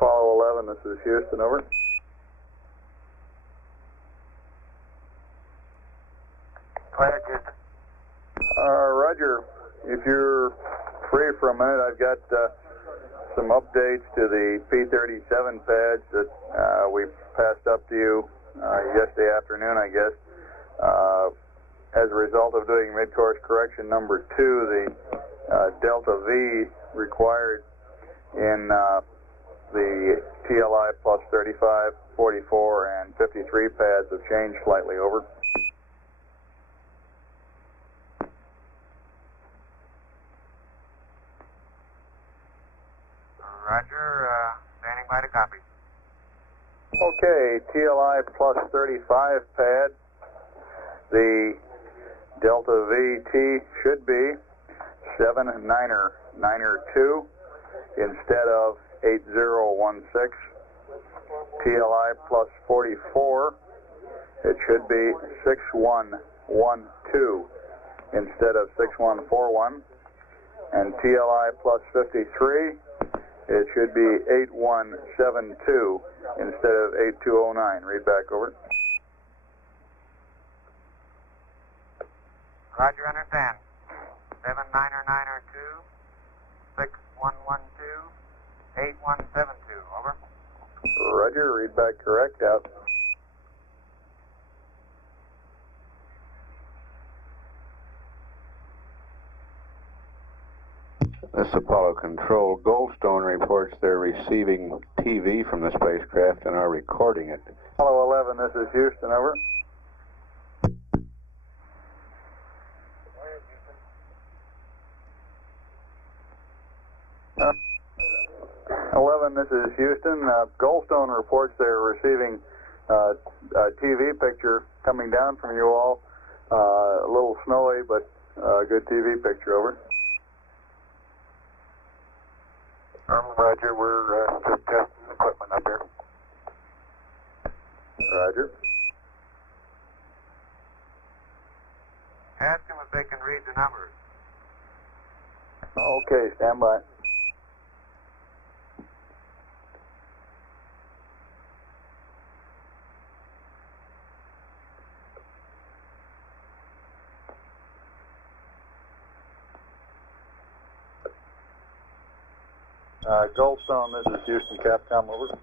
Apollo 11, this is Houston, over. Go ahead, Houston. Roger. If you're free for a minute, I've got some updates to the P37 pads that we passed up to you yesterday afternoon, I guess. As a result of doing mid-course correction number 2, the delta V required in the TLI plus 35, 44, and 53 pads have changed slightly, over. Roger, standing by to copy. Okay, TLI plus 35 pad. The delta VT should be 79er2 instead of 8016. TLI plus 44, it should be 6112 instead of 6141. And TLI plus 53, it should be 8172 instead of 8209. Read back, over. Roger, understand. 79er2, 6112, 8172, over. Roger, read back correct, out. This is Apollo Control. Goldstone reports they're receiving TV from the spacecraft and are recording it. Apollo 11, this is Houston, over. 11, this is Houston. Goldstone reports they're receiving a TV picture coming down from you all. A little snowy, but a good TV picture, over. Roger, we're just testing the equipment up here. Roger. Ask them if they can read the numbers. Okay, stand by. Goldstone, this is Houston, Capcom, over.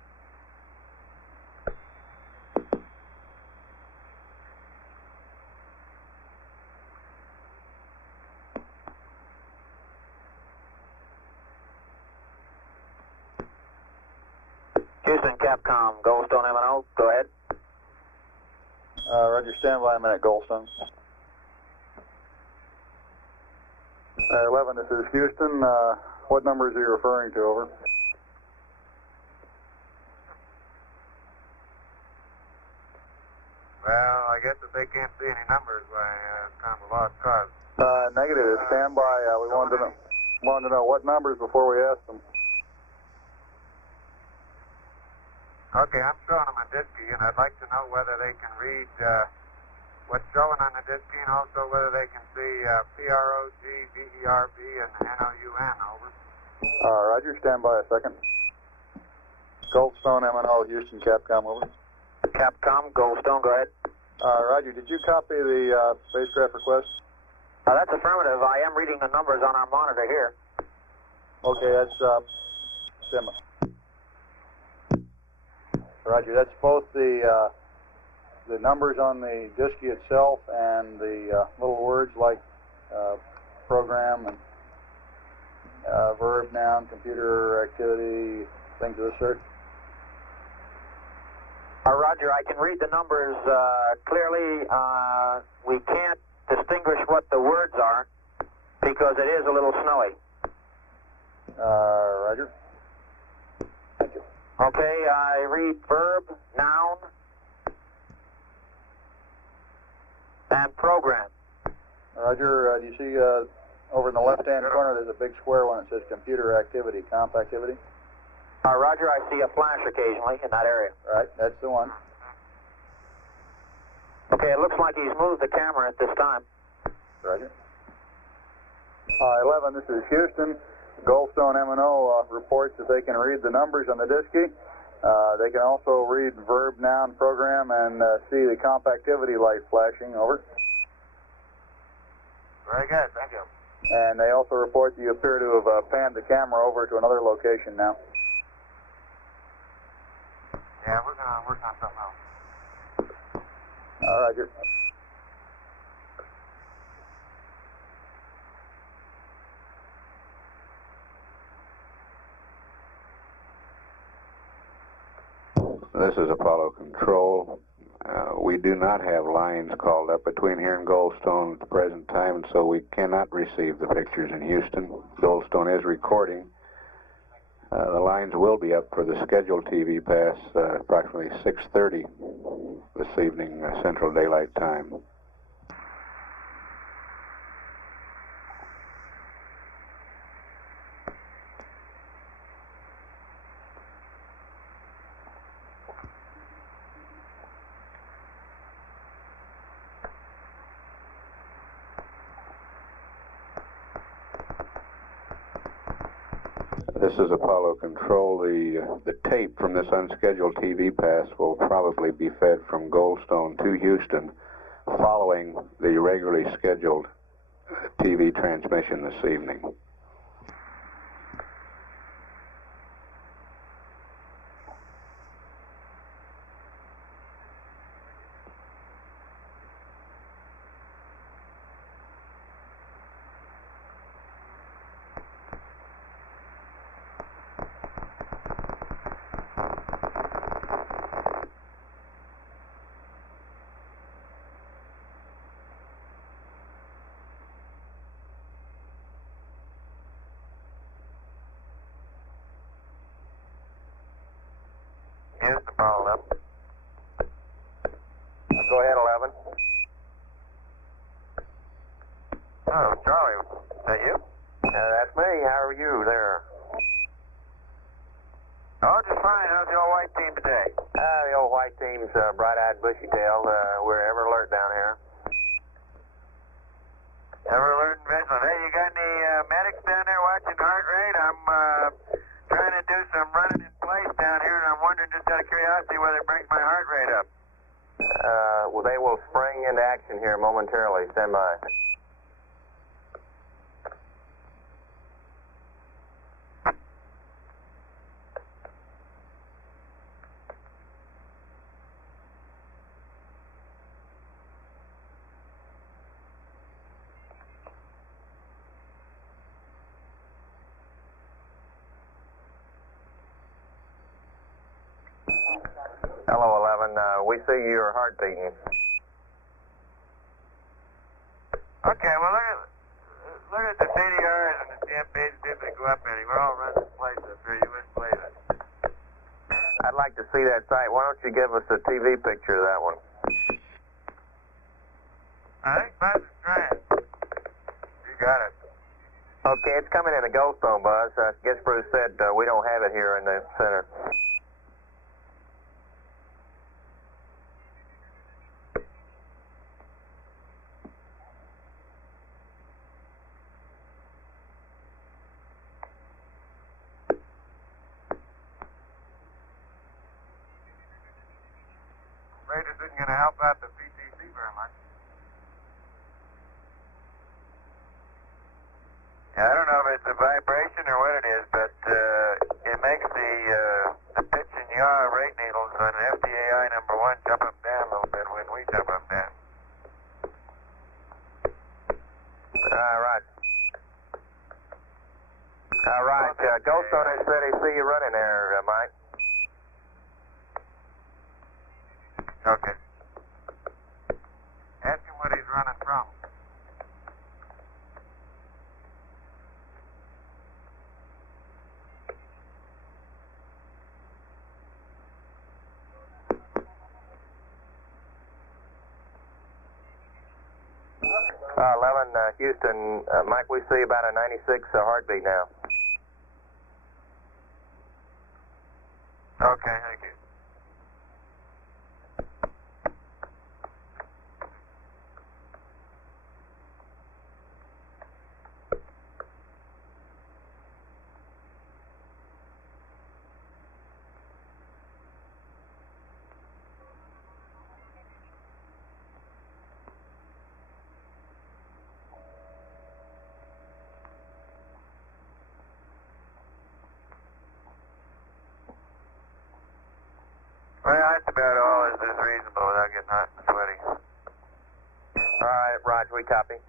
Houston, Capcom, Goldstone M&O, go ahead. Roger, stand by a minute, Goldstone. 11, this is Houston. What numbers are you referring to, over? Well, I guess if they can't see any numbers, why, it's kind of a lost cause. Negative, stand by. We wanted to know what numbers before we asked them. Okay, I'm showing them a disk key, and I'd like to know whether they can read what's showing on the disk key, and also whether they can see PROG, VERB, and NOUN, over. Roger, stand by a second. Goldstone, M&O, Houston, Capcom, over. Capcom, Goldstone, go ahead. Roger, did you copy the spacecraft request? That's affirmative. I am reading the numbers on our monitor here. Okay, that's stand by. Roger, that's both the numbers on the disk key itself and the little words like program and verb, noun, computer activity, things of the sort. Roger, I can read the numbers clearly. We can't distinguish what the words are because it is a little snowy. Roger. Thank you. Okay, I read verb, noun, and program. Roger, do you see over in the left-hand corner there's a big square one that says computer activity, comp activity? Roger, I see a flash occasionally in that area. Right, that's the one. Okay, it looks like he's moved the camera at this time. Roger. 11, this is Houston. Goldstone M&O reports that they can read the numbers on the diskey. They can also read verb, noun, program, and see the compactivity light flashing. Over. Very good, thank you. And they also report that you appear to have panned the camera over to another location now. Yeah, we're going to work on something else. Roger. This is Apollo Control. We do not have lines called up between here and Goldstone at the present time, and so we cannot receive the pictures in Houston. Goldstone is recording. The lines will be up for the scheduled TV pass approximately 6:30 this evening, Central Daylight Time. This is Apollo Control. The tape from this unscheduled TV pass will probably be fed from Goldstone to Houston following the regularly scheduled TV transmission this evening. Here's the ball up. Go ahead, 11. Oh, Charlie, is that you? That's me. How are you there? Oh, just fine. How's the old white team today? The old white team's bright-eyed, bushy-tailed. We're ever alert down here. Ever alert and vigilant. Hey, you got any medics down there watching heart rate? I'm trying to do some running in place down here, and I'm wondering just out of curiosity whether it brings my heart rate up. Well, they will spring into action here momentarily. Stand by. Hello, 11. We see your heart beating. Okay, well, look at the CDRs and the CMPs, see if they go up any. We're all running in place up here. You wouldn't believe it. I'd like to see that site. Why don't you give us a TV picture of that one? I think Buzz is trying. You got it. Okay, it's coming in a Goldstone, Buzz. I guess Bruce said we don't have it here in the center. This isn't going to help out the PTC very much. Yeah, I don't know if it's a vibration or what it is, but it makes the pitch and yaw rate needles on FDAI number 1 jump up and down a little bit when we jump up and down. All right. All right. Goldstone has said he see you running there, Mike. Okay. Ask him what he's running from. Houston, Mike, we see about a 96 heartbeat now. Okay, thank you. That's about all is reasonable without getting hot and sweaty. All right, Roger, we copy.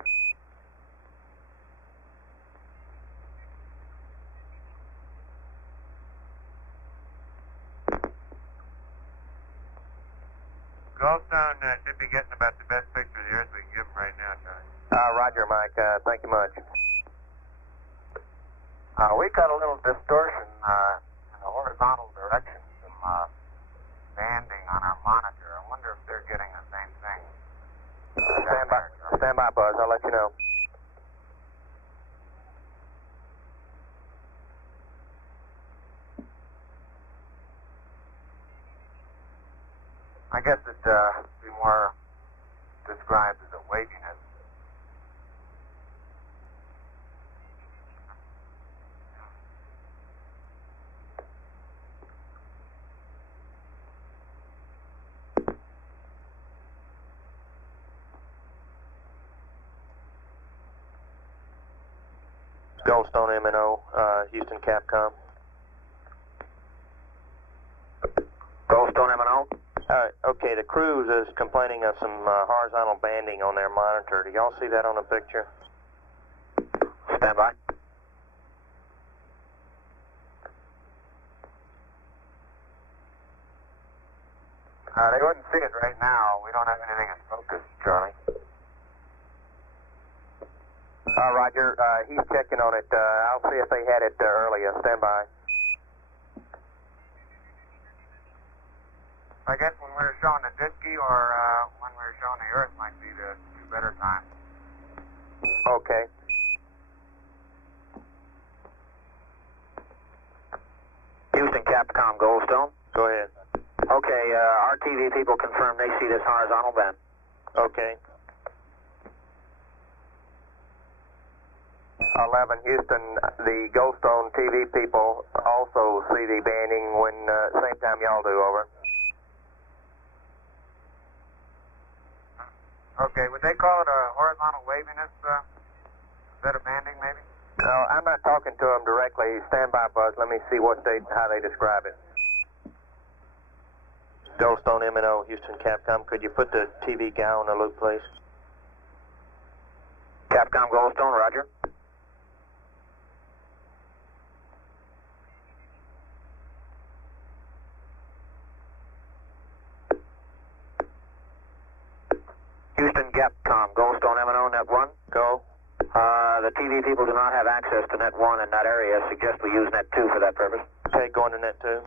Goldstone should be getting about the best picture of the Earth we can give him right now, Charlie. Roger, Mike. Thank you much. We've got a little distortion in the horizontal direction, some banding on our monitor. I wonder if they're getting the same thing. Stand by, Buzz. I'll let you know. I guess it'd be more described as a waviness. Goldstone M&O, Houston Capcom. Goldstone M&O? Okay, the cruise is complaining of some horizontal banding on their monitor. Do y'all see that on the picture? Stand by. They wouldn't see it right now. We don't have anything in focus, Charlie. Roger, he's checking on it. I'll see if they had it earlier. Stand by. I guess when we were showing the Disky or when we were showing the Earth might be the two better times. Okay. Houston Capcom, Goldstone. Go ahead. Okay, our TV people confirm they see this horizontal band. Okay. 11, Houston, the Goldstone TV people also see the banding when, same time y'all do, over. Okay, would they call it a horizontal waviness instead of banding, maybe? No, I'm not talking to them directly. Stand by, Buzz. Let me see how they describe it. Goldstone M&O, Houston Capcom. Could you put the TV gal in the loop, please? Capcom Goldstone, Roger. Houston Capcom, Goldstone M&O, Net 1. Go. The TV people do not have access to Net 1 in that area. Suggest we use Net 2 for that purpose. Okay, going to Net 2.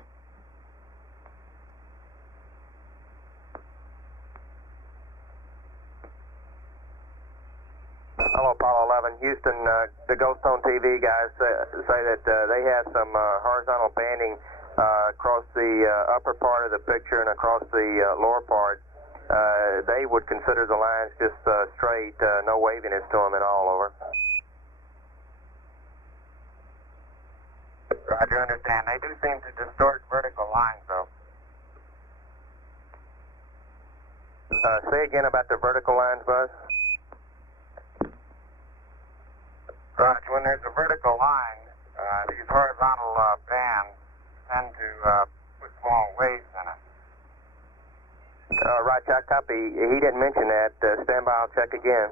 Hello, Apollo 11. Houston, the Goldstone TV guys say that they have some horizontal banding across the upper part of the picture and across the lower part. They would consider the lines just straight, no waviness to them at all, over. Roger, understand. They do seem to distort vertical lines, though. Say again about the vertical lines, Buzz. Roger, when there's a vertical line, these horizontal bands tend to put small waves in it. Right, I copy. He didn't mention that. Stand by, I'll check again.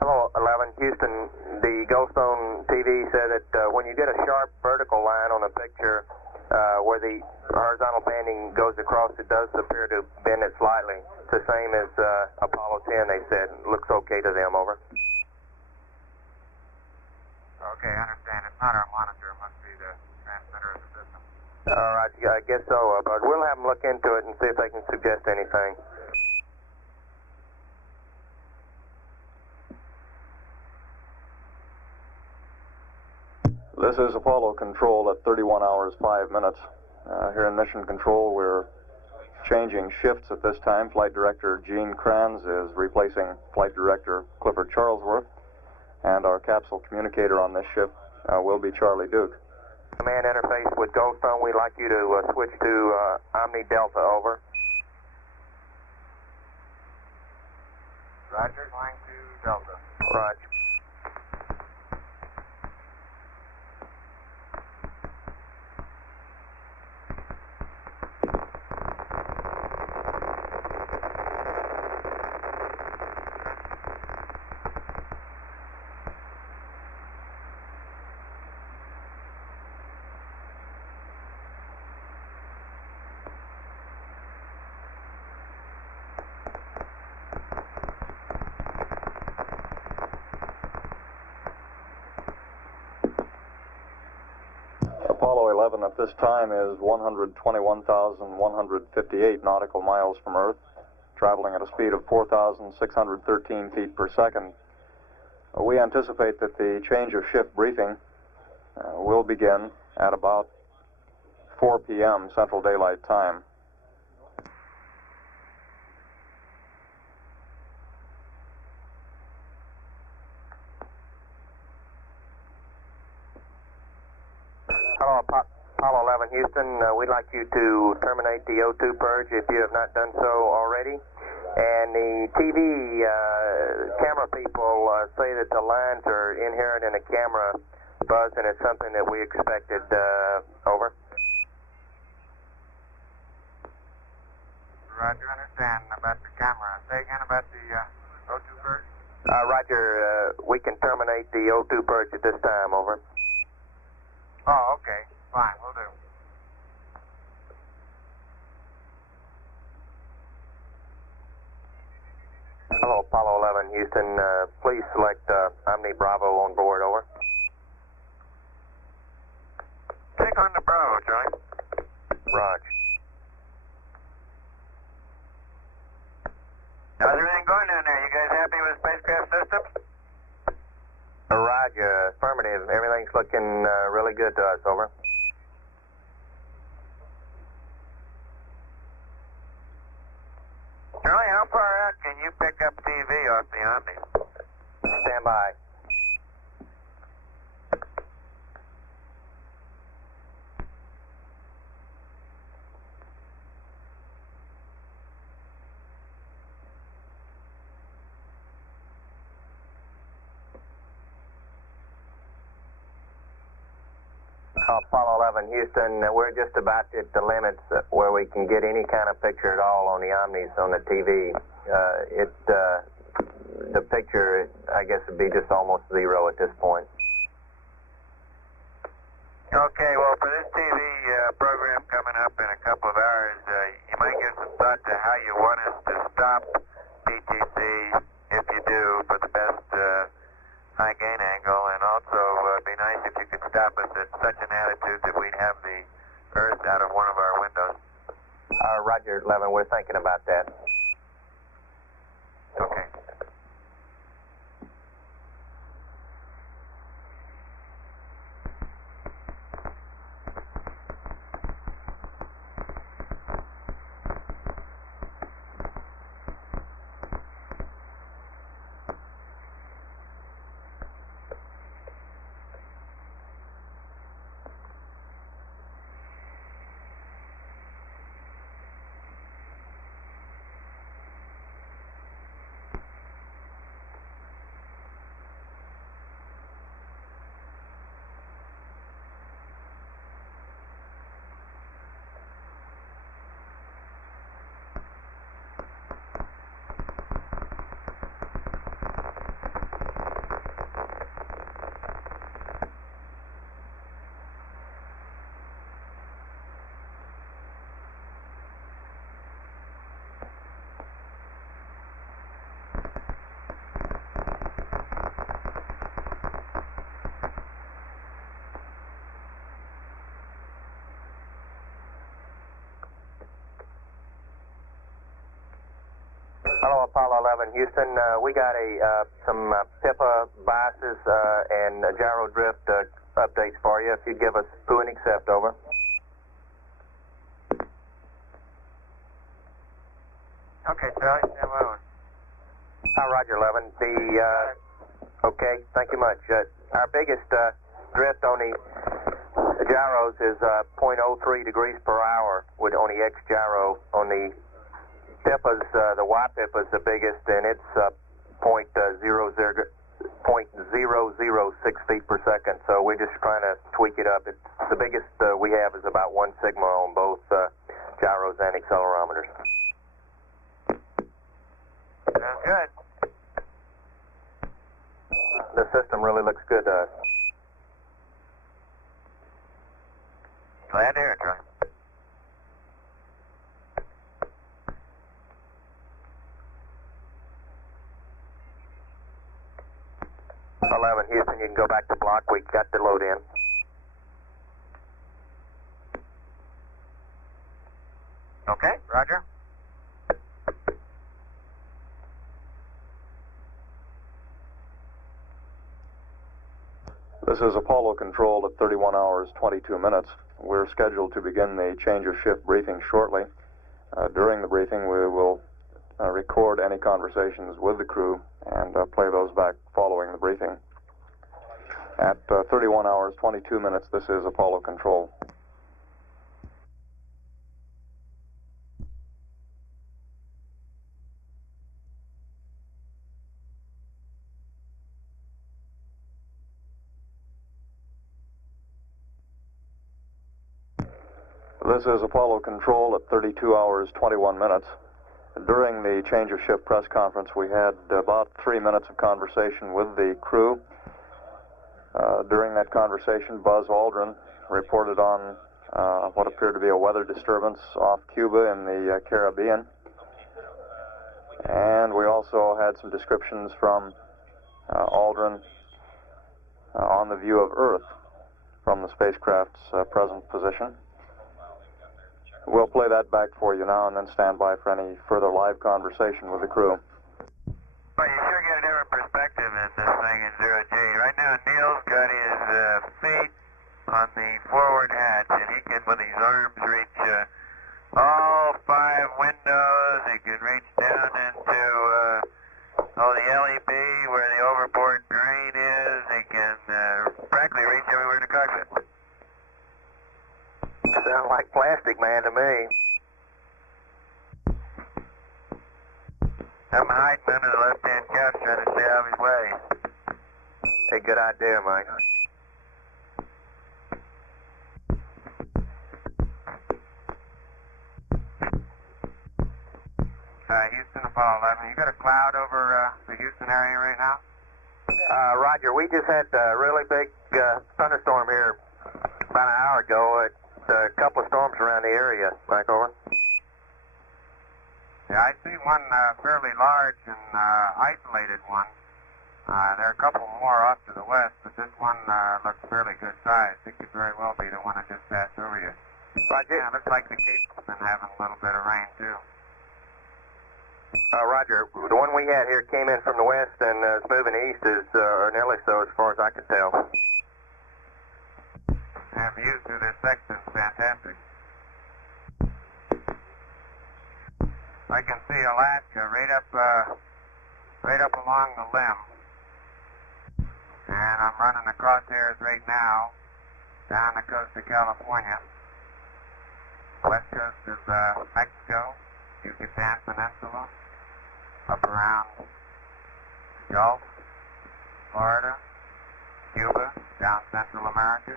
Hello, 11, Houston. The Goldstone TV said that when you get a sharp vertical line on a picture where the horizontal banding goes across, it does appear to bend it slightly. It's the same as Apollo 10, they said. It looks okay to them, over. Okay, I understand. It's not our monitor. It must be the transmitter of the system. All right, I guess so, but we'll have them look into it and see if they can suggest anything. This is Apollo Control at 31 hours 5 minutes. Here in Mission Control, we're changing shifts at this time. Flight Director Gene Kranz is replacing Flight Director Clifford Charlesworth, and our capsule communicator on this shift will be Charlie Duke. Command interface with Goldstone, we'd like you to switch to Omni Delta, over. Roger, going to Delta. Roger. Apollo 11 at this time is 121,158 nautical miles from Earth, traveling at a speed of 4,613 feet per second. We anticipate that the change of shift briefing will begin at about 4 p.m. Central Daylight Time. Hello, Apollo 11 Houston. We'd like you to terminate the O2 purge if you have not done so already. And the TV camera people say that the lines are inherent in a camera buzz, and it's something that we expected. Over. Roger, understand about the camera. Say again about the O2 purge? Roger, we can terminate the O2 purge at this time. Over. Oh, okay. Fine, we'll do. Hello, Apollo 11 Houston. Please select Omni Bravo on board. Over. Take on the Bravo, Charlie. Roger. How's everything going down there? You guys happy with Spacecraft systems? Roger. Affirmative. Everything's looking really good to us. Over. Charlie, how far out can you pick up TV off the Omni? Stand by. Apollo 11 Houston, we're just about at the limits where we can get any kind of picture at all on the Omnis on the TV. The picture, I guess, would be just almost zero at this point. Okay, well, for this TV program coming up in a couple of hours, you might give some thought to how you want us to stop PTC, if you do, for the best high gain angle, and also it'd be nice if you could stop us at such an attitude that we'd have the Earth out of one of our windows. Roger, 11, we're thinking about that. Okay. Hello, Apollo 11 Houston. We got some PIPA biases and gyro drift updates for you. If you'd give us poo and accept. Over. Okay, Charlie, stand by. Roger, 11. Okay, thank you much. Our biggest drift on the gyros is 0.03 degrees per hour with on the X gyro. On the PIPA's, the Y PIPA's the biggest, and it's 0.006 .006 feet per second, so we're just trying to tweak it up. It's, the biggest we have is about 1 sigma on both gyros and accelerometers. Sounds good. The system really looks good to us. Glad to hear it, Troy. Houston, you can go back to block. We got the load in. Okay, roger. This is Apollo Control at 31 hours 22 minutes. We're scheduled to begin the change of shift briefing shortly. During the briefing, we will record any conversations with the crew and play those back following the briefing. At 31 hours 22 minutes, this is Apollo Control. This is Apollo Control at 32 hours 21 minutes. During the change of shift press conference, we had about 3 minutes of conversation with the crew. During that conversation, Buzz Aldrin reported on what appeared to be a weather disturbance off Cuba in the Caribbean. And we also had some descriptions from Aldrin on the view of Earth from the spacecraft's present position. We'll play that back for you now and then stand by for any further live conversation with the crew. Well, you sure get a different perspective in this thing in 0G. Right now, Neil's got his feet on the forward hatch, and he can, with his arms, reach all 5 windows. He can reach down into the LEB where the overboard drain is. He can practically reach everywhere in the cockpit. Sound like Plastic Man to me. I'm hiding under the left-hand couch trying to stay out of his way. Hey, good idea, Mike. Houston, Apollo 11. You got a cloud over the Houston area right now? Roger. We just had a really big thunderstorm here about an hour ago. A couple of storms around the area. Mike, over. Yeah, I see one fairly large and isolated one. There are a couple more off to the west, but this one looks fairly good size. It could very well be the one that just passed over you. Roger. Yeah, it looks like the Cape's been having a little bit of rain, too. Roger. The one we had here came in from the west and is moving east, or nearly so as far as I can tell. Yeah, views through this section's fantastic. I can see Alaska right up along the limb. And I'm running the crosshairs right now down the coast of California, west coast of Mexico, Yucatan Peninsula, up around the Gulf, Florida, Cuba, down Central America.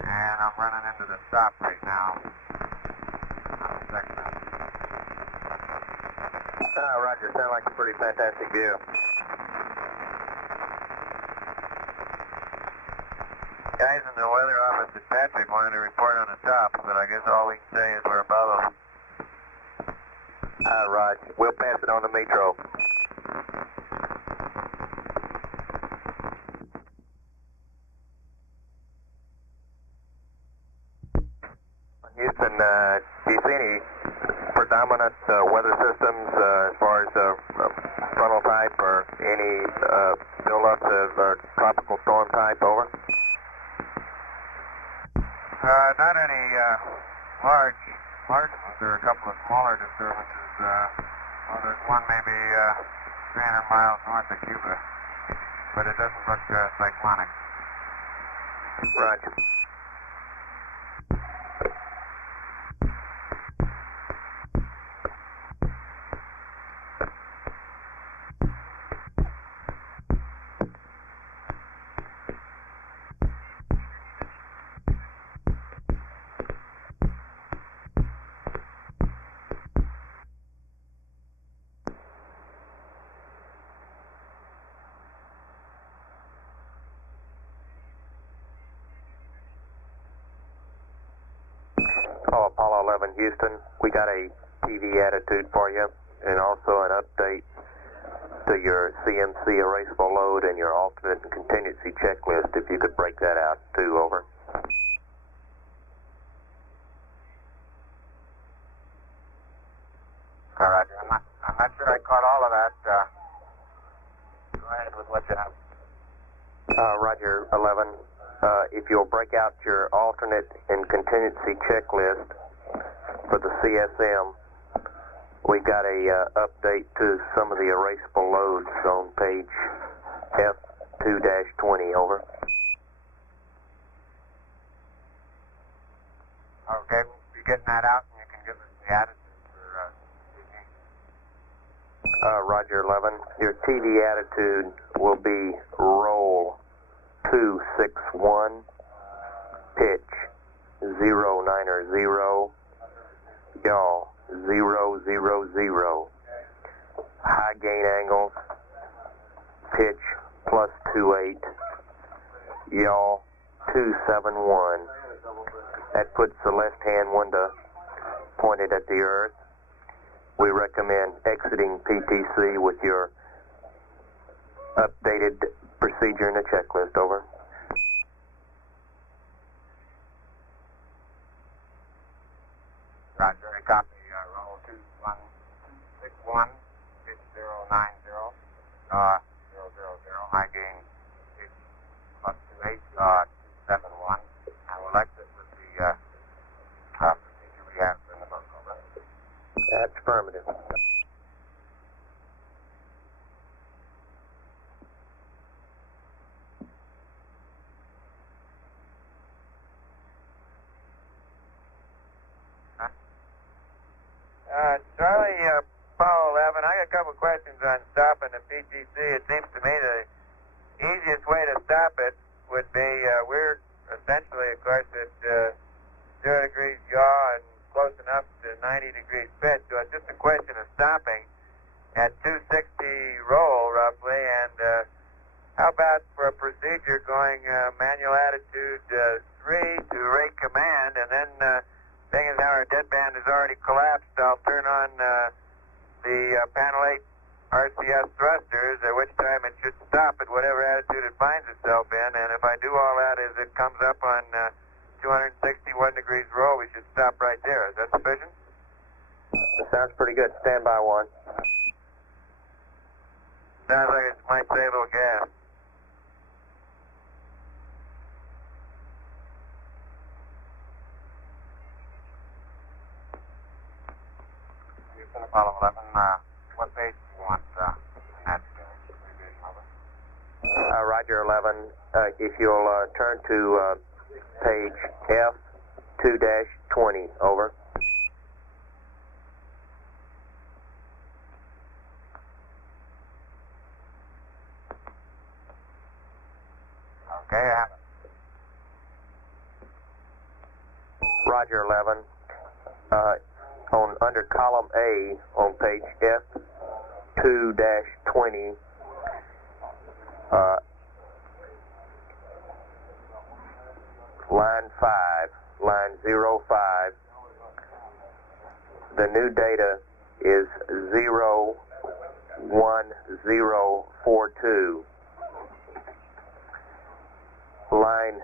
And I'm running into the stop right now. Roger. Sound like a pretty fantastic view. Guys in the weather office at Patrick wanted to report on the top, but I guess all we can say is we're above them. Roger. We'll pass it on to Metro. Houston, do you see any predominant weather systems as far as frontal type or any build-ups of tropical storm type? Over. Not any large ones. There are a couple of smaller disturbances. Well, there's one maybe 300 miles north of Cuba, but it doesn't look cyclonic. Roger. Oh, Apollo 11 Houston, we got a TV attitude for you, and also an update to your CMC erasable load and your alternate and contingency checklist, if you could break that out too, over. All right, I'm not sure I caught all of that. Go ahead with what you have. Roger, 11. If you'll break out your alternate and contingency checklist for the CSM, we got a update to some of the erasable loads on page F2-20, over. Okay, we'll be getting that out, and you can give us the attitude for TV. Roger, 11. Your TV attitude will be roll 261, pitch 090, yaw 000, high gain angle, pitch +28, yaw 271. That puts the left-hand window pointed at the Earth. We recommend exiting PTC with your updated procedure in the checklist, over. Roger, I copy. Roll 261, pitch 090, 000, high gain, pitch +28, 271. I will exit with the procedure we have in the book, over. That's affirmative. Charlie, Apollo 11, I got a couple questions on stopping the PTC. It seems to me the easiest way to stop it would be, we're essentially, of course, at 0 degrees yaw and close enough to 90 degrees pitch, so it's just a question of stopping at 260 roll, roughly, and how about for a procedure going manual attitude 3 to rate command, and then thing is now our deadband has already collapsed. I'll turn on the panel 8 RCS thrusters, at which time it should stop at whatever attitude it finds itself in, and if I do all that as it comes up on 261 degrees roll, we should stop right there. Is that sufficient? That sounds pretty good. Stand by one. Sounds like it might save a little gas. Houston, Apollo 11, what page do you want in that revision, over? Roger, 11. If you'll turn to page F2-20, over. Okay, I have it. Roger, 11. Under column A on page F2-20, line 5, line 05, the new data is 01042. Line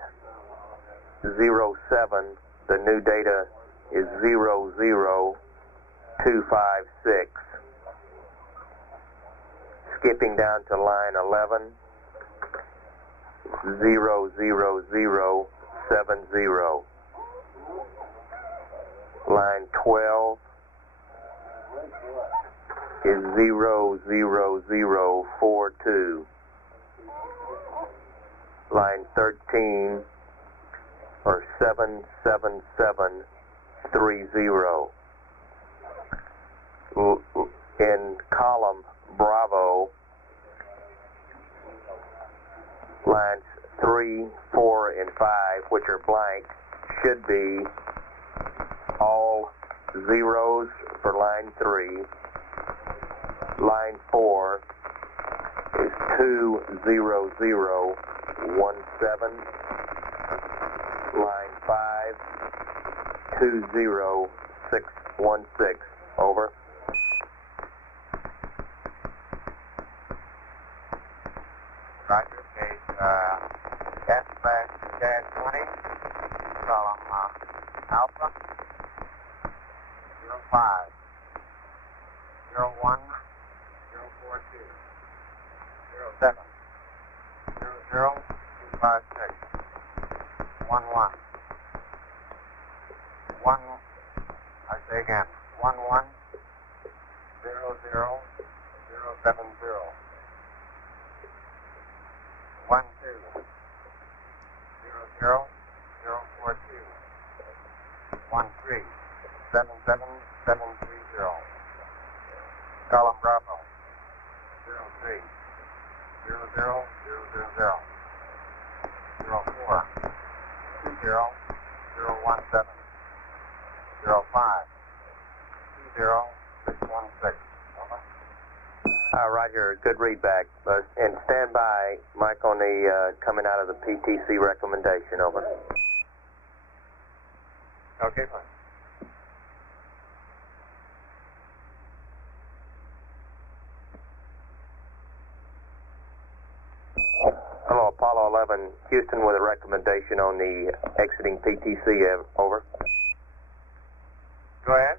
07, the new data is 00256. Skipping down to line 11, 00070. Line 12 is 00042. Line 13 or 77730. In column Bravo, lines 3, 4, and 5, which are blank, should be all zeros for line 3. Line 4 is 20017. Line 5, 20616, over. Roger, case S/-20, column Alpha, 05, 01, 042, 07, 256, 11, 1, I say again, 11, 00070. 12, 00042, 13, 77730. Column Bravo, 03, 00000, 04, 20017, 05, 20616. Over. Roger, good readback. And stand by, Mike, on the coming out of the PTC recommendation, over. Okay, fine. Hello, Apollo 11, Houston with a recommendation on the exiting PTC, over. Go ahead.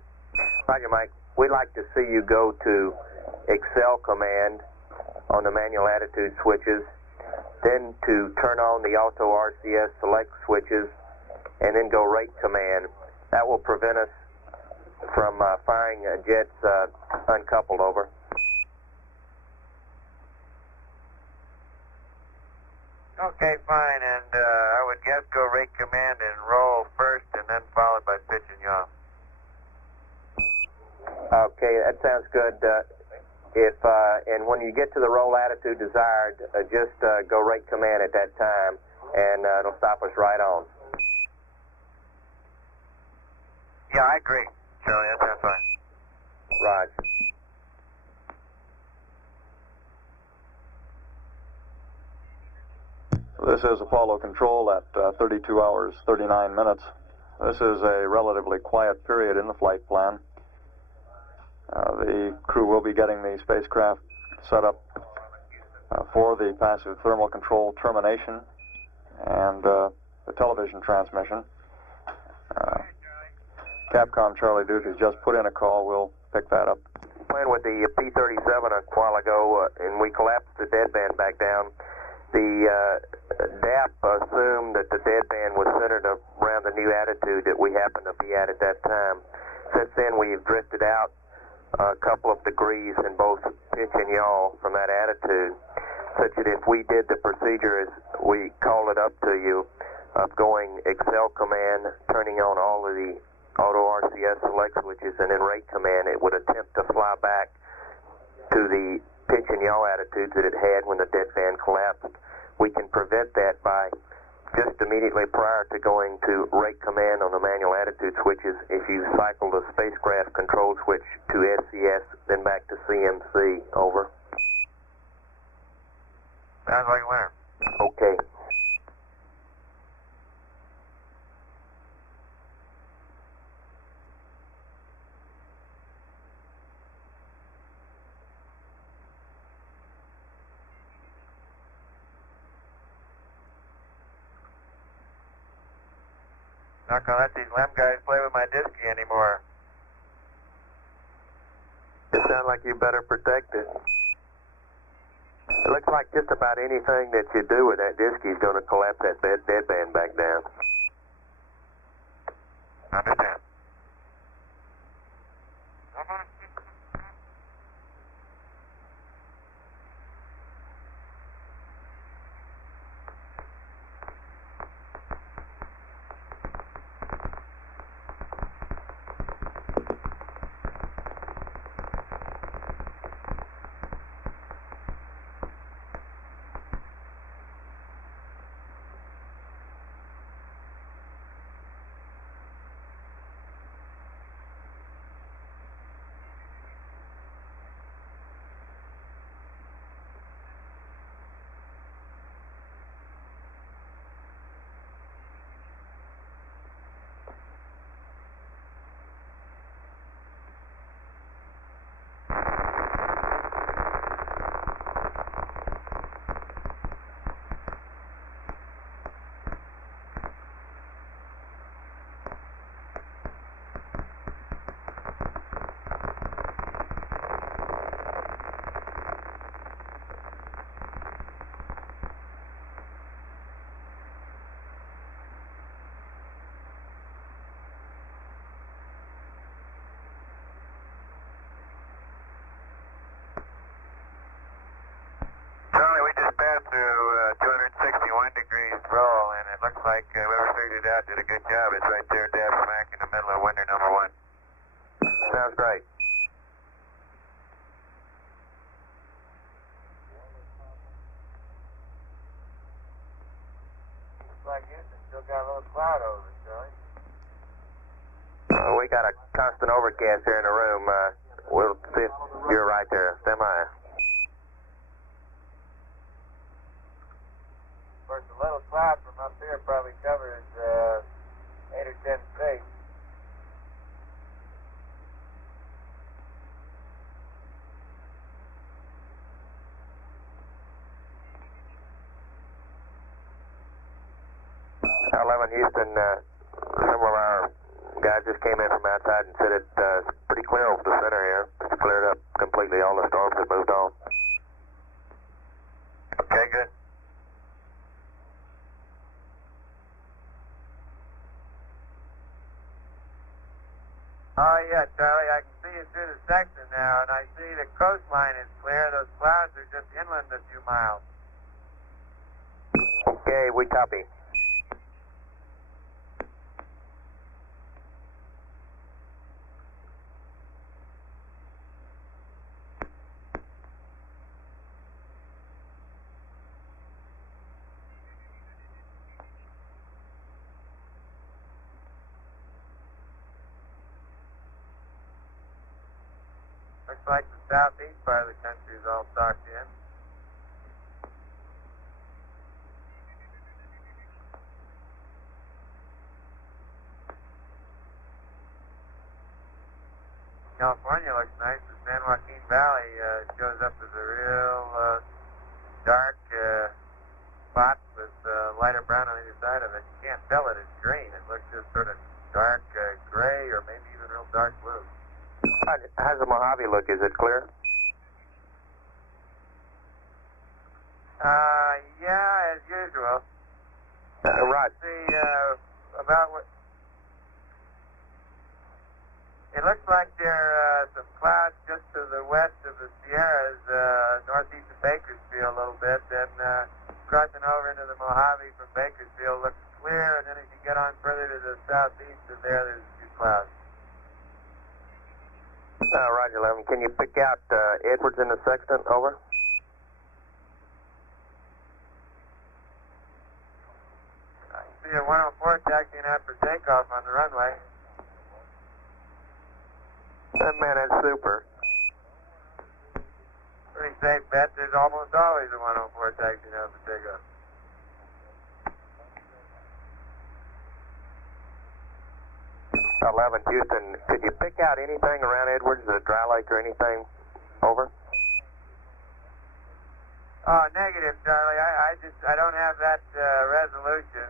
Roger, Mike. We'd like to see you go to Excel command on the manual attitude switches, then to turn on the auto RCS select switches, and then go rate command. That will prevent us from firing jets uncoupled, over. Okay, fine, and I would guess go rate command and roll first and then followed by pitch and yaw. Okay, that sounds good. And when you get to the roll attitude desired, just go rate command at that time, and it'll stop us right on. Yeah, I agree, Charlie. That sounds fine. Roger. This is Apollo Control at 32 hours, 39 minutes. This is a relatively quiet period in the flight plan. The crew will be getting the spacecraft set up for the passive thermal control termination and the television transmission. Capcom Charlie Duke has just put in a call. We'll pick that up. Playing with the P-37 a while ago, and we collapsed the deadband back down. The DAP assumed that the deadband was centered around the new attitude that we happened to be at that time. Since then, we've drifted out a couple of degrees in both pitch and yaw from that attitude, such that if we did the procedure as we called it up to you, of going Excel command, turning on all of the auto RCS select switches, and then rate command, it would attempt to fly back to the pitch and yaw attitudes that it had when the deadband collapsed. We can prevent that by just immediately prior to going to rate command on the manual attitude switches, if you cycle the spacecraft control switch to SCS, then back to CMC, over. Sounds like a winner. Okay. Not gonna let these LEM guys play with my disky anymore. You sound like you better protect it. It looks like just about anything that you do with that disky is going to collapse that deadband back down. Understand. through 261 degrees roll, and it looks like whoever figured it out did a good job. It's right there, dab smack in the middle of window number 1. Sounds great. Looks like Houston still got a little cloud over it, Charlie. We got a constant overcast here in the room. We'll see if you're right there. Stand by. Of course, the little cloud from up here probably covers 8 or 10 feet. Houston, some of our guys just came in from outside and said it's pretty clear over the center here. It's cleared up completely. All the storms have moved on. Okay, good. Oh, yeah, Charlie, I can see you through the section now, and I see the coastline is clear. Those clouds are just inland a few miles. Okay, we copy. Looks like the southeast part of the country is all stocked in. California looks nice. The San Joaquin Valley shows up as a real dark spot with lighter brown on either side of it. You can't tell it is green. It looks just sort of dark gray or maybe even real dark blue. How's the Mojave look? Is it clear? Yeah, as usual. Right. See, about what... It looks like there are some clouds just to the west of the Sierras, northeast of Bakersfield a little bit, and crossing over into the Mojave from Bakersfield looks clear, and then as you get on further to the southeast of there's a few clouds. Roger, 11. Can you pick out Edwards in the sextant? Over. I see a 104 taxiing out for takeoff on the runway. Man, that's super. Pretty safe bet. There's almost always a 104 taxiing out for takeoff. Houston, could you pick out anything around Edwards, a dry lake or anything? Over. Oh, negative, Charlie. I don't have that resolution.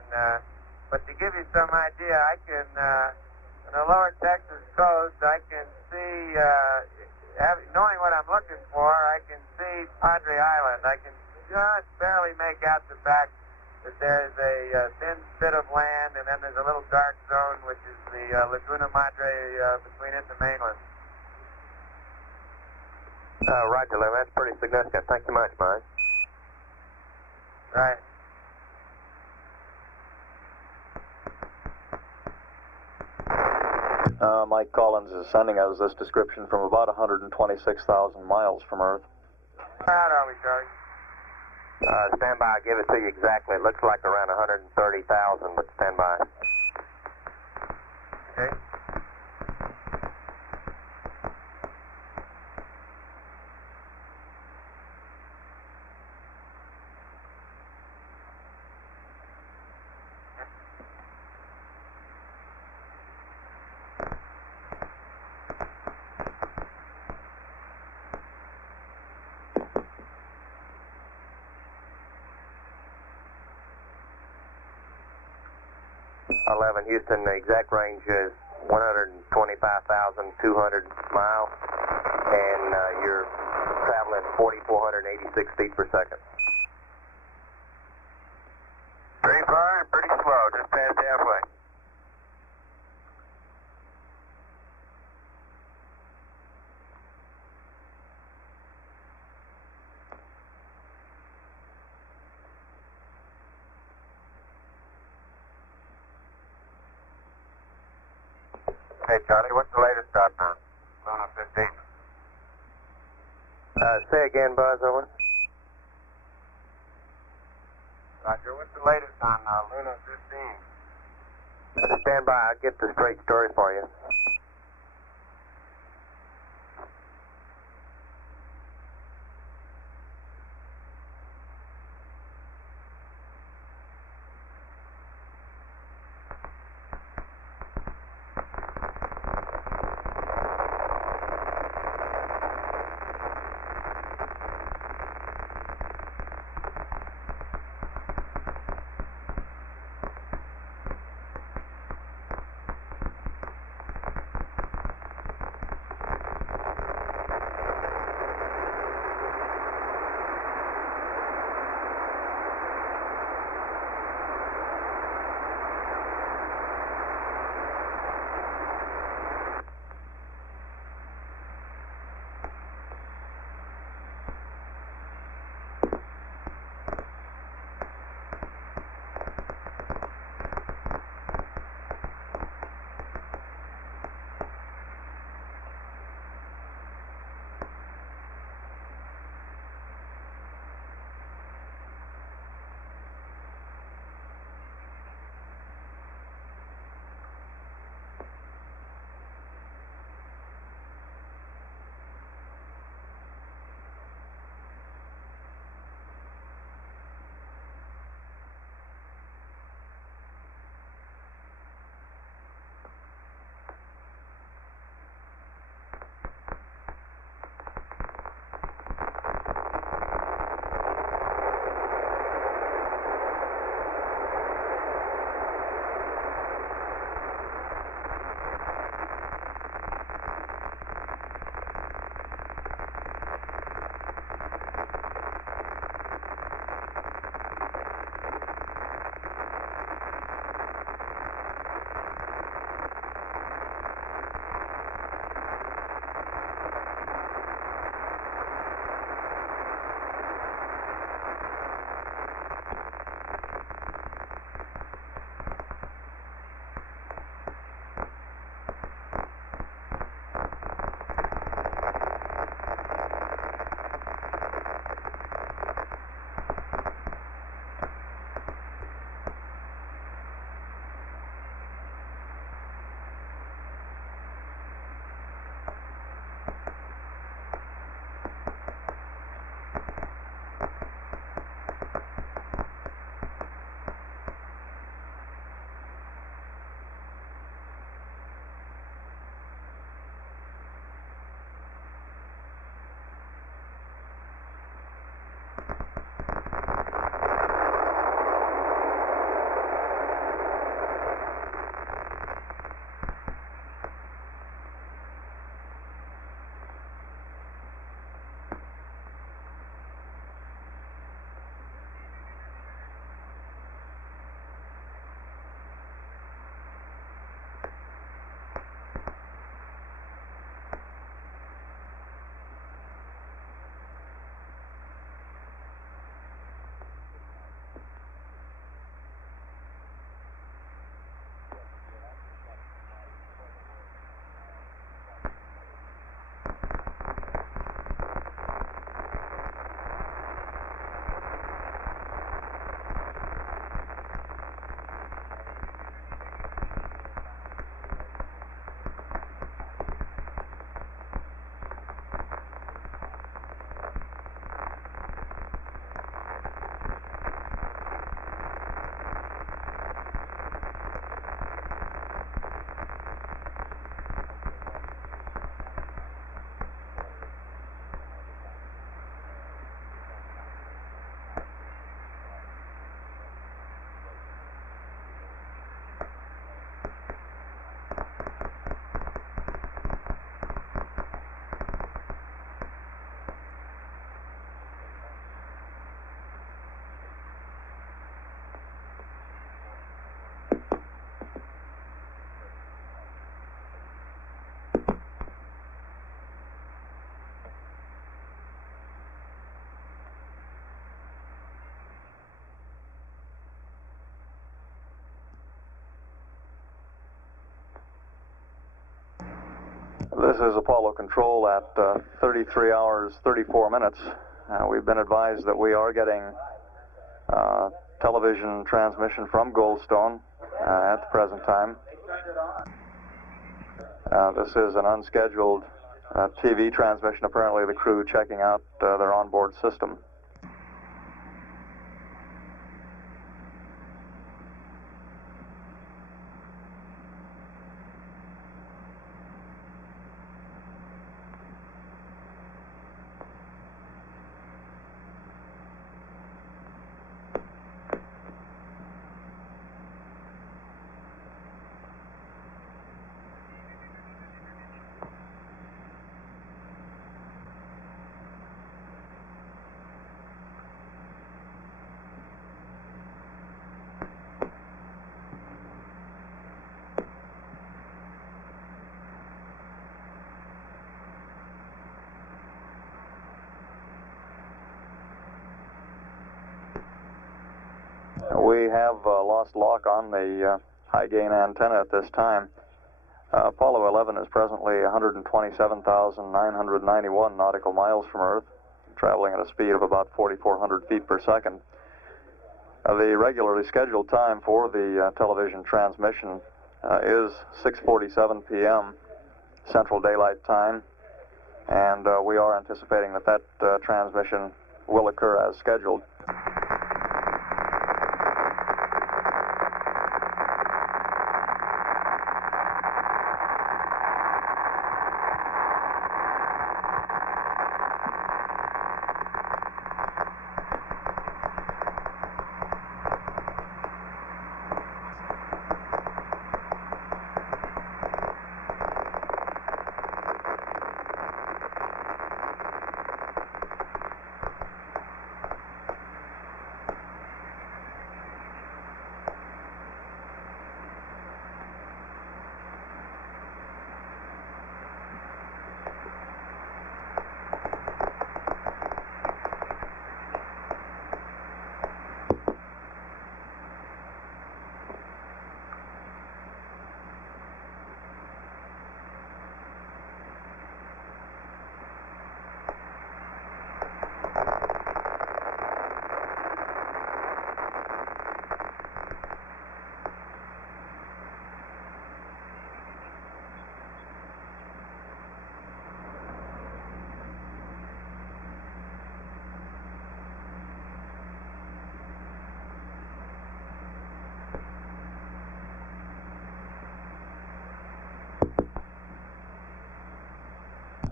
But to give you some idea, I can, on the lower Texas coast, I can see, knowing what I'm looking for, I can see Padre Island. I can just barely make out the fact that there's a thin spit of land, and then there's a little dark zone, which is the Laguna Madre between it and the mainland. Roger, 11. That's pretty significant. Thank you much, Mike. Right. Mike Collins is sending us this description from about 126,000 miles from Earth. How are we, Charlie? Stand by. I'll give it to you exactly. It looks like around 130,000, but stand by. Okay. Houston, the exact range is 125,200 miles, and you're traveling 4,486 feet per second. Pretty far and pretty slow, just past halfway. Hey, Charlie, what's the latest out now? Luna 15. Say again, Buzz, over. Roger, what's the latest on Luna 15? Stand by, I'll get the straight story for you. This is Apollo Control at 33 hours, 34 minutes. We've been advised that we are getting television transmission from Goldstone at the present time. This is an unscheduled TV transmission, apparently the crew checking out their onboard system. We have lost lock on the high gain antenna at this time. Apollo 11 is presently 127,991 nautical miles from Earth, traveling at a speed of about 4,400 feet per second. The regularly scheduled time for the television transmission is 6:47 p.m. Central Daylight Time, and we are anticipating that transmission will occur as scheduled.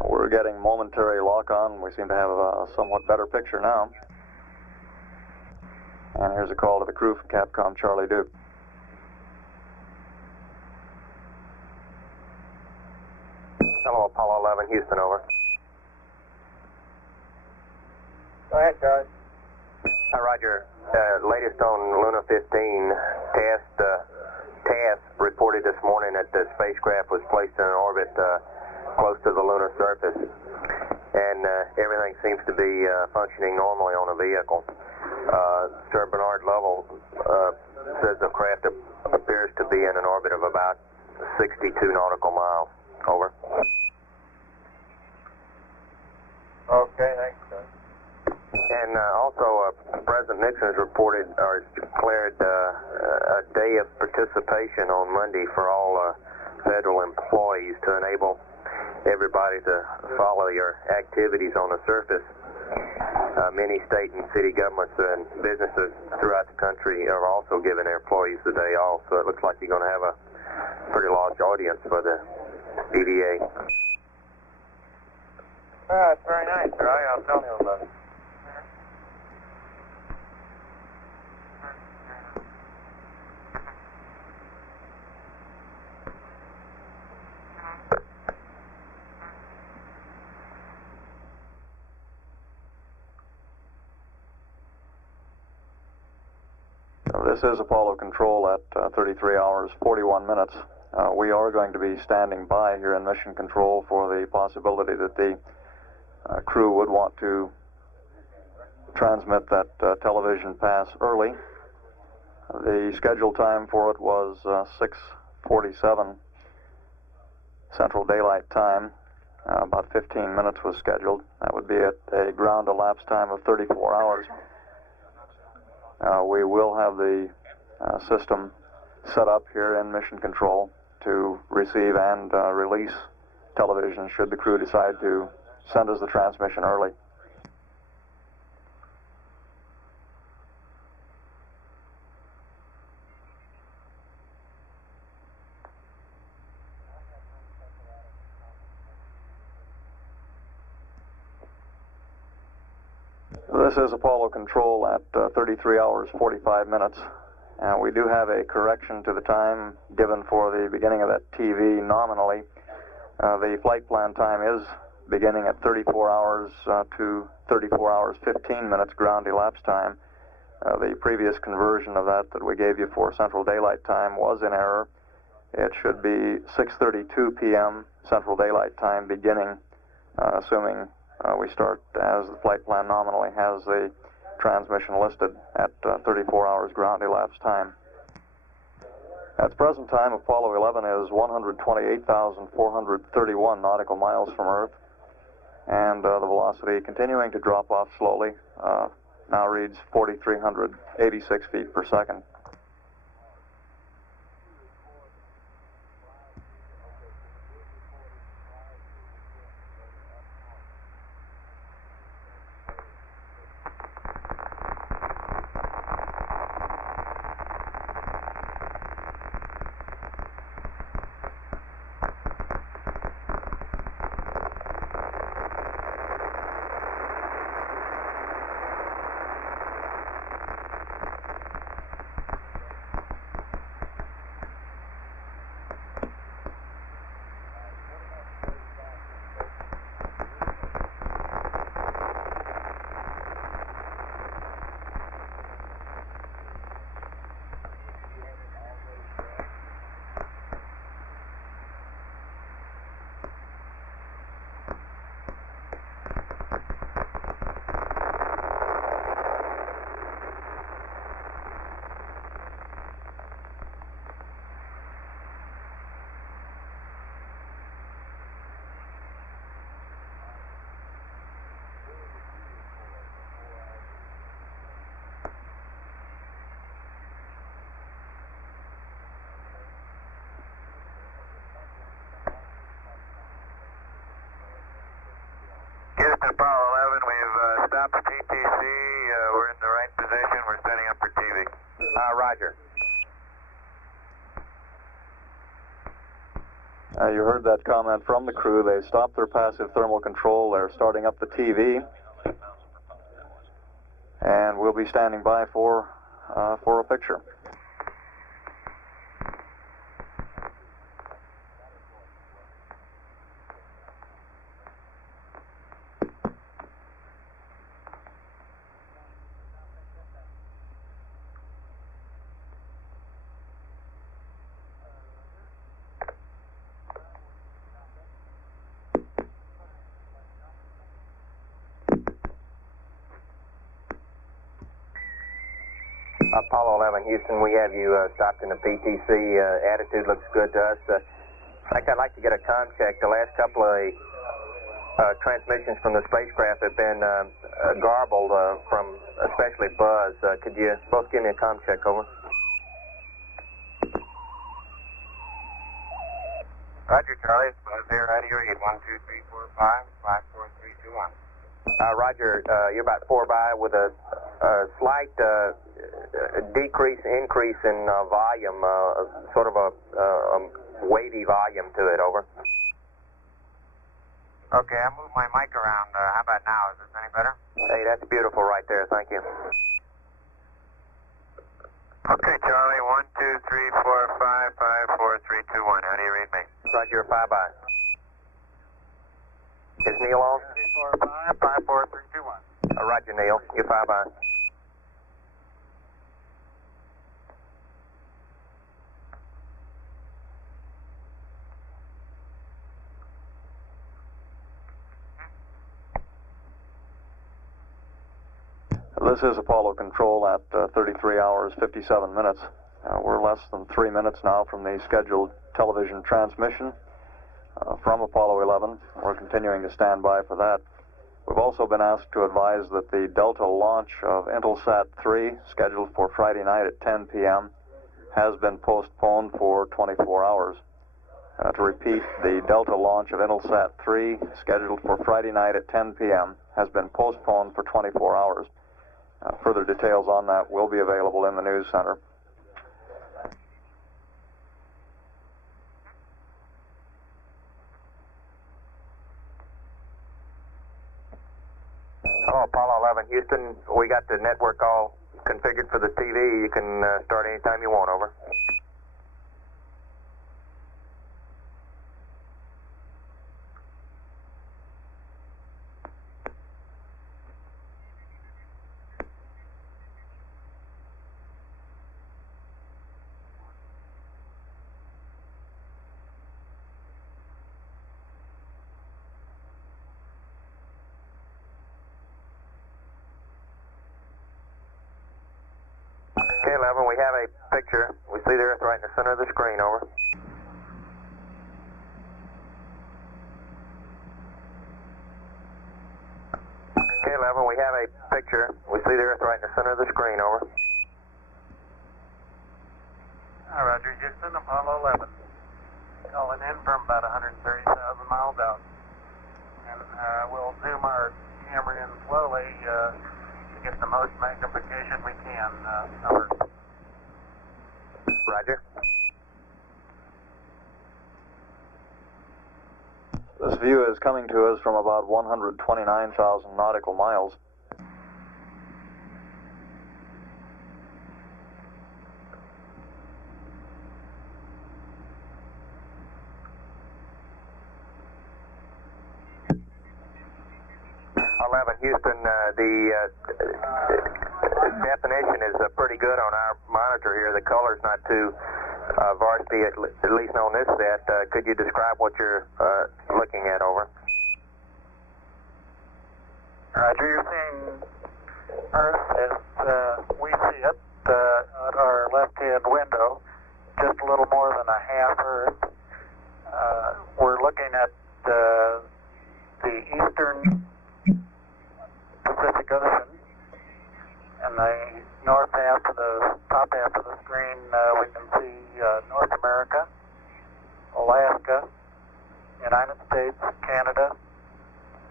We're getting momentary lock on. We seem to have a somewhat better picture now. And here's a call to the crew from Capcom Charlie Duke. Hello, Apollo 11, Houston, over. Go ahead, Charlie. Roger. Latest on Luna 15, TAS reported this morning that the spacecraft was placed in an orbit close to the lunar surface, and everything seems to be functioning normally on a vehicle. Sir Bernard Lovell says the craft appears to be in an orbit of about 62 nautical miles. Over. Okay, thanks, sir. And also, President Nixon has reported or declared a day of participation on Monday for all federal employees to enable everybody to follow your activities on the surface. Many state and city governments and businesses throughout the country are also giving their employees the day off, so it looks like you're going to have a pretty large audience for the EVA. That's very nice, sir. I'll tell you about it. This is Apollo Control at 33 hours, 41 minutes. We are going to be standing by here in Mission Control for the possibility that the crew would want to transmit that television pass early. The scheduled time for it was 6:47 Central Daylight Time. About 15 minutes was scheduled. That would be at a ground elapsed time of 34 hours. We will have the system set up here in Mission Control to receive and release television should the crew decide to send us the transmission early. This is Apollo Control at 33 hours 45 minutes. We do have a correction to the time given for the beginning of that TV nominally. The flight plan time is beginning at 34 hours to 34 hours 15 minutes ground elapsed time. The previous conversion of that we gave you for Central Daylight Time was in error. It should be 6:32 p.m. Central Daylight Time beginning, assuming we start as the flight plan nominally has the transmission listed at 34 hours ground elapsed time. At the present time, Apollo 11 is 128,431 nautical miles from Earth, and the velocity continuing to drop off slowly, now reads 4,386 feet per second. Houston, Apollo 11, we've stopped the TTC. We're in the right position. We're setting up for TV. Roger. You heard that comment from the crew. They stopped their passive thermal control. They're starting up the TV. And we'll be standing by for a picture. Apollo 11, Houston, we have you stopped in the PTC. Attitude looks good to us. In fact, I'd like to get a com check. The last couple of transmissions from the spacecraft have been garbled from especially buzz. Could you both give me a com check, over? Roger, Charlie. It's Buzz here. Radio read 12345 54321. Roger, you're about 4 by with a slight decrease, increase in volume, sort of a wavy volume to it, over. Okay, I moved my mic around. How about now? Is this any better? Hey, that's beautiful right there. Thank you. Okay, Charlie. 12345 54321. How do you read me? Roger, you're 5 by. Is Neil on? 345 54321. Roger, Neil. You're 5 by. This is Apollo Control at 33 hours 57 minutes. We're less than 3 minutes now from the scheduled television transmission. from Apollo 11. We're continuing to stand by for that. We've also been asked to advise that the Delta launch of Intelsat 3, scheduled for Friday night at 10 p.m., has been postponed for 24 hours. To repeat, the Delta launch of Intelsat 3, scheduled for Friday night at 10 p.m., has been postponed for 24 hours. Further details on that will be available in the news center. Hello, Apollo 11, Houston. We got the network all configured for the TV. You can start anytime you want, over. Okay, 11, we have a picture. We see the Earth right in the center of the screen, over. Okay, 11, we have a picture. We see the Earth right in the center of the screen, over. Roger, Houston, Apollo 11. Calling in from about 130,000 miles out. And we'll zoom our camera in slowly to get the most magnification we can. Over. Roger. This view is coming to us from about 129,000 nautical miles. Houston, the definition is pretty good on our monitor here. The color's not too varsity, at least on this set. Could you describe what you're looking at, over? Roger, you're seeing Earth as we see it at our left-hand window, just a little more than a half Earth. We're looking at the eastern Pacific Ocean, and the north half of the top half of the screen we can see North America, Alaska, United States, Canada,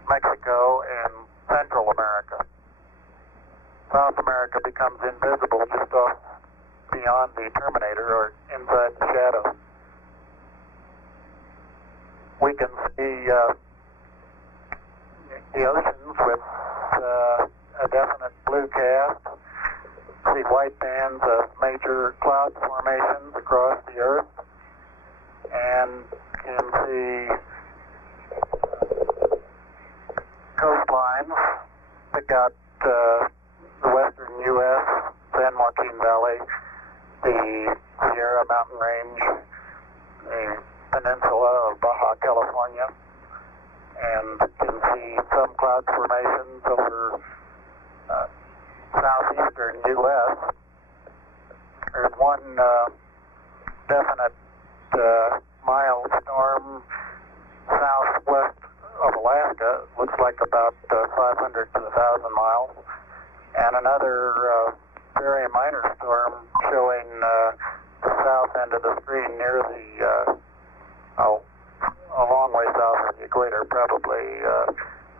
Mexico, and Central America. South America becomes invisible just off beyond the terminator or inside the shadow. We can see the oceans with a definite blue cast, see white bands of major cloud formations across the Earth, and can see coastlines. Pick out the western U.S., San Joaquin Valley, the Sierra Mountain Range, the peninsula of Baja California, and can see some cloud formations over southeastern U.S. There's one definite mild storm southwest of Alaska. Looks like about 500 to 1,000 miles. And another very minor storm showing the south end of the screen near the a long way south of the equator, probably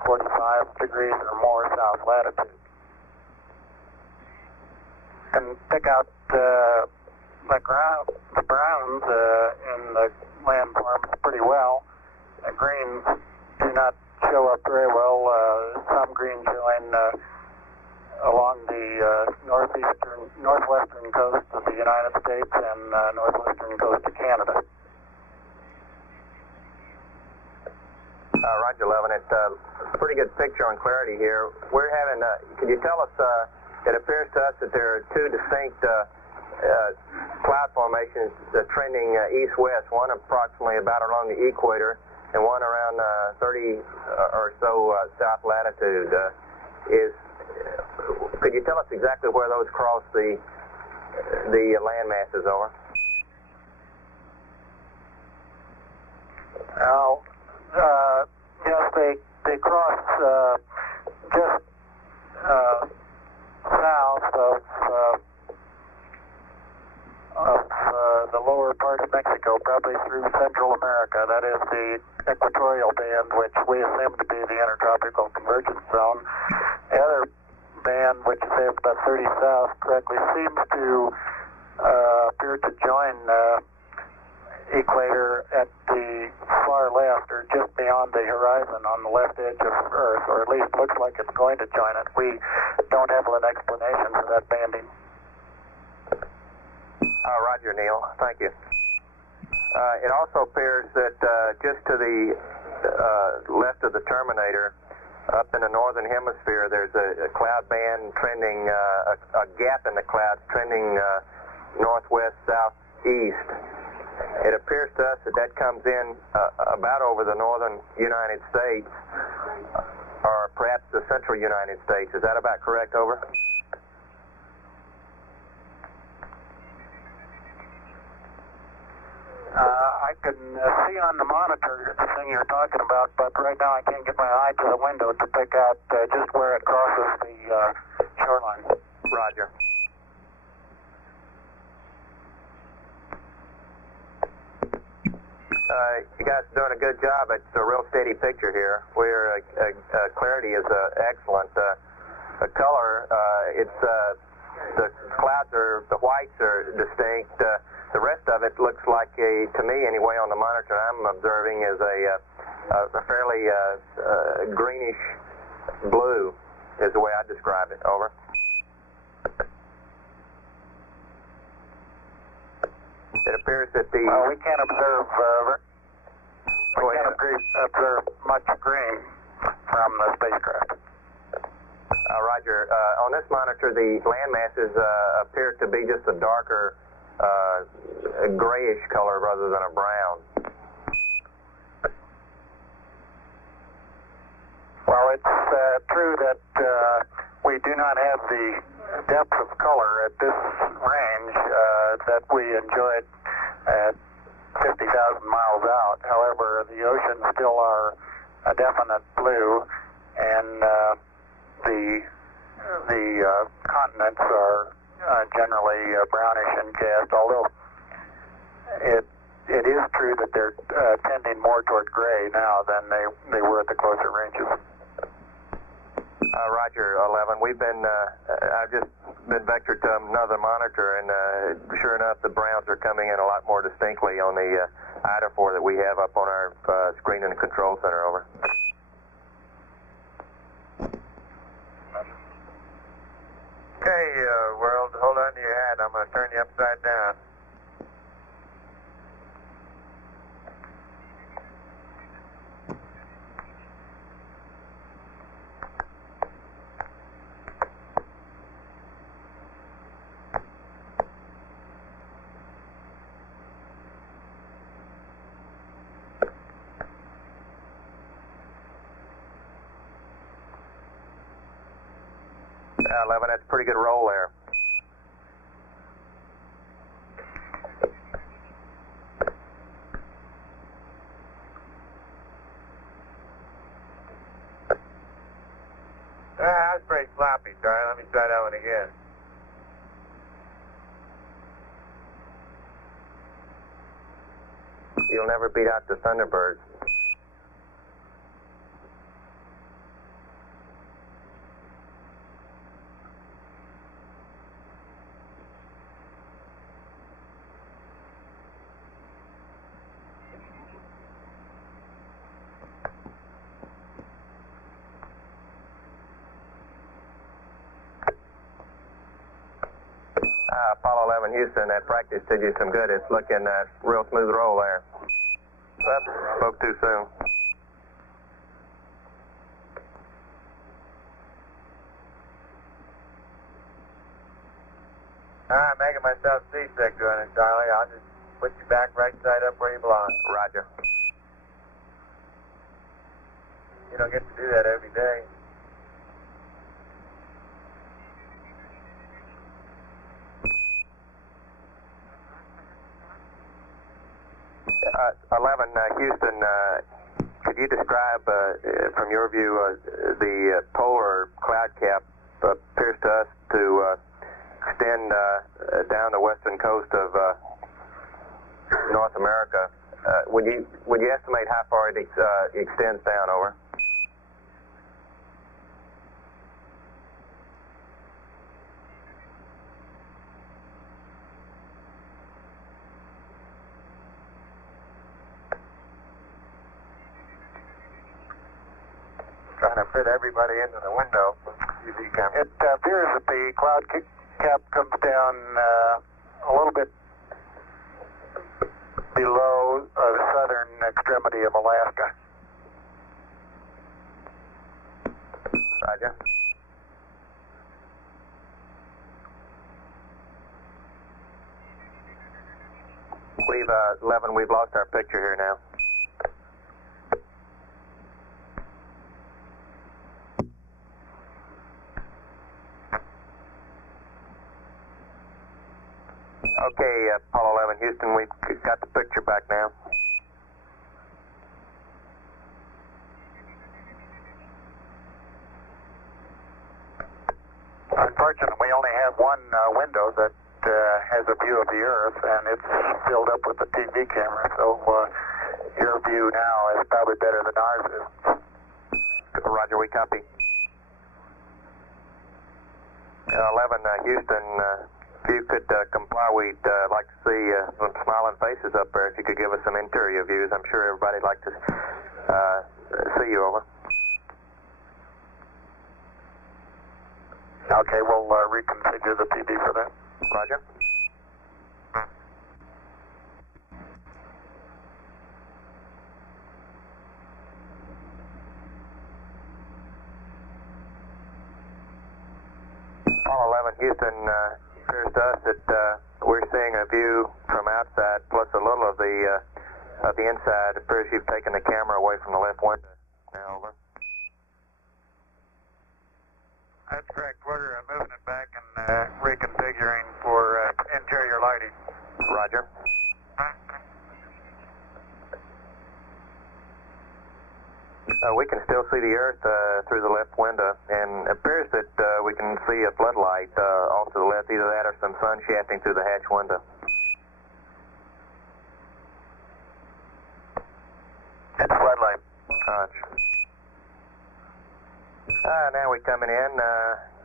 45 degrees or more south latitude. Can pick out the browns in the landforms pretty well. The greens do not show up very well. Some green showing along the northwestern coast of the United States and northwestern coast of Canada. Roger, 11. It's a pretty good picture on clarity here. We're having, can you tell us, it appears to us that there are two distinct cloud formations trending east-west, one approximately about along the equator and one around 30 or so south latitude. Could you tell us exactly where those cross the land masses, over? Well, Yes, they cross just south of the lower part of Mexico, probably through Central America. That is the equatorial band, which we assume to be the intertropical convergence zone. The other band, which is about 30 south, correctly seems to appear to join equator at the far left, or just beyond the horizon on the left edge of Earth, or at least looks like it's going to join it. We don't have an explanation for that banding. Roger, Neil. Thank you. It also appears that just to the left of the terminator, up in the northern hemisphere, there's a cloud band trending, a gap in the clouds trending northwest, southeast. It appears to us that that comes in about over the northern United States, or perhaps the central United States. Is that about correct? Over. I can see on the monitor the thing you're talking about, but right now I can't get my eye to the window to pick out just where it crosses the shoreline. Roger. You guys are doing a good job. It's a real steady picture here. Where clarity is excellent. The color, it's the clouds are, the whites are distinct. The rest of it looks like to me anyway, on the monitor I'm observing, is a fairly greenish blue, is the way I describe it. Over. It appears that the... Well, we can't observe observe much green from the spacecraft. Roger. On this monitor, the land masses appear to be just a darker grayish color rather than a brown. Well, it's true that we do not have the depth of color at this range that we enjoyed at 50,000 miles out. However, the oceans still are a definite blue, and the continents are generally brownish in cast, although it is true that they're tending more toward gray now than they were at the closer ranges. Roger, 11. We've been, I've just been vectored to another monitor, and sure enough, the browns are coming in a lot more distinctly on the IDA4 that we have up on our screen in the control center. Over. Okay, world, hold on to your hat. I'm going to turn you upside down. Yeah, 11, that's a pretty good roll there. That's pretty sloppy, Charlie. Let me try that one again. You'll never beat out the Thunderbirds. Apollo 11 Houston, that practice did you some good. It's looking real smooth roll there. Oops, spoke too soon. I'm making myself seasick doing it, Charlie. I'll just put you back right side up where you belong. Roger. You don't get to do that every day. 11 Houston, could Could you describe, from your view, the polar cloud cap appears to us to extend down the western coast of North America. Would you estimate how far it extends down? Over. Trying to fit everybody into the window. It appears that the cloud cap comes down a little bit below the southern extremity of Alaska. Roger. We've 11. We've lost our picture here now. Okay, Apollo 11, Houston, we've got the picture back now. Unfortunately, we only have one window that has a view of the Earth, and it's filled up with the TV camera, so your view now is probably better than ours is. Roger, we copy. 11, Houston, if you could comply, we'd like to see some smiling faces up there. If you could give us some interior views, I'm sure everybody'd like to see you. Over. Okay, we'll reconfigure the TV for that. Roger. Apollo 11, Houston, appears to us that we're seeing a view from outside, plus a little of the inside. It appears you've taken the camera away from the left window. Now, over. That's correct. We're moving it back and reconfiguring for interior lighting. Roger. We can still see the Earth through the left window, and it appears that we can see a floodlight off to the left, either that or some sun shafting through the hatch window. It's a floodlight. Now we're coming in.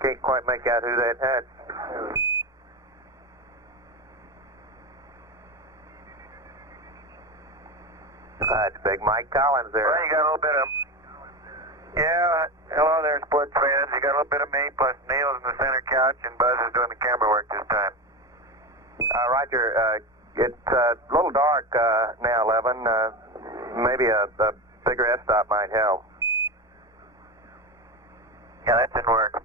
Can't quite make out who that had. That's Big Mike Collins there. Well, you got a little bit of... Yeah, hello there, sports fans. You got a little bit of me, plus Neil's in the center couch, and Buzz is doing the camera work this time. Roger, it's a little dark now, 11. Maybe a bigger f-stop might help. Yeah, that didn't work.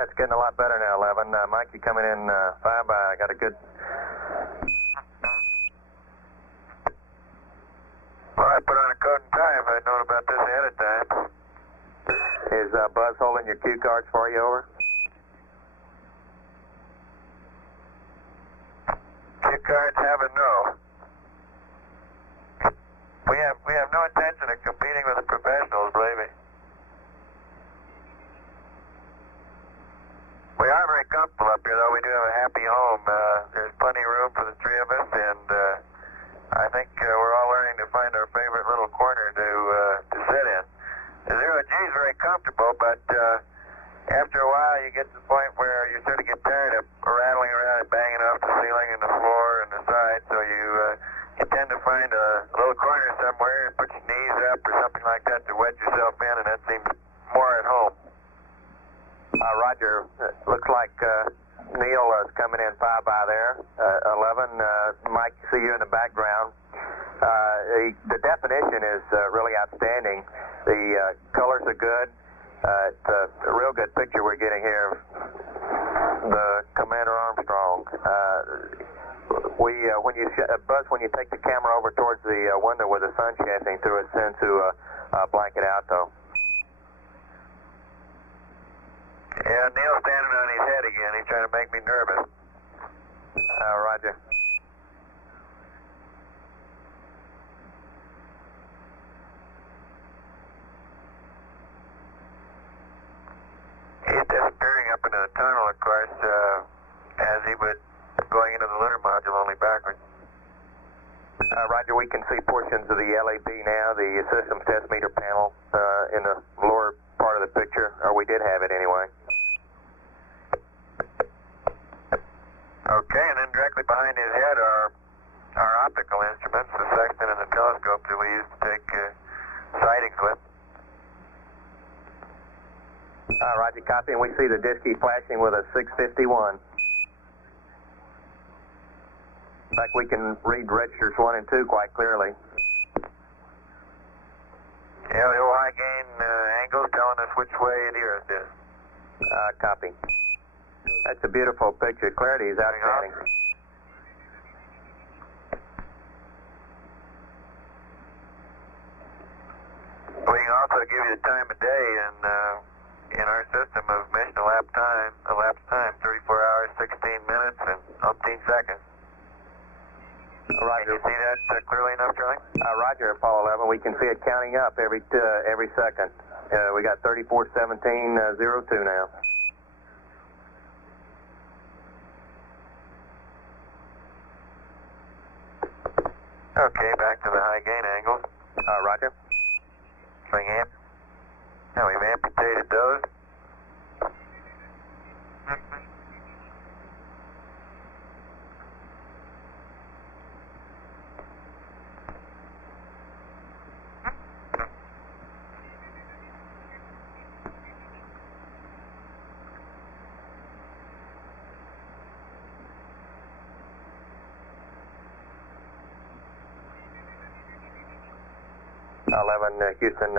It's getting a lot better now, 11. Mike, you coming in fine by. I got a good... Well, I put on a coat and tie if I'd known about this ahead of time. Is Buzz holding your cue cards for you, over? Cue cards have a no. We have no intention of competing with the professionals, believe me. We are very comfortable up here, though. We do have a happy home. There's plenty of room for the three of us, and I think we're all learning to find our favorite little corner to sit in. The zero G is very comfortable, but after a while you get to the point where you sort of get tired of rattling around and banging off the ceiling and the floor and the side, so you tend to find a little corner somewhere and put your knees up or something like that to wedge yourself in, and that seems more at home. Roger, looks like Neil is coming in fine by there. 11, Mike, see you in the background. The definition is really outstanding. The colors are good. It's a real good picture we're getting here of the Commander Armstrong. Buzz, when you take the camera over towards the window with the sun shafting through it, tends to blank it out, though. Yeah, Neil's standing on his head again. He's trying to make me nervous. Roger. He's disappearing up into the tunnel, of course, as he would going into the lunar module, only backwards. Roger, we can see portions of the LAB now, the systems test meter panel in the lower part of the picture, or we did have it anyway. Okay, and then directly behind his head are our optical instruments, the sextant and the telescope that we used to take sightings with. Roger, copy, and we see the disky flashing with a 651. In fact, we can read registers 1 and 2 quite clearly. Yeah, the old high gain angles telling us which way the Earth is. Copy. That's a beautiful picture. Clarity is outstanding. We can also give you the time of day in our system of mission elapsed time, 34 hours, 16 minutes, and umpteen seconds. Roger. Can you see that clearly enough, Charlie? Roger, Apollo 11. We can see it counting up every second. We got 34:17:02 now. Okay, back to the high gain angles. Roger. Swing amp. Now we've amputated those. Houston,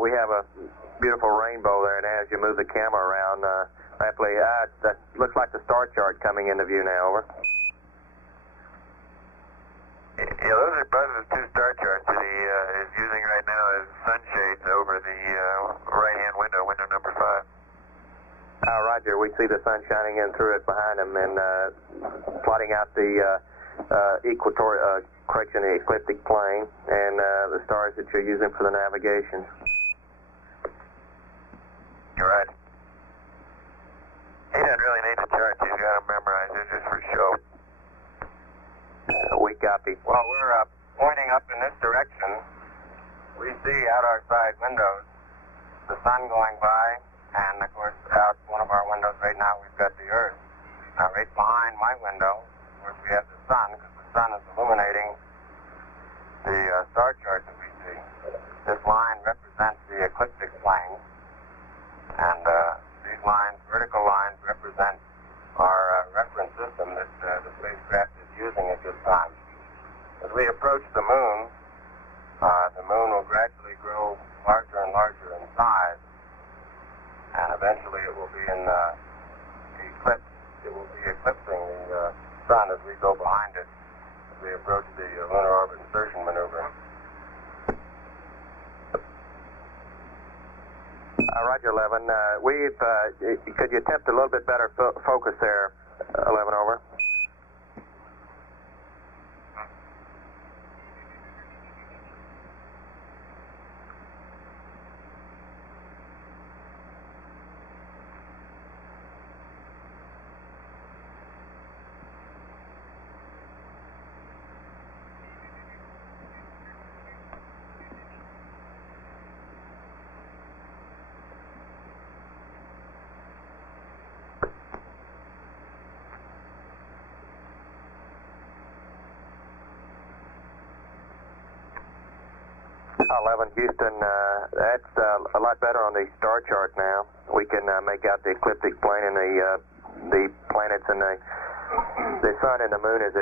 we have a beautiful rainbow there, and as you move the camera around rapidly, that looks like the star chart coming into view now. Over. Yeah, those are Buzz's 2 star charts that he is using right now as sunshades over the right-hand window, window number 5. Roger, we see the sun shining in through it behind him and plotting out the the ecliptic plane, and the stars that you're using for the navigation. You're right. He doesn't really need the charts. He's got them memorized. It's just for show. We copy. Well, we're pointing up in this direction. We see out our side windows the sun going by, and of course out one of our windows right now we've got the Earth. Now right behind my window, of course, we have the sun, because the sun is illuminating the star chart that we see. This line represents the ecliptic plane, and these lines, vertical lines, represent our reference system that the spacecraft is using at this time. As we approach the moon will gradually grow larger and larger in size, and eventually it will be in eclipse. It will be eclipsing the sun as we go behind it, as we approach the lunar orbit insertion maneuver. Roger, 11. Could you attempt a little bit better focus there, 11, over? 11, Houston, that's a lot better on the star chart now. We can make out the ecliptic plane and the planets and the sun and the moon as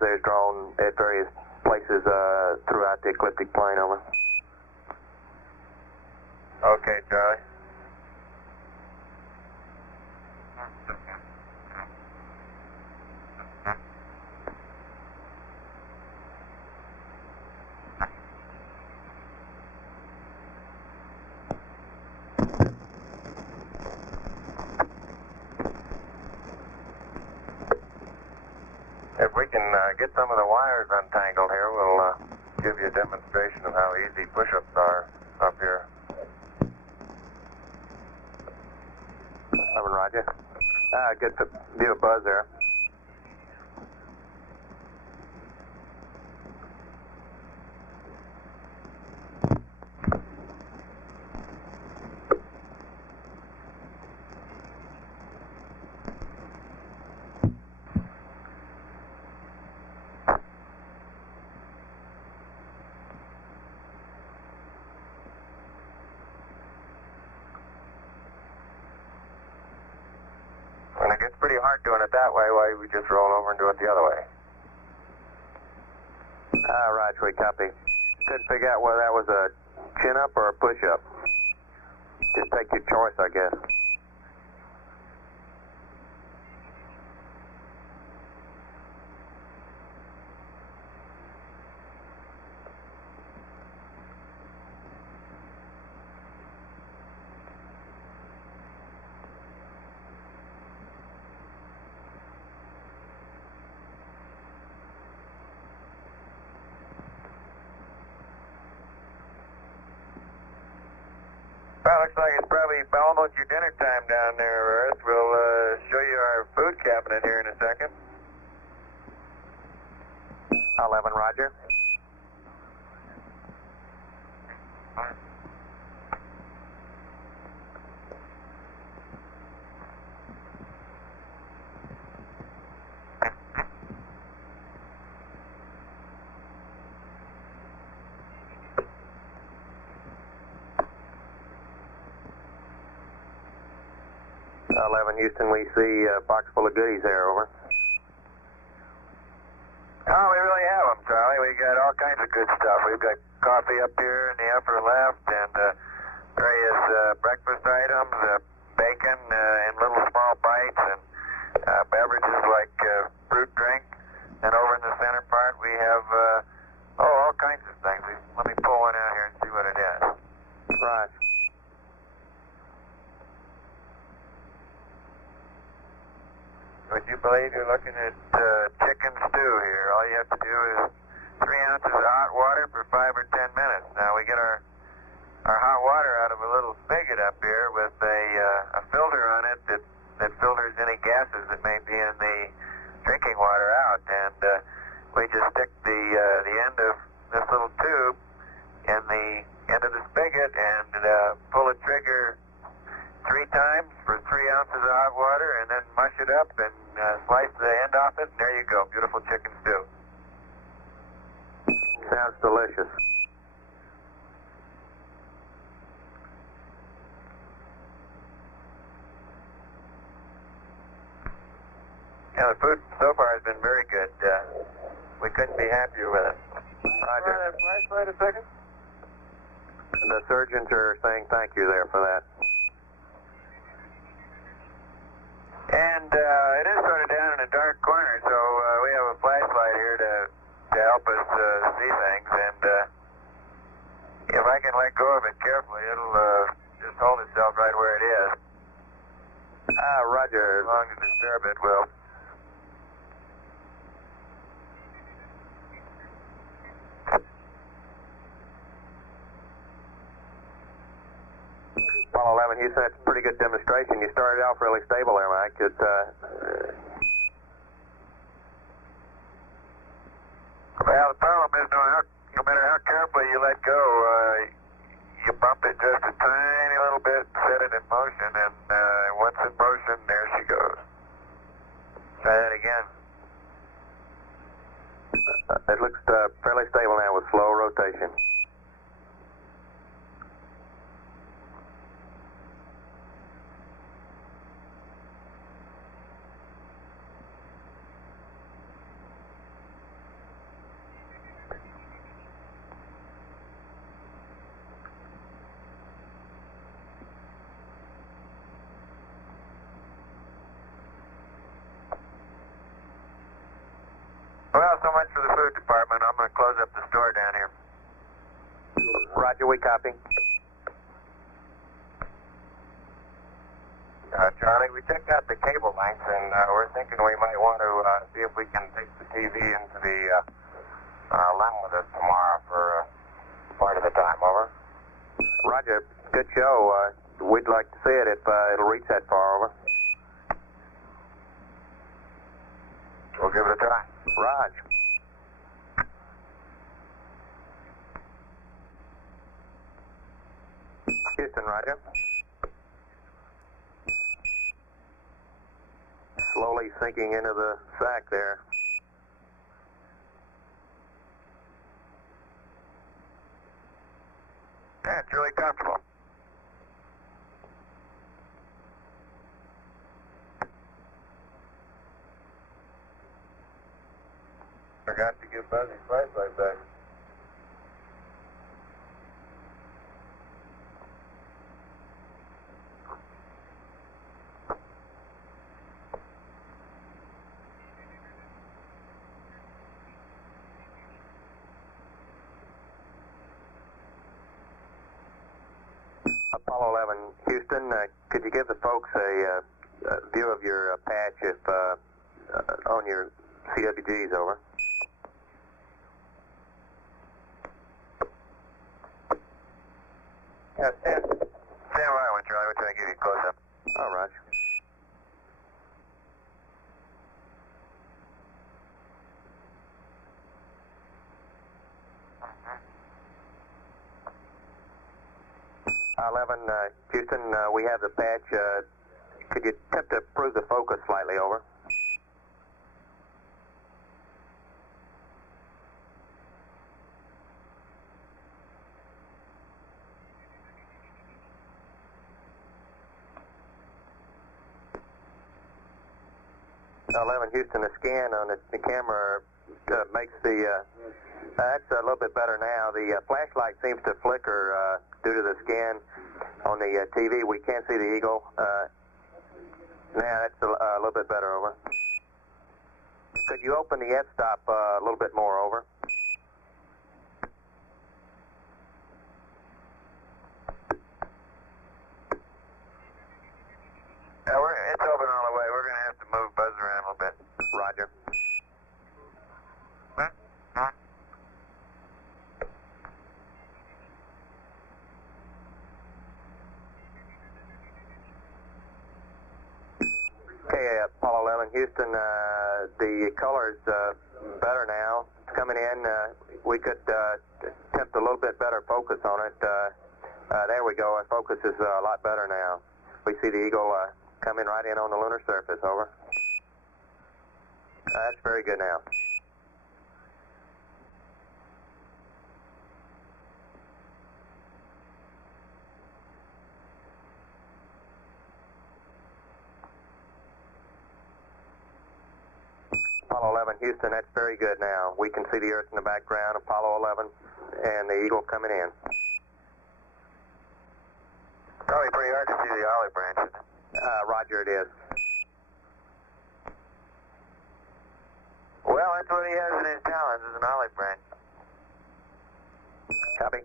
they're drawn at various places throughout the ecliptic plane. Over. Okay, Charlie. we can get some of the wires untangled here, we'll give you a demonstration of how easy push-ups are up here. 11, roger. Good view of Buzz there. And it gets pretty hard doing it that way, why we just roll over and do it the other way. Roger, we copy. Couldn't figure out whether that was a chin-up or a push-up. Just take your choice, I guess. Well, looks like it's probably almost your dinner time down there, Earth. We'll show you our food cabinet here in a second. 11, roger. Houston, we see a box full of goodies there, over. Oh, we really have them, Charlie. We got all kinds of good stuff. We've got coffee up here in the upper left and various breakfast items, bacon in little small bites, and beverages like fruit drink. And over in the center part, we have all kinds of things. Let me pull one out here and see what it is. Right. Would you believe you're looking at chicken stew here? All you have to do is 3 ounces of hot water for 5 or 10 minutes. Now we get our hot water out of a little spigot up here with a filter on it that filters any gases that may be in the drinking water out. And we just stick the end of this little tube in the end of the spigot and pull a trigger 3 times for 3 ounces of hot water, and then mush it up and slice the end off it, and there you go, beautiful chicken stew. Sounds delicious. Yeah, the food so far has been very good. We couldn't be happier with it. Roger. That flashlight a second? The surgeons are saying thank you there for that. And it is sort of down in a dark corner, so we have a flashlight here to help us see things. And if I can let go of it carefully, it'll just hold itself right where it is. Roger. As long as disturb it will. Apollo 11, Houston, that's a pretty good demonstration. You started off really stable there, Mike. Well, the problem is no matter how carefully you let go, you bump it just a tiny little bit, set it in motion, and once in motion, there she goes. Try that again. It looks fairly stable now with slow rotation. Well, so much for the food department. I'm going to close up the store down here. Roger, we copy. Charlie, we we checked out the cable length, and we're thinking we might want to see if we can take the TV into the LEM with us tomorrow for part of the time. Over. Roger. Good show. We'd like to see it if it'll reach that far. Over. We'll give it a try. Raj. Houston, Roger. Slowly sinking into the sack there. Yeah, it's really comfortable. Forgot to give Buzzy's flashlight back. Apollo 11, Houston, could you give the folks a view of your patch if on your CWGs, over? Yeah, stand where I went, Charlie. We're trying to give you a close-up. All right. Houston, we have the patch. Could you attempt to improve the focus slightly, over? Houston, the scan on the camera makes the, that's a little bit better now. The flashlight seems to flicker due to the scan on the TV. We can't see the eagle. Now that's a little bit better, over. Could you open the f-stop a little bit more, over? Yeah, it's open all the way. We're going to have to move Buzz around a little bit. Roger. Okay, Apollo 11, Houston, the color's better now. It's coming in. We could attempt a little bit better focus on it. There we go. Our focus is a lot better now. We see the eagle coming right in on the lunar surface, over. That's very good now. Apollo 11, Houston, that's very good now. We can see the Earth in the background, Apollo 11, and the eagle coming in. Probably pretty hard to see the olive branch, isn't it? Roger, it is. Well, that's what he has in his talons, is an olive branch. Copy.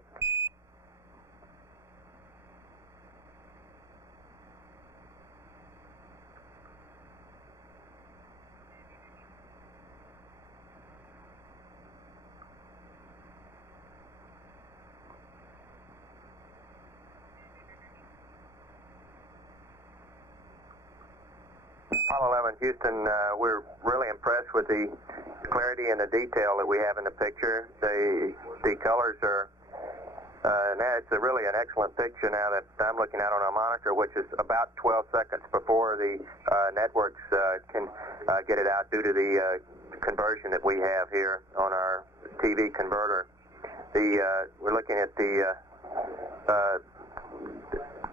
Apollo 11, Houston, we're really impressed with the clarity and the detail that we have in the picture. The colors are, now it's really an excellent picture now that I'm looking at on our monitor, which is about 12 seconds before the networks can get it out due to the conversion that we have here on our TV converter. We're looking at the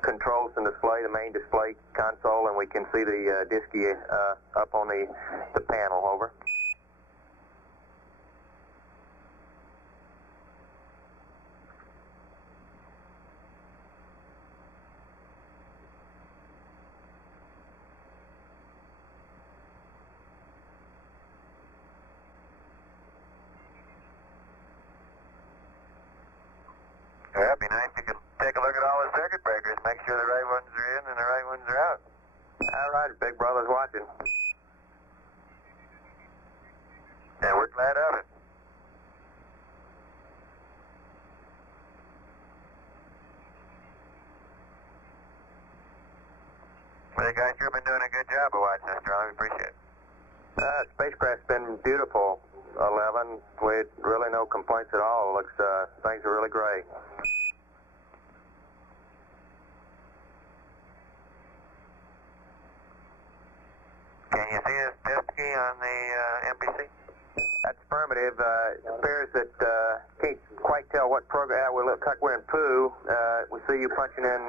controls and display, the main display console, and we can see the disky up on the panel, over. Yeah, it'd be nice if you could take a look at all the circuit breakers, make sure the right ones are in and the right ones are out. All right, fellas watching. And we're glad of it. Well, you guys sure been doing a good job of watching us, Charlie. We appreciate it. Spacecraft's been beautiful, 11. We really no complaints at all. Looks, things are really great. Can you see this disk key on the MPC? That's affirmative. It appears that can't quite tell what program. We look like we're in Pooh. We see you punching in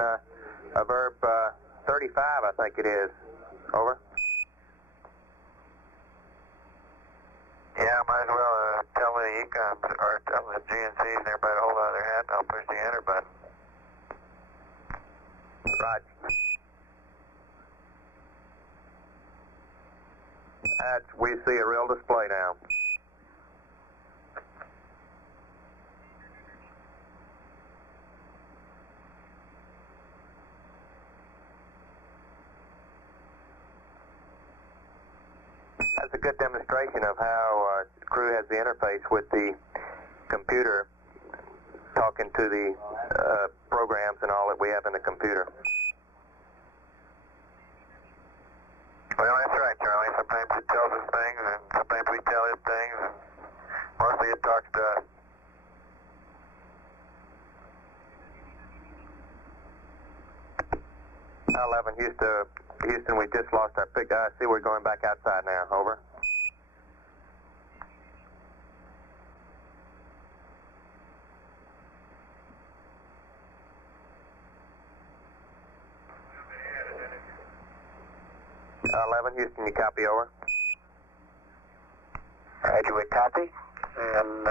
a verb 35, I think it is. Over. Yeah, might as well tell the ecoms or tell the GNCs and everybody to hold on to their hat and I'll push the enter button. Right. We see a real display now. That's a good demonstration of how crew has the interface with the computer, talking to the programs and all that we have in the computer. Well, that's right, Charlie. Sometimes it tells us things, and sometimes we tell it things, and mostly it talks to us. Houston, we just lost our pick. I see we're going back outside now. Over. Houston, you copy, over? Roger, we copy. And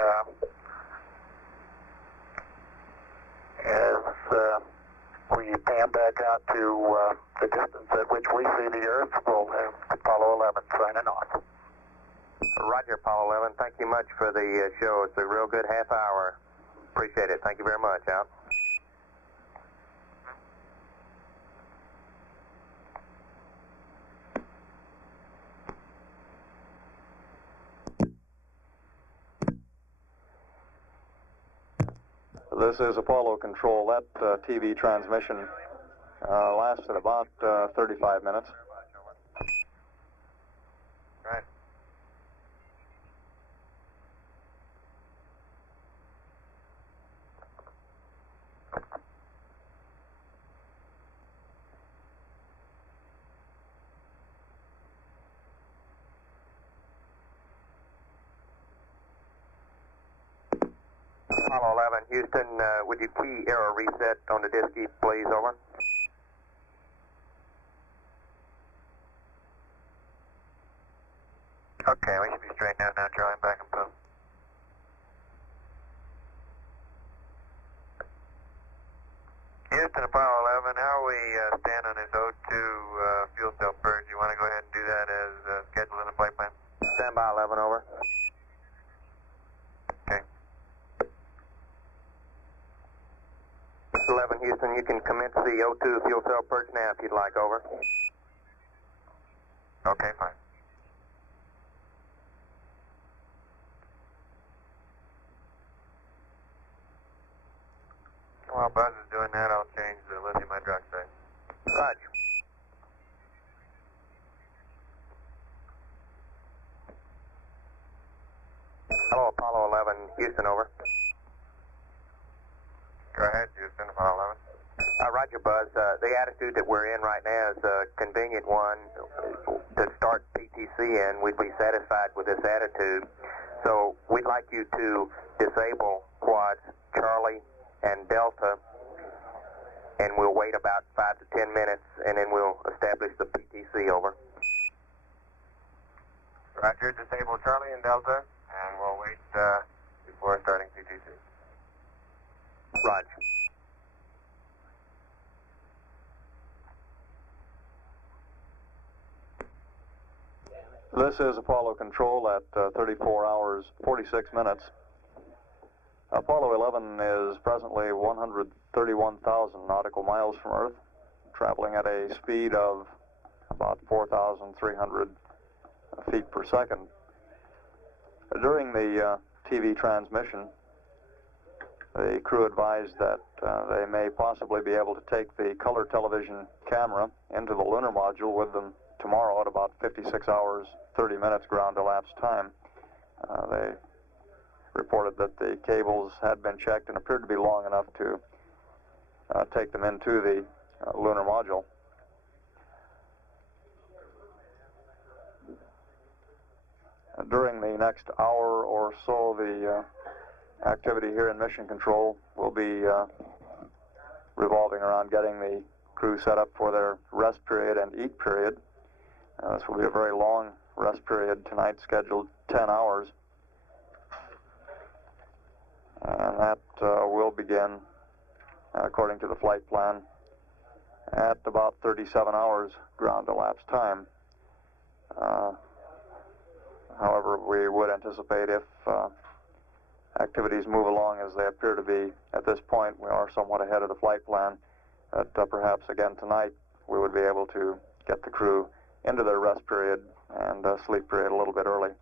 as we pan back out to the distance at which we see the Earth, we'll have Apollo 11 signing off. Roger, Apollo 11. Thank you much for the show. It's a real good half hour. Appreciate it. Thank you very much. Out. This is Apollo Control. That TV transmission lasted about 35 minutes. Right. Apollo 11, Houston, would you key error reset on the disk key, please, over? Okay, we should be straightened out now, Charlie. I'm back in Pooh. Houston, Apollo 11, how are we stand on this O2 fuel cell purge? You want to go ahead and do that as scheduled in the flight plan? Stand by, 11, over. Okay. 11, Houston, you can commence the O2 fuel cell purge now if you'd like, over. Okay, fine. While Buzz is doing that, I'll change the lithium hydroxide. Roger. Hello, Apollo 11, Houston, over. Go ahead, Houston, Apollo 11. Roger, Buzz. The attitude that we're in right now is a convenient one to start PTC in. We'd be satisfied with this attitude. So we'd like you to disable quads Charlie and Delta, and we'll wait about 5 to 10 minutes, and then we'll establish the PTC, over. Roger, disable Charlie and Delta, and we'll wait before starting PTC. Roger. This is Apollo Control at 34 hours, 46 minutes. Apollo 11 is presently 131,000 nautical miles from Earth, traveling at a speed of about 4,300 feet per second. During the TV transmission, the crew advised that they may possibly be able to take the color television camera into the lunar module with them tomorrow at about 56 hours, 30 minutes ground elapsed time. They reported that the cables had been checked and appeared to be long enough to take them into the lunar module. During the next hour or so, the activity here in Mission Control will be revolving around getting the crew set up for their rest period and eat period. This will be a very long rest period tonight, scheduled 10 hours. And that will begin, according to the flight plan, at about 37 hours ground elapsed time. However, we would anticipate if activities move along as they appear to be at this point, we are somewhat ahead of the flight plan, that perhaps again tonight we would be able to get the crew into their rest period and sleep period a little bit early.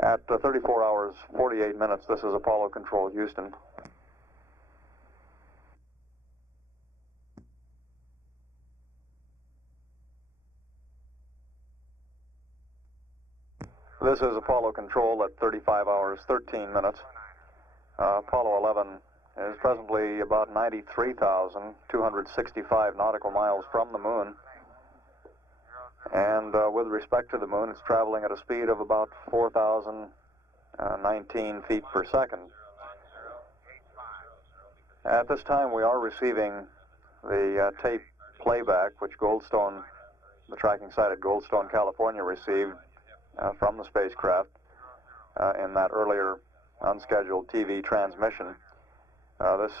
At 34 hours, 48 minutes, this is Apollo Control, Houston. This is Apollo Control at 35 hours, 13 minutes. Apollo 11 is presently about 93,265 nautical miles from the moon. And with respect to the moon, it's traveling at a speed of about 4,019 feet per second. At this time, we are receiving the tape playback, which Goldstone, the tracking site at Goldstone, California, received from the spacecraft in that earlier unscheduled TV transmission. This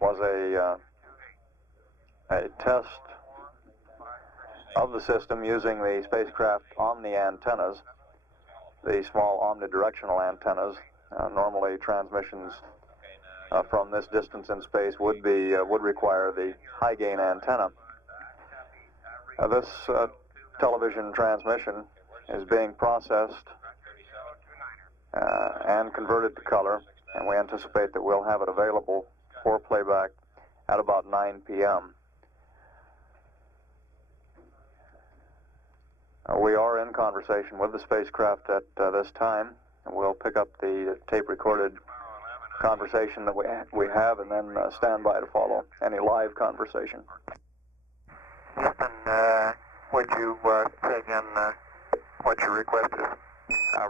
was a test of the system using the spacecraft on the antennas, the small omnidirectional antennas. Normally transmissions from this distance in space would require the high gain antenna. This television transmission is being processed and converted to color, and we anticipate that we'll have it available for playback at about 9 p.m. We are in conversation with the spacecraft at this time, and we'll pick up the tape-recorded conversation that we have and then stand by to follow any live conversation. Houston, would you say again what your request is?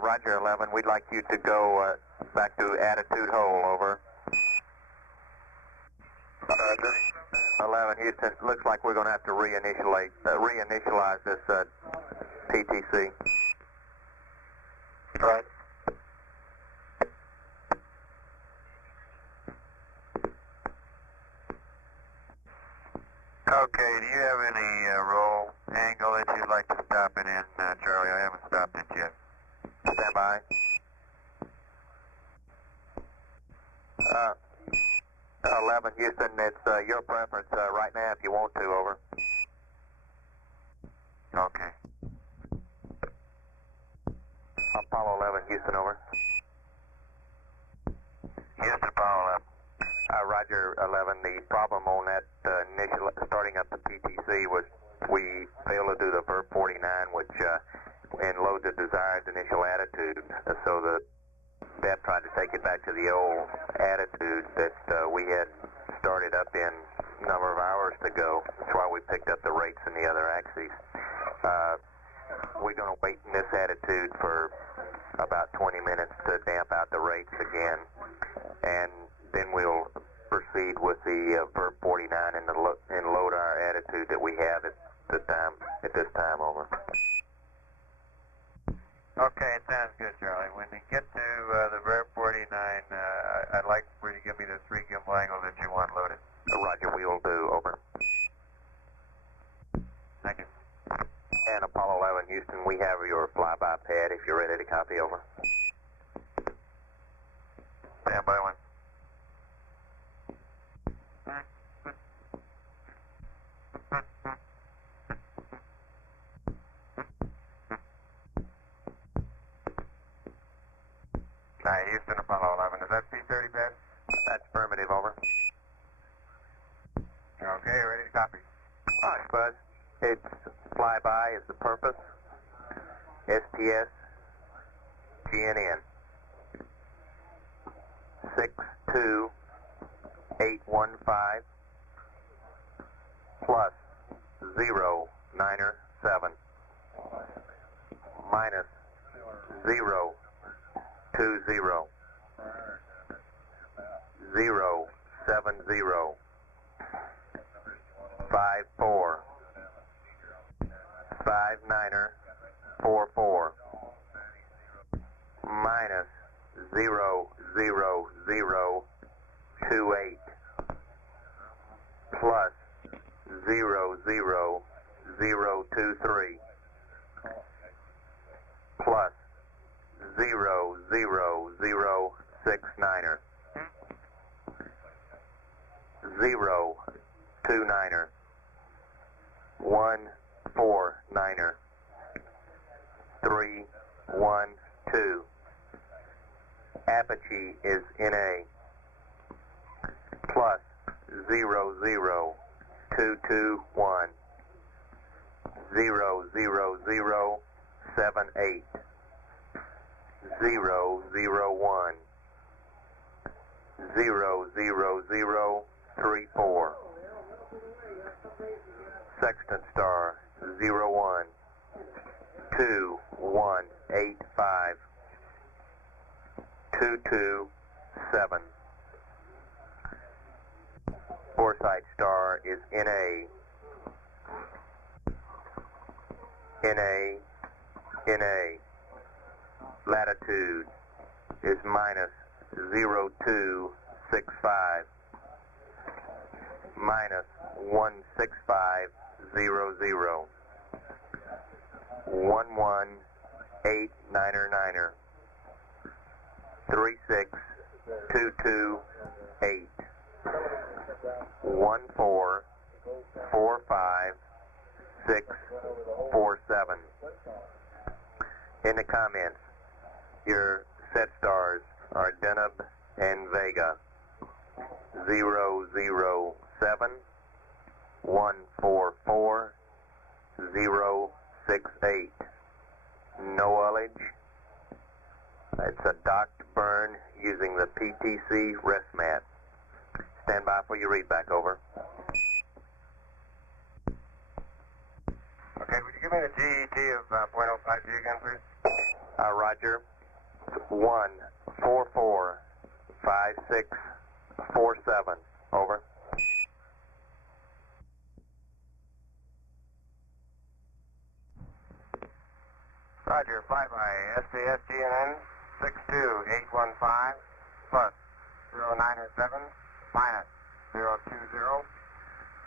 Roger, 11. We'd like you to go back to attitude hole, over. Roger. 11, Houston, looks like we're going to have to reinitialize this PTC. Right. Okay, do you have any roll angle that you'd like to stop it in, Charlie? I haven't stopped it yet. Stand by. 11, Houston, it's your preference right now if you want to, over. Okay. Apollo 11, Houston, over. Houston, Apollo 11. Roger, 11. The problem on that initial starting up the PTC was we failed to do the VERP 49, which and load the desired initial attitude, so that tried to take it back to the old attitude that we had started up in a number of hours ago. That's why we picked up the rates in the other axes. We're going to wait in this attitude for about 20 minutes to damp out the rates again, and then we'll proceed with the VERP 49 and load our attitude that we have at this time, over. Okay, it sounds good, Charlie. When you get to the VERP 49, I'd like for you to give me the 3 gimbal angle that you want loaded. Roger, we will do, over. Thank you. And Apollo 11, Houston, we have your flyby pad if you're ready to copy, over. Stand by 1. Houston, Apollo 11. Is that P30 bed? That's affirmative, over. Okay, ready to copy. All right, Buzz. It's flyby is the purpose. STS GNN 62815 plus 097 minus 020 070 54 5944 minus 00028 plus 00023 plus 00069er 029er 149er 312. Apache is NA plus 00221 00078 001 00034. Sextant star 01 2185 227. Foresight star is NA latitude is minus 0265 minus 16500 11899er 36228 1445647. In the comments, your set stars are Deneb and Vega 007 144 068. No ullage. It's a docked burn using the PTC rest mat. Stand by for your readback, over. Okay, would you give me the GET of .05G again, please? Roger. 1445647. Over. Roger, flyby STS GNN 62815 plus 097 minus 020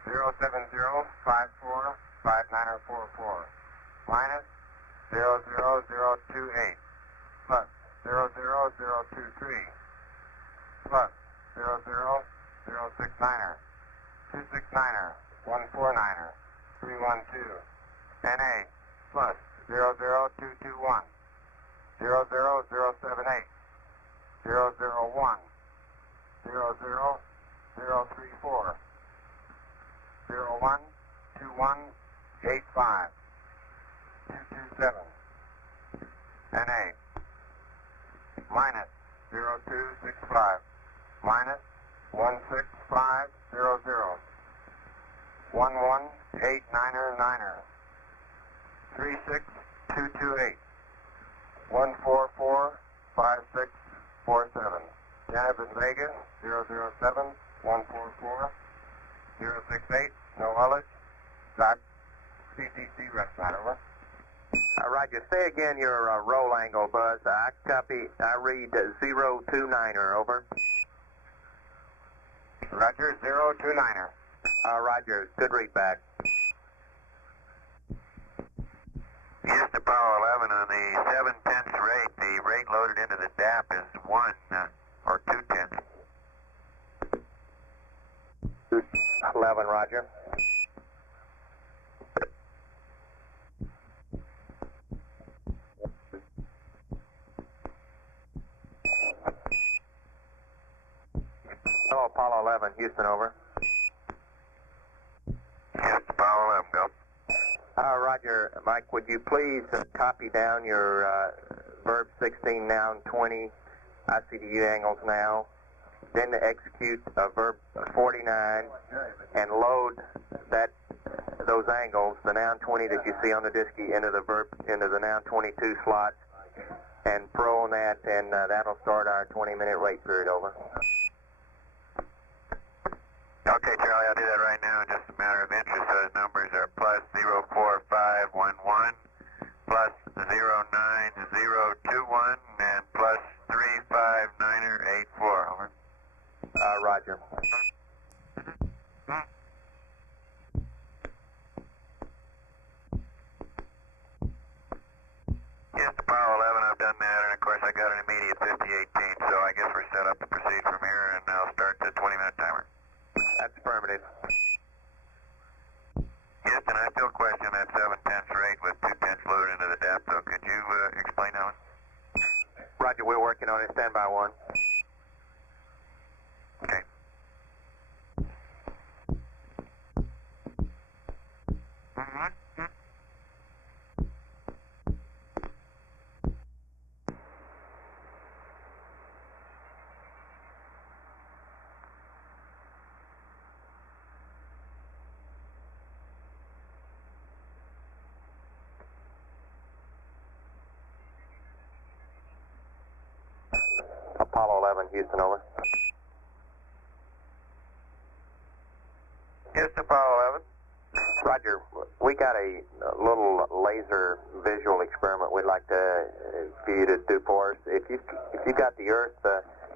070 54 5944 minus 00028 plus 00023 plus 00069er 269er 149er 312 NA plus 00221 00078 001 00034 012185 227 NA minus 0265 minus 16500 11899er 36228 1445647. Deneb and Vega 007 144 068. No ullage. Dock CTC rest mat, over. Roger. Say again your roll angle, Buzz. I copy. I read 029er, over. Roger, 029er. Roger. Good read back. Houston, Apollo 11 on the 7/10 rate. The rate loaded into the DAP is 1 or 2/10. 11, Roger. 11, Houston, over. Houston, Apollo 11, go. Roger. Mike, would you please copy down your verb 16, noun 20, ICDU angles now, then execute verb 49 and load those angles, the noun 20 that you see on the diskey, into the noun 22 slots, and pro on that, and that'll start our 20-minute rate period, over. Okay, Charlie, I'll do that right now. Just a matter of interest. Those numbers are plus 04511, plus 09021, and plus 35984. Over. Roger. Yes, to Apollo 11, I've done that, and of course I got an immediate 5018, so I guess we're set up to proceed from here, and I'll start the 20-minute timer. That's affirmative. Houston, I still question that 7/10 rate with 2/10 loaded into the depth, so could you explain that one? Roger, we're working on it. Stand by one. Okay. Apollo 11, Houston, over. Yes, Apollo 11. Roger, we got a little laser visual experiment we'd like for you to do for us. If you got the Earth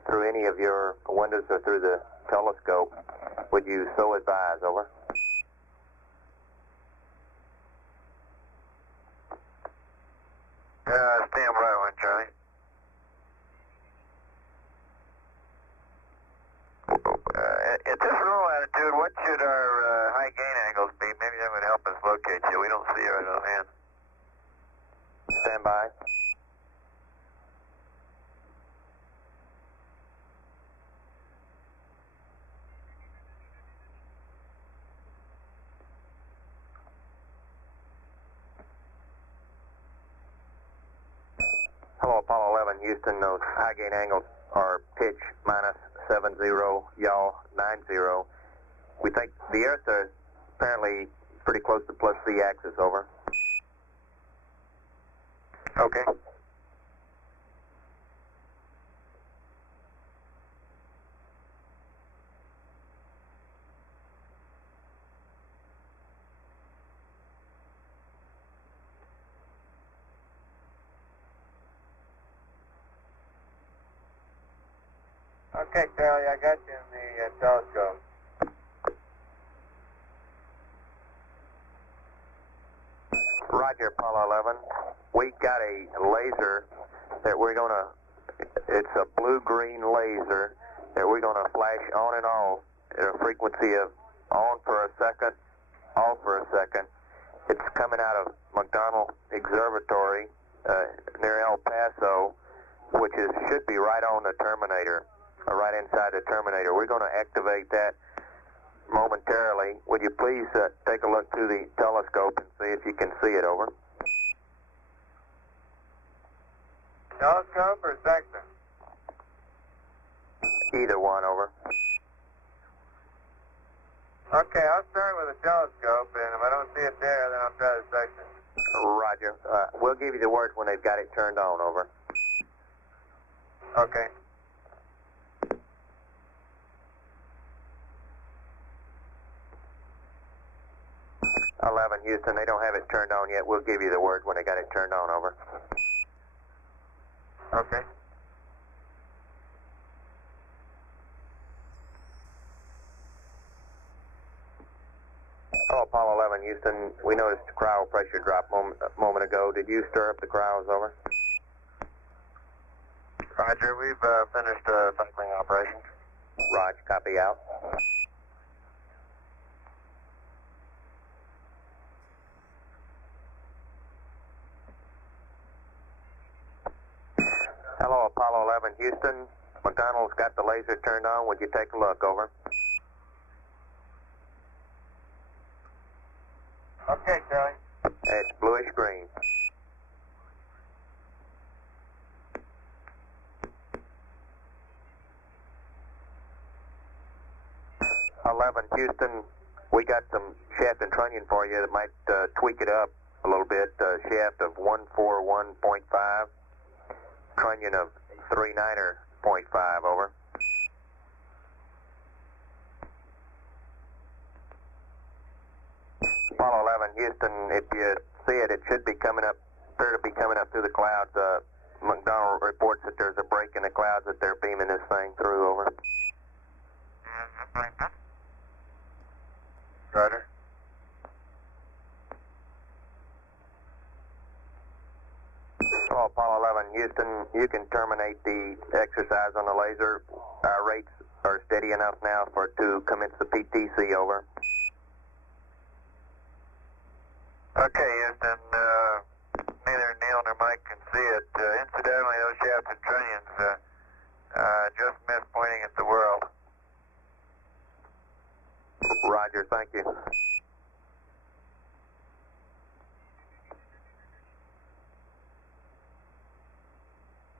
through any of your windows or through the telescope, would you so advise, over? Stand by one, Charlie. At this roll attitude, what should our high gain angles be? Maybe that would help us locate you. We don't see you right offhand. Stand by. Hello, Apollo 11, Houston. Those high gain angles are pitch minus 70, yaw 90. We think the Earth is apparently pretty close to plus Z axis, over. Okay. Okay, Charlie, I got you in the telescope. Roger, Apollo 11. We got a laser that we're going to, it's a blue-green laser that we're going to flash on and off at a frequency of on for a second, off for a second. It's coming out of McDonnell Observatory near El Paso, which should be right on the terminator, right inside the terminator. We're going to activate that momentarily. Would you please take a look through the telescope and see if you can see it, over? Telescope or sector? Either one, over. Okay, I'll start with a telescope, and if I don't see it there, then I'll try the sector. Roger. We'll give you the word when they've got it turned on, over. Okay. Houston, they don't have it turned on yet. We'll give you the word when they got it turned on, over. Okay. Oh, Apollo 11, Houston, we noticed cryo pressure drop a moment ago. Did you stir up the cryos, over? Roger, we've finished cycling operations. Roger, copy out. Hello, Apollo 11, Houston. McDonald's got the laser turned on. Would you take a look? Over. Okay, Charlie. It's bluish green. 11 Houston, we got some shaft and trunnion for you that might tweak it up a little bit. Shaft of 141.5, trunnion of 39.5, over. Apollo 11 Houston, if you see it, it should be coming up, appear to be coming up through the clouds. McDonald reports that there's a break in the clouds that they're beaming this thing through, over. Roger. Oh, Apollo 11 Houston, you can terminate the exercise on the laser. Our rates are steady enough now for it to commence the PTC, over. Okay, Houston, neither Neil nor Mike can see it. Incidentally, those shafts and trunnions just missed pointing at the world. Roger, thank you.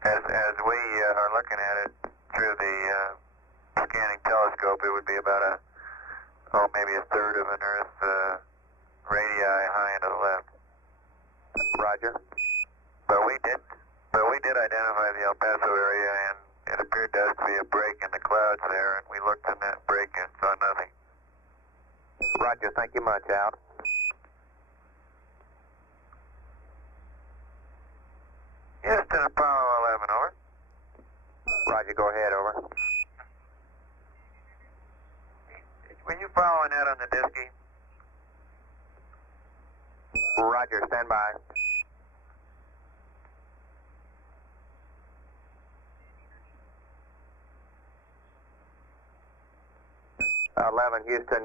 As we are looking at it through the scanning telescope, it would be about maybe a third of an Earth radii high and to the left. Roger. But we did identify the El Paso area, and it appeared to us to be a break in the clouds there, and we looked in that break and saw nothing. Roger, thank you much, out. Houston, Apollo 11, over. Roger, go ahead, over. Were you following that on the Disky? Roger, stand by. Uh, 11 Houston,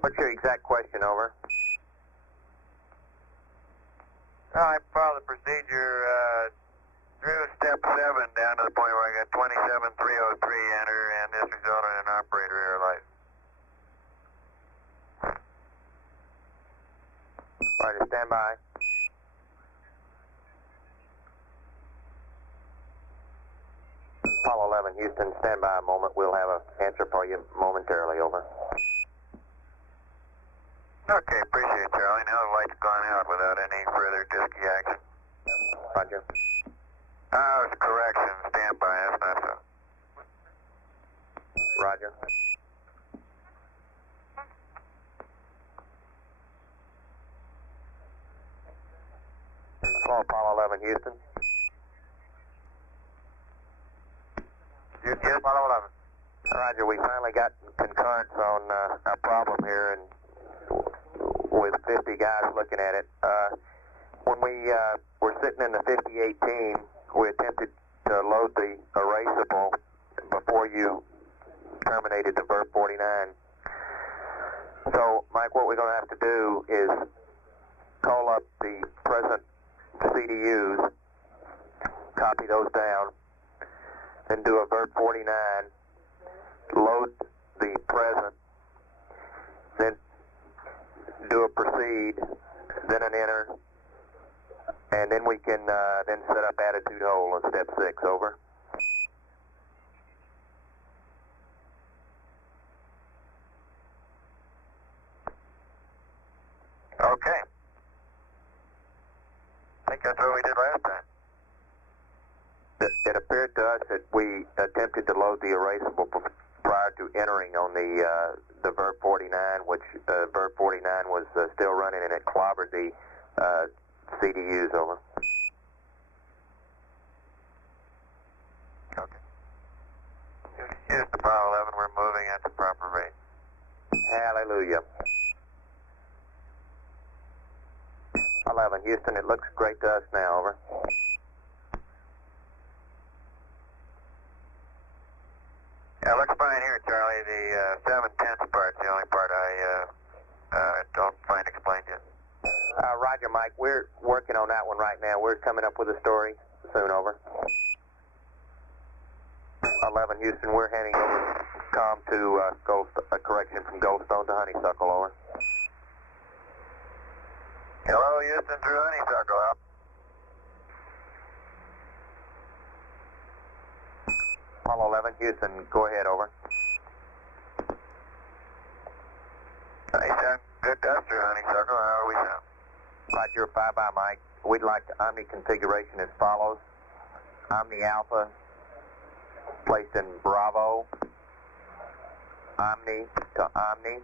what's your exact question, over? Well, I followed the procedure through step 7 down to the point where I got 27303 enter, and this resulted in an operator error light. Roger, stand by. Apollo 11 Houston, stand by a moment. We'll have an answer for you momentarily, over. Okay, appreciate it, Charlie. Now the light's gone out without any further Disky action. Roger. Oh, it's correction. Stand by. That's not so. Roger. Hello, Apollo 11 Houston. Houston, Apollo 11. Roger, we finally got concurrence on our problem here, and with 50 guys looking at it. When we were sitting in the 5018, we attempted to load the erasable before you terminated the VERB 49. So, Mike, what we're going to have to do is call up the present CDUs, copy those down, then do a VERB 49, load the present, then do a proceed, then an enter, and then we can then set up attitude hold on step 6, over. Okay. I think that's what we did last time. It appeared to us that we attempted to load the erasable prior to entering on the VERB 49, which VERB 49 was still running, and it clobbered the CDUs, over. Okay. Here's the Apollo 11. We're moving at the proper rate. Hallelujah. 11 Houston, it looks great to us now, over. Yeah, it looks fine here, Charlie. The 7/10 part's the only part I don't find explained yet. Roger, Mike. We're working on that one right now. We're coming up with a story soon, over. Apollo 11, Houston, we're handing over comm to correction from Goldstone to Honeysuckle, over. Hello, Houston, through Honeysuckle, out. Apollo 11, Houston, go ahead, over. Hey, Sam, good dust through Honeysuckle, how are we now? Roger, 5 by Mike. We'd like the Omni configuration as follows. Omni Alpha placed in Bravo. Omni to Omni.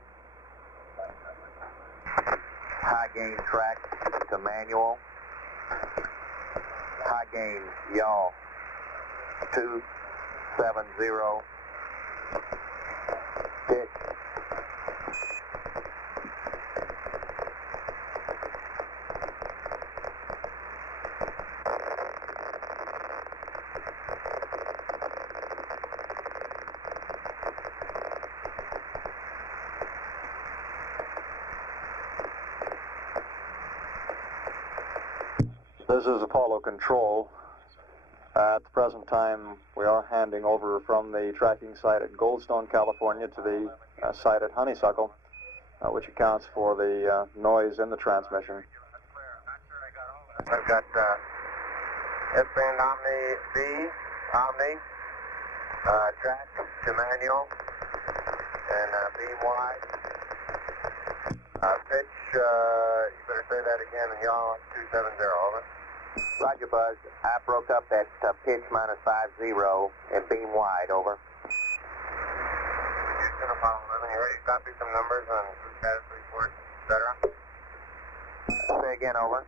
High gain track to manual. High gain yaw 270. Pitch. This is Apollo Control. At the present time, we are handing over from the tracking site at Goldstone, California, to the site at Honeysuckle, which accounts for the noise in the transmission. I've got S-band Omni B, Omni, track to manual, and beam wide. Pitch, you better say that again, yaw 270, over. Roger, Buzz. I broke up that pitch minus 50 and beam wide, over. Houston, Apollo 11, you ready to copy some numbers on status report, etc.? Say again, over.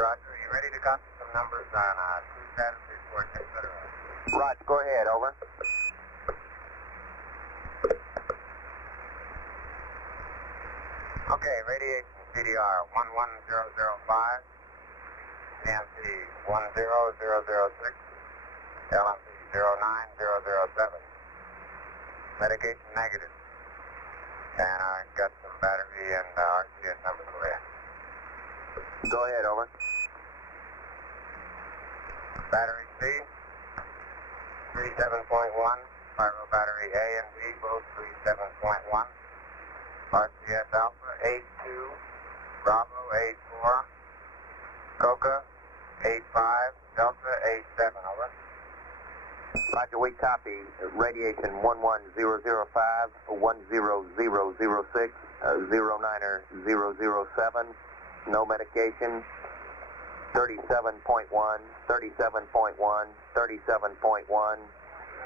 Roger, you ready to copy some numbers on status report, etc.? Roger, go ahead, over. Okay, radiation CDR 11005, EMC 10006, LMC 09007. Medication negative. And I got some battery and RCS numbers for you. Go ahead, over. Battery C 37.1, pyro battery A and B both 37.1. RCS Alpha 82, Bravo 84, Coca 85, Delta 87, over. Roger, we copy radiation 11005, 10006, 09007, no medication, 37.1, 37.1, 37.1,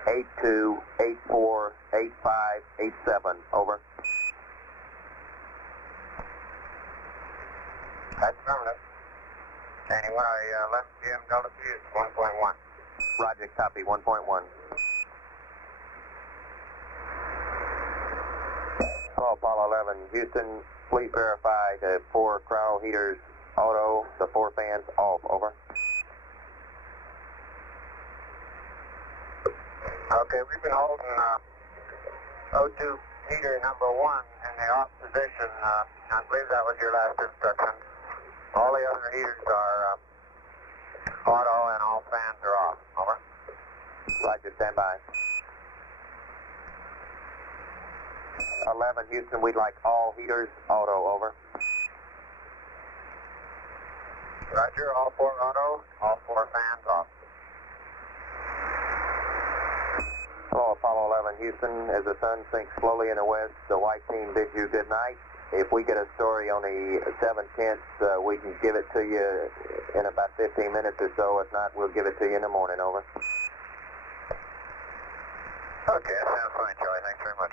82, 84, 85, 87, over. That's affirmative. And what I left GM Delta P is 1.1. Roger, copy 1.1. Hello, Apollo 11, Houston, please verify the 4 cryo heaters auto, the 4 fans off, over. Okay, we've been holding O2 heater number 1 in the off position. I believe that was your last instruction. All the other heaters are auto and all fans are off. Over. Roger, stand by. 11, Houston, we'd like all heaters auto, over. Roger, all 4 auto, all 4 fans off. Hello, Apollo 11, Houston, as the sun sinks slowly in the west, the white team bids you good night. If we get a story on the 7/10, we can give it to you in about 15 minutes or so. If not, we'll give it to you in the morning, over. Okay, that sounds fine, Charlie. Thanks very much.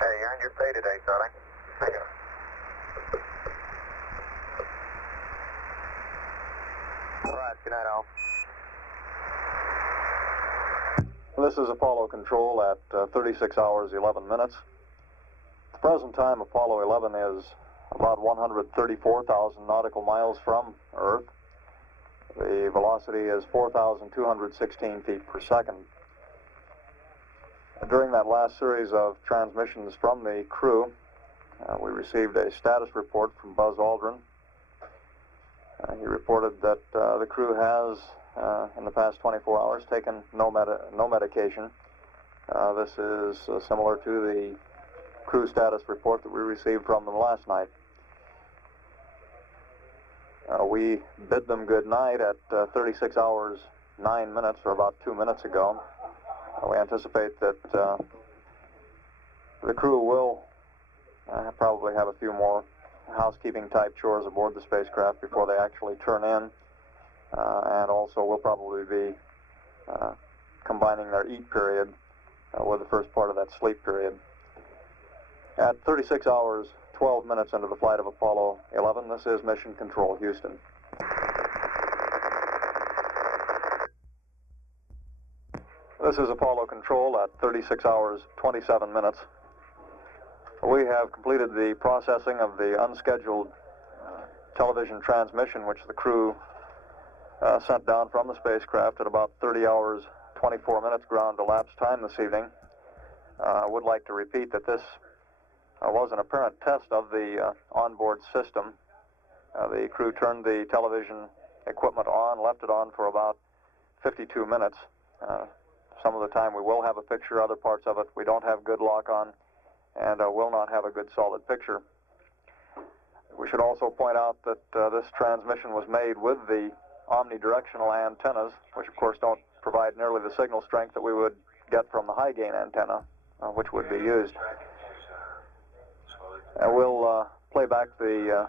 Hey, you earned your pay today, Charlie. Thank you. All right, good night, all. This is Apollo Control at 36 hours 11 minutes. At the present time, Apollo 11 is about 134,000 nautical miles from Earth. The velocity is 4,216 feet per second. During that last series of transmissions from the crew, we received a status report from Buzz Aldrin reported that the crew has, in the past 24 hours, taken no medication. This is similar to the crew status report that we received from them last night. We bid them good night at 36 hours 9 minutes, or about 2 minutes ago. We anticipate that the crew will probably have a few more housekeeping type chores aboard the spacecraft before they actually turn in, and also will probably be combining their eat period with the first part of that sleep period. At 36 hours 12 minutes into the flight of Apollo 11, this is Mission Control, Houston. This is Apollo Control at 36 hours 27 minutes. We have completed the processing of the unscheduled television transmission which the crew sent down from the spacecraft at about 30 hours 24 minutes ground elapsed time this evening. I would like to repeat that this was an apparent test of the onboard system. The crew turned the television equipment on, left it on for about 52 minutes. Some of the time we will have a picture, other parts of it we don't have good lock on, and will not have a good solid picture. We should also point out that this transmission was made with the omnidirectional antennas, which of course don't provide nearly the signal strength that we would get from the high gain antenna, which would be used. And we'll play back the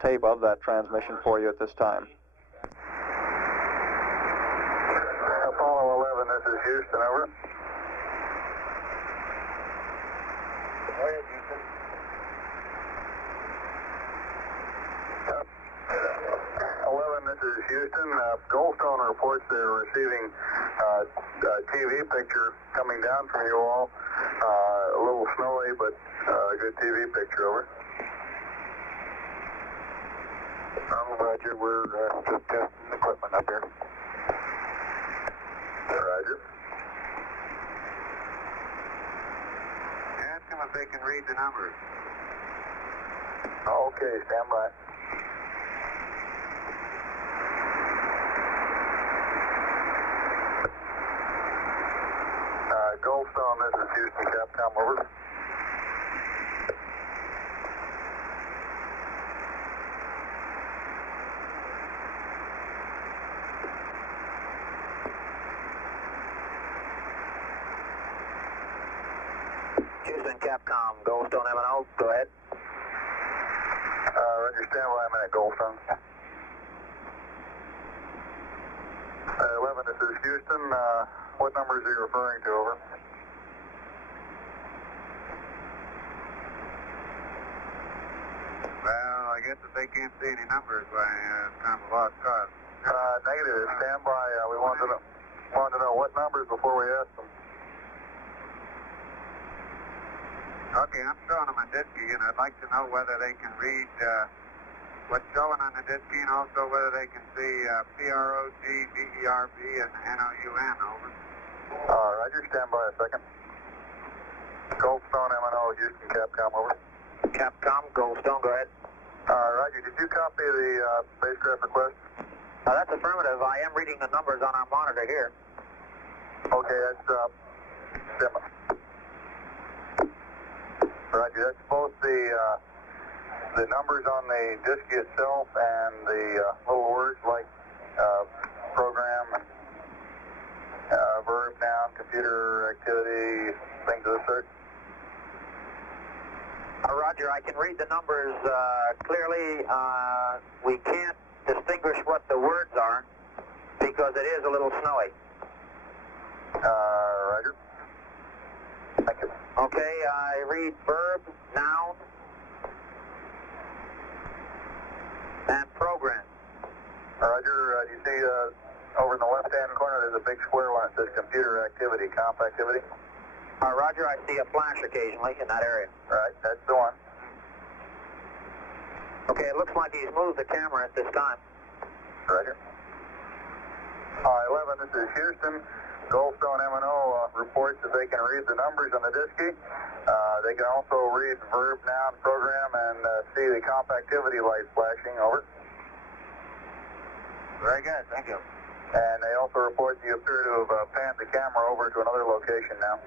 tape of that transmission for you at this time. Apollo 11, this is Houston, over. Go ahead, Houston. 11, this is Houston. Goldstone reports they're receiving a TV picture coming down from you all. A little snowy, but a good TV picture, over. Roger, we're just testing the equipment up here. Roger. Ask them if they can read the numbers. Oh, okay, stand by. Goldstone, this is Houston, Capcom, over. Houston, Capcom, Goldstone M&O, go ahead. Roger, stand by a minute, Goldstone. 11, this is Houston. What numbers are you referring to, over? Well, I guess if they can't see any numbers, why, it's kind of a lost cause. Negative, stand by. We wanted to know what numbers before we asked them. Okay, I'm showing them a disky, and I'd like to know whether they can read what's showing on the disky, and also whether they can see PROG, VERB, and NOUN, over. Roger, stand by a second. Goldstone M&O, Houston, Capcom, over. Capcom, Goldstone, go ahead. Roger, did you copy the spacecraft request? That's affirmative. I am reading the numbers on our monitor here. Okay, that's Sima. Roger, that's both the numbers on the disky itself and the little words like program and verb, noun, computer activity, things of the sort. Roger, I can read the numbers clearly. We can't distinguish what the words are because it is a little snowy. Roger. Thank you. Okay, I read verb, noun, and program. Roger, you see over in the left-hand corner there's a big square one that says computer activity, comp activity? Roger, I see a flash occasionally in that area. Right, that's the one. Okay, it looks like he's moved the camera at this time. Roger. 11, this is Houston. Goldstone M&O reports that they can read the numbers on the disky. They can also read verb, noun, program, and see the comp activity light flashing, over. Very good, thank you. And they also report you appear to have panned the camera over to another location now.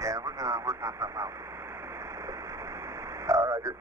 Yeah, we're going to work on something else. Roger.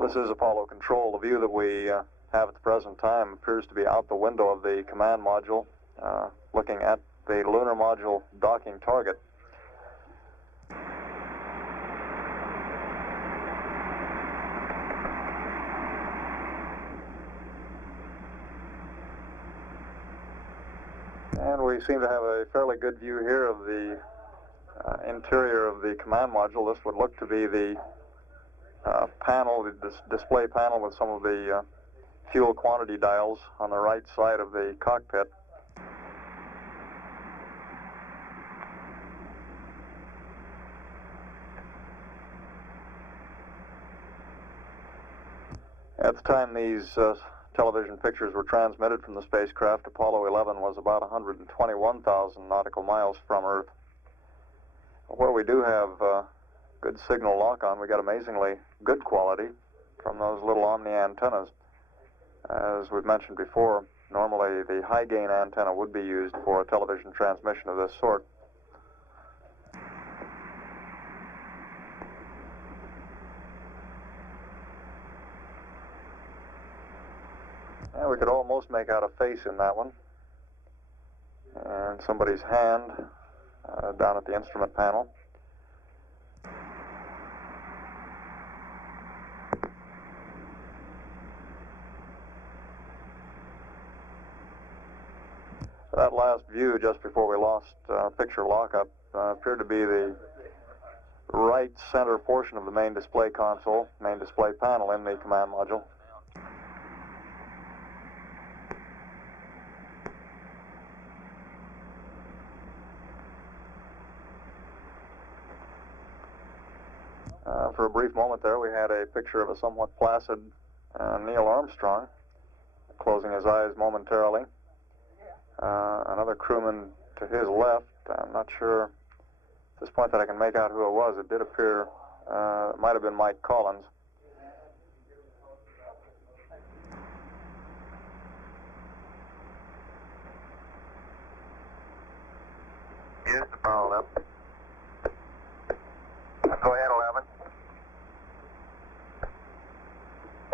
This is Apollo Control. The view that we have at the present time appears to be out the window of the command module, looking at the lunar module docking target. And we seem to have a fairly good view here of the interior of the command module. This would look to be the panel, the display panel with some of the fuel quantity dials on the right side of the cockpit. At the time these television pictures were transmitted from the spacecraft, Apollo 11 was about 121,000 nautical miles from Earth. Where we do have good signal lock-on, we got amazingly good quality from those little Omni antennas. As we've mentioned before, normally the high-gain antenna would be used for a television transmission of this sort. And we could almost make out a face in that one, and somebody's hand down at the instrument panel. That last view just before we lost picture lockup appeared to be the right center portion of the main display console, main display panel in the command module. For a brief moment there, we had a picture of a somewhat placid Neil Armstrong closing his eyes momentarily. Another crewman to his left, I'm not sure at this point that I can make out who it was. It did appear it might have been Mike Collins. Here's the follow up. Go ahead, 11.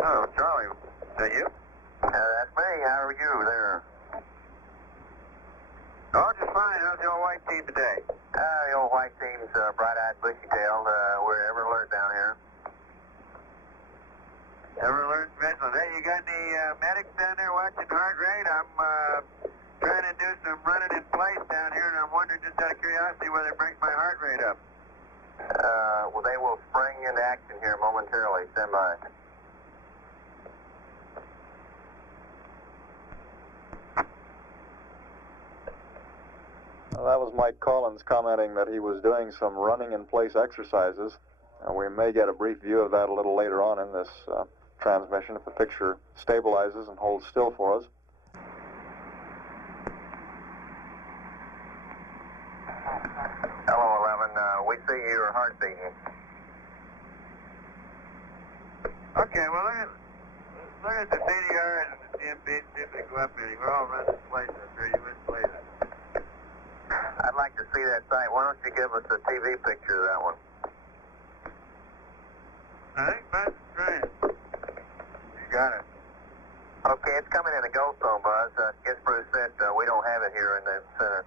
Oh, Charlie, is that you? That's me. How are you there? Oh, just fine. How's the old white team today? The old white team's bright-eyed, bushy-tailed. We're ever alert down here. Ever alert, vigilant. Hey, you got any medics down there watching heart rate? I'm trying to do some running in place down here, and I'm wondering just out of curiosity whether it brings my heart rate up. Well, they will spring into action here momentarily. Stand by. Well, that was Mike Collins commenting that he was doing some running in place exercises. We may get a brief view of that a little later on in this transmission if the picture stabilizes and holds still for us. Hello, 11. We see your heart beating. Okay, well, look at the CDR and the DMB, see if they go up any. We're all running in place up here. You wouldn't play that. I'd like to see that site. Why don't you give us a TV picture of that one? I think that's right. You got it. Okay, it's coming in the Ghost Zone, Buzz. Guess Bruce said we don't have it here in the center.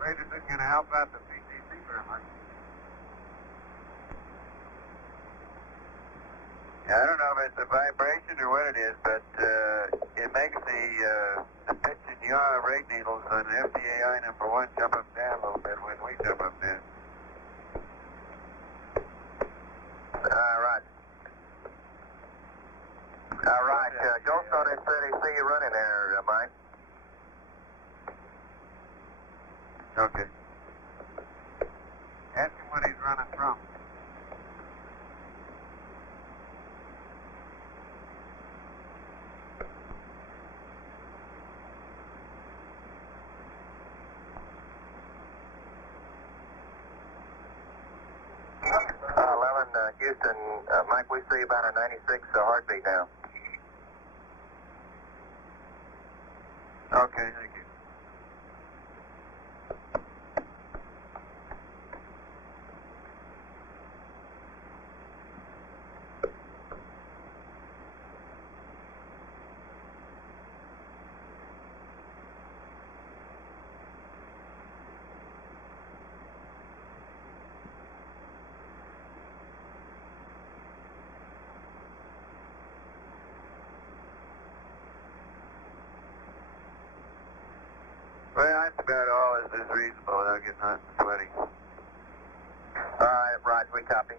Wait, this isn't going to help out the PCC very much. Yeah, I don't know if it's a vibration or what it is, but it makes the pitch and yaw rate needles on FDAI number 1 jump up down a little bit when we jump up down. Right. All right. Ghost on it said he see you running there, Mike. Okay. Ask him what he's running from. Houston, Mike, we see about a 96 heartbeat now. Okay, thank you. Well, that's about all is reasonable without getting hot and sweaty. All right, Roger, we copy.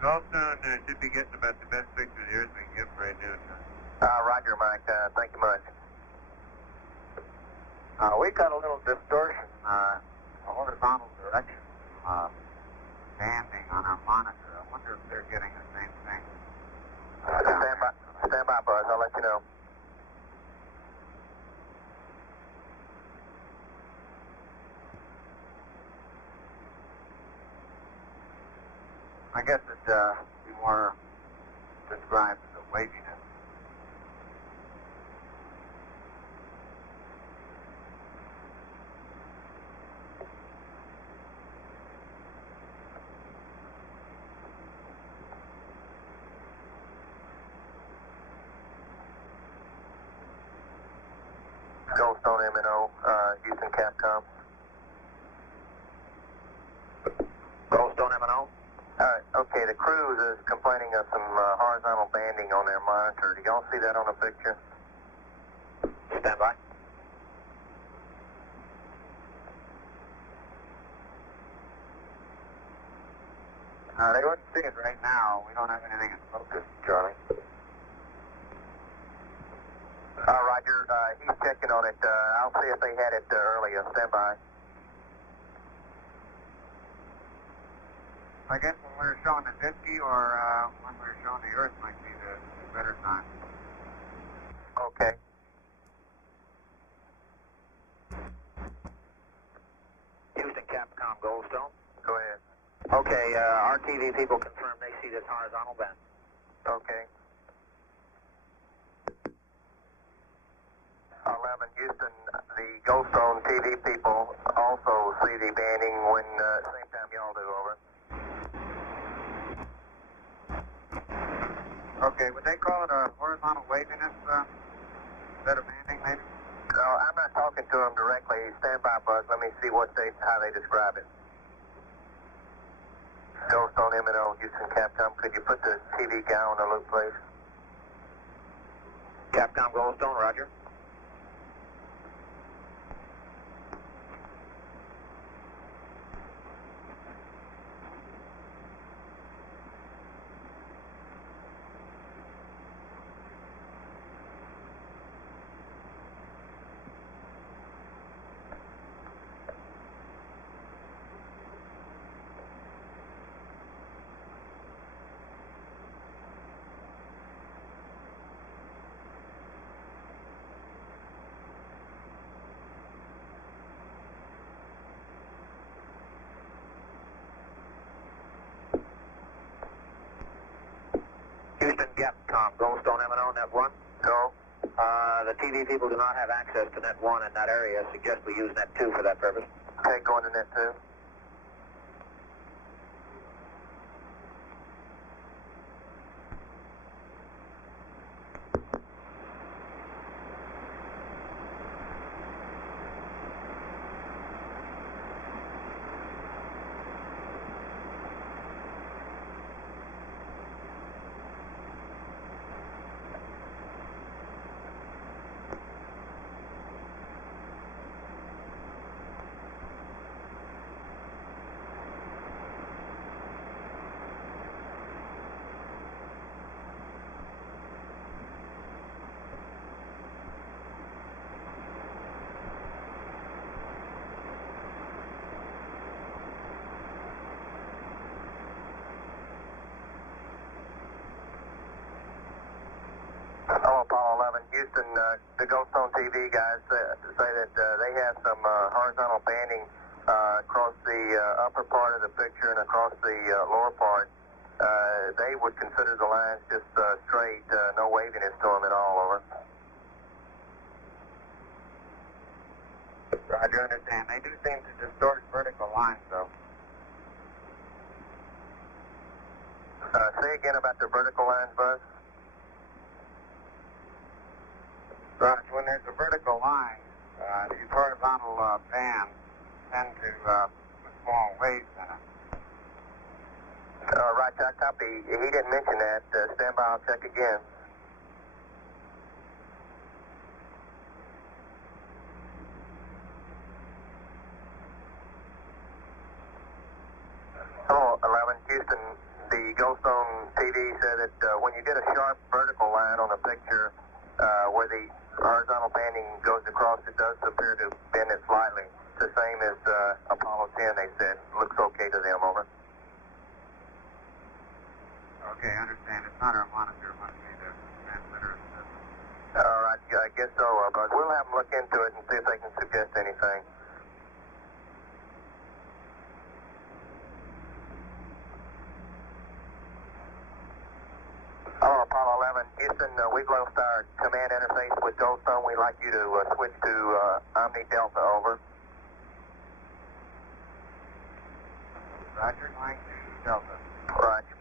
Goldstone should be getting about the best picture of the Earth we can get right now. Roger, Mike. Thank you much. We got a little distortion, horizontal direction, banding on our monitor. I wonder if they're getting the same thing. Stand by, Buzz. I'll let you know. I guess it'd be more described as a waviness. Goldstone MNO, Houston Capcom. Goldstone MNO? Okay, the cruise is complaining of some horizontal banding on their monitor. Do y'all see that on the picture? Stand by. They wouldn't see it right now. We don't have anything in focus, Charlie. Roger, he's checking on it. I'll see if they had it earlier. Stand by. I guess when we were showing the Disky or when we were showing the Earth might be the better time. Okay. Houston Capcom Goldstone. Go ahead. Okay, our TV people confirm they see this horizontal band. Okay. 11 Houston, the Goldstone TV people also see the banding when same time y'all do, over. Okay, would they call it a horizontal waviness instead of banding, maybe? No, I'm not talking to them directly. Stand by, Buzz. Let me see how they describe it. Goldstone MNO, Houston Capcom. Could you put the TV guy on the loop, please? Capcom Goldstone, Roger. Yep, Tom. Goldstone M&O, Net 1. Go. The TV people do not have access to Net 1 in that area. Suggest we use Net 2 for that purpose. Okay, going to Net 2. Oh, Apollo 11, Houston, the Goldstone TV guys say that they have some horizontal banding across the upper part of the picture and across the lower part. They would consider the lines just straight, no waviness to them at all, over. Roger, understand. They do seem to distort vertical lines, though. Say again about the vertical lines, Buzz. Raj, when there's a vertical line, these horizontal bands tend to put small waves in it. Right, I copy. He didn't mention that. Stand by, I'll check again. Hello, 11, Houston. The Goldstone TV said that when you get a sharp vertical line on a picture where the horizontal banding goes across, it does appear to bend it slightly. It's the same as Apollo 10, they said. Looks okay to them, over. Okay, I understand. It's not our monitor. It must be the transmitter of the system. All right, I guess so, Buzz. We'll have them look into it and see if they can suggest anything. Hello, Apollo 11. Houston, we've lost our command interface with Goldstone. We'd like you to switch to Omni Delta, over. Roger, going to Delta. Roger.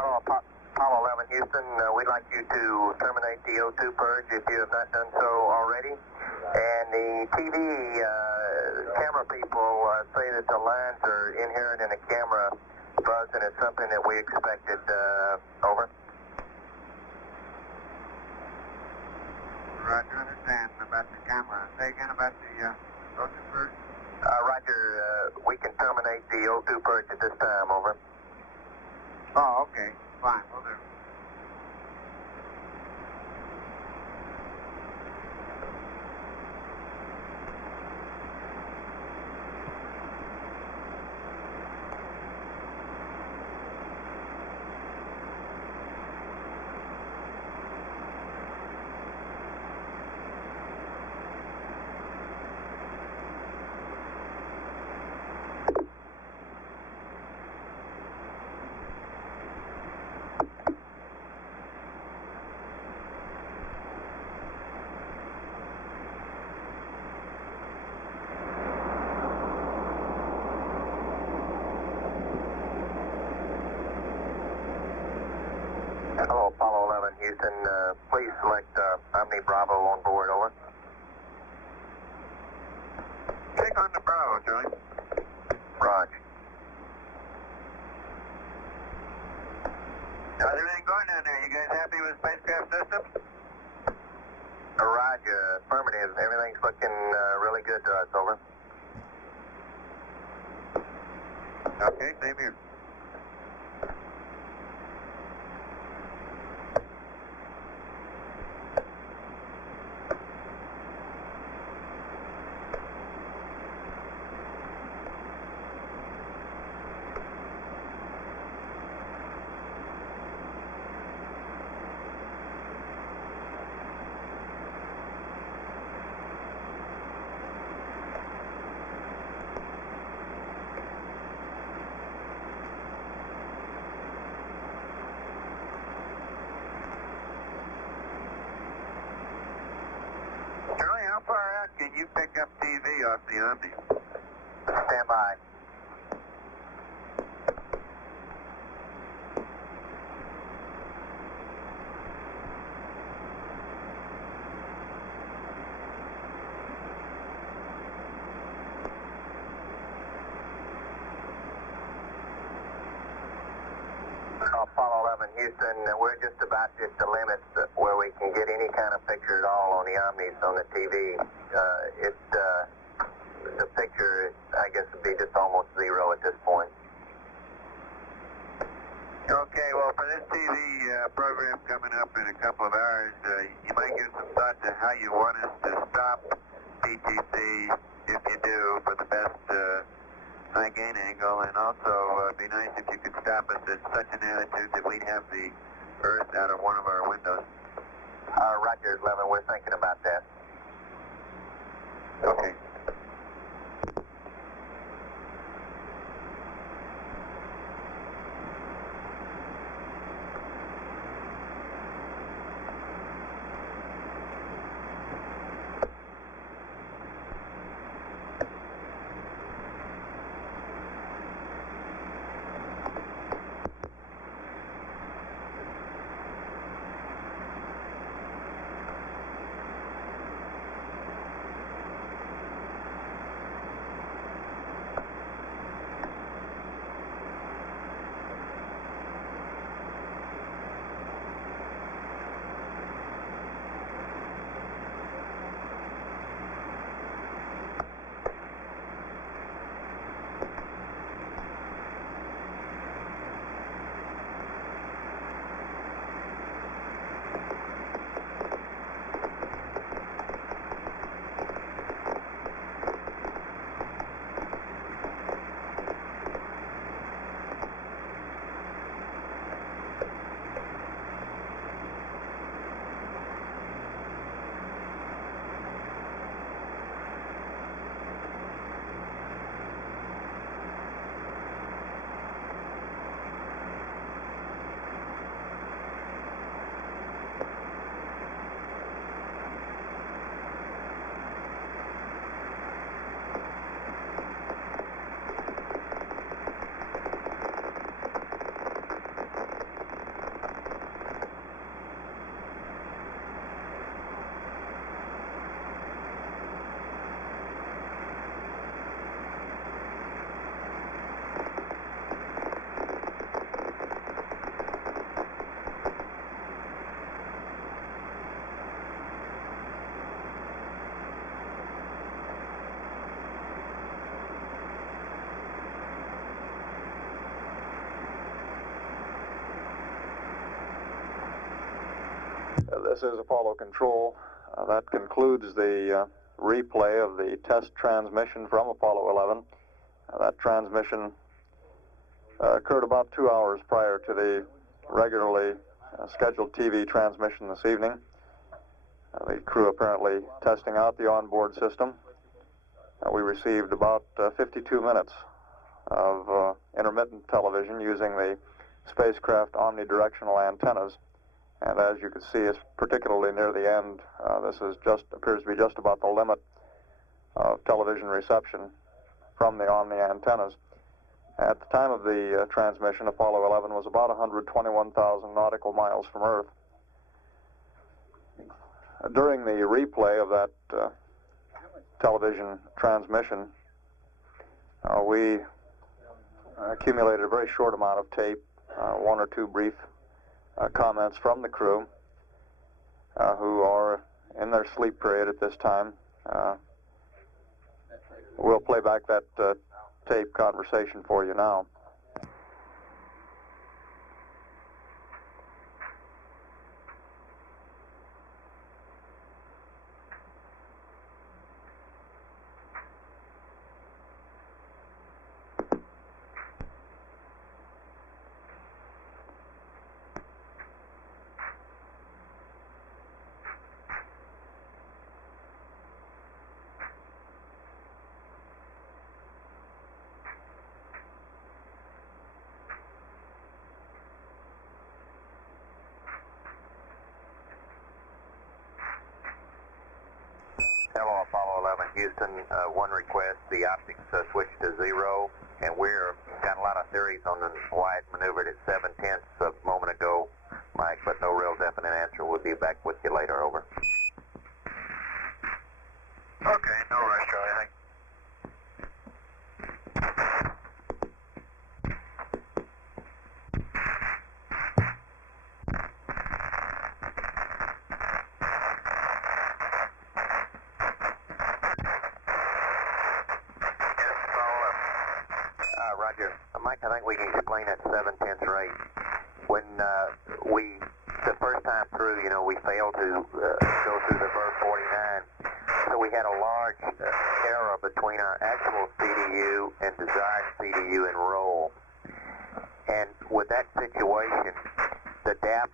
Hello, Apollo 11, Houston. We'd like you to terminate the O2 purge if you have not done so already. And the TV camera people say that the lines are inherent in the camera buzz, and it's something that we expected. Over. Roger, understand about the camera. Say again about the O2 purge. Roger. terminate the O2 purge at this time, over. Oh, okay. Fine, will do. Hello, Apollo 11, Houston. Please select Omni Bravo on board, over. Take on the Bravo, Charlie. Roger. How's everything going down there? You guys happy with Spacecraft systems? Roger, affirmative. Everything's looking really good to us, over. Okay, same here. Charlie, how far out can you pick up TV off the Omni? Stand by. Apollo 11, Houston, we're just about at the limits where we can get any kind of picture at all on the Omnis on the TV. The picture, I guess, would be just almost zero at this point. Okay, well, for this TV program coming up in a couple of hours, you might give some thought to how you want us to stop PTC, if you do, for the best high gain angle, and also it'd be nice if you could stop us at such an attitude that we'd have the Earth out of one of our windows. Roger, 11, we're thinking about that. Okay. This is Apollo Control. That concludes the replay of the test transmission from Apollo 11. That transmission occurred about 2 hours prior to the regularly scheduled TV transmission this evening. The crew apparently testing out the onboard system. We received about 52 minutes of intermittent television using the spacecraft omnidirectional antennas. And as you can see, it's particularly near the end. This appears to be just about the limit of television reception from the Omni antennas. At the time of the transmission, Apollo 11 was about 121,000 nautical miles from Earth. During the replay of that television transmission, we accumulated a very short amount of tape, one or two brief comments from the crew who are in their sleep period at this time. We'll play back that tape conversation for you now. Hello, Apollo 11, Houston. One request, the optics switched to 0, and we're got a lot of theories on why it maneuvered at 7/10 a moment ago, Mike, but no real definite answer. We'll be back with you later, over. Okay, no rush, Charlie. Thanks. Roger. Mike, I think we can explain that 7/10 rate. When the first time through, we failed to go through the verb 49, so we had a large error between our actual CDU and desired CDU and roll. And with that situation, the DAP,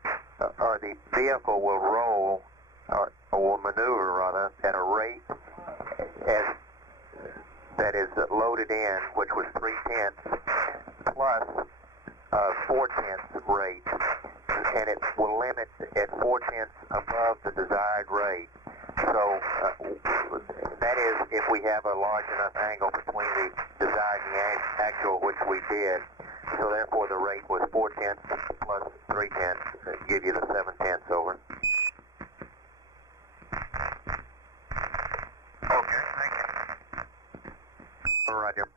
or the vehicle will roll, or will maneuver rather, at a rate that is loaded in, which was 3/10 plus 4/10 rate, and it will limit at 4/10 above the desired rate. So that is if we have a large enough angle between the desired and the actual, which we did. So therefore the rate was 4/10 plus 3/10, give you the 7/10, over. Okay, thank you. Roger.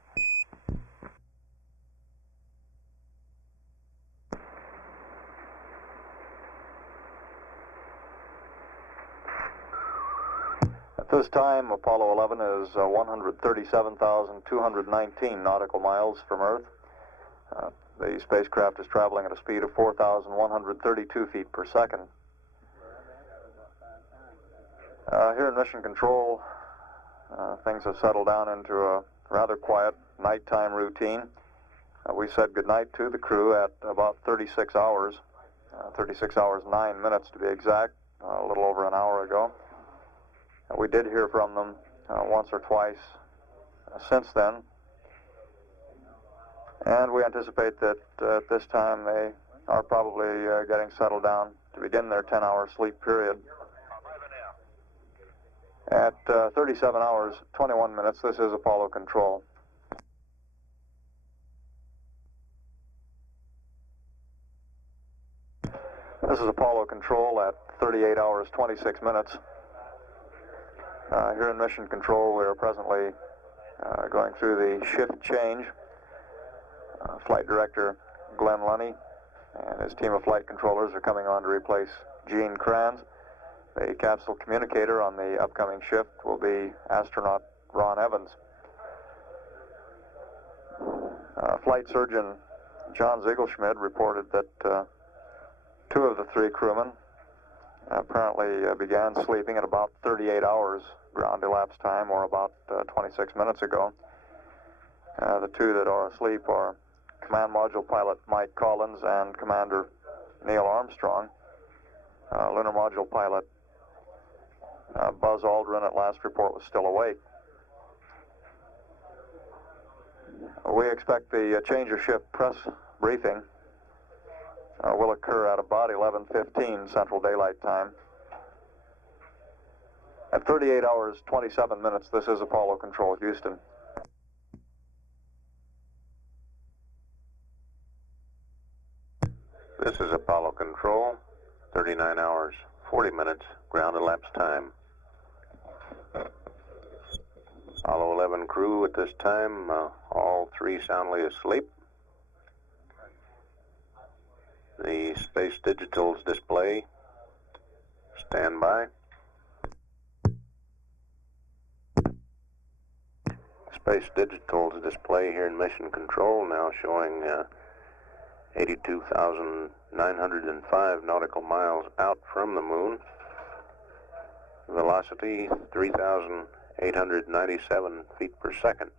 At this time, Apollo 11 is 137,219 nautical miles from Earth. The spacecraft is traveling at a speed of 4,132 feet per second. Here in Mission Control, things have settled down into a rather quiet nighttime routine. We said goodnight to the crew at about 36 hours, 36 hours 9 minutes to be exact, a little over an hour ago. We did hear from them once or twice since then, and we anticipate that at this time they are probably getting settled down to begin their 10-hour sleep period. At 37 hours 21 minutes, this is Apollo Control. This is Apollo Control at 38 hours 26 minutes. Here in Mission Control, we are presently going through the shift change. Flight Director Glenn Lunny and his team of flight controllers are coming on to replace Gene Kranz. The capsule communicator on the upcoming shift will be astronaut Ron Evans. Flight surgeon John Ziegelschmidt reported that 2 of the 3 crewmen apparently began sleeping at about 38 hours ground elapsed time, or about 26 minutes ago. The two that are asleep are Command Module Pilot Mike Collins and Commander Neil Armstrong. Lunar Module Pilot Buzz Aldrin at last report was still awake. We expect the change of shift press briefing will occur at about 11:15 Central Daylight Time. At 38 hours, 27 minutes, this is Apollo Control, Houston. This is Apollo Control, 39 hours, 40 minutes, ground elapsed time. Apollo 11 crew at this time, all three soundly asleep. The Space Digital's display, stand by. Space Digital's display here in Mission Control now showing 82,905 nautical miles out from the moon. Velocity 3,897 feet per second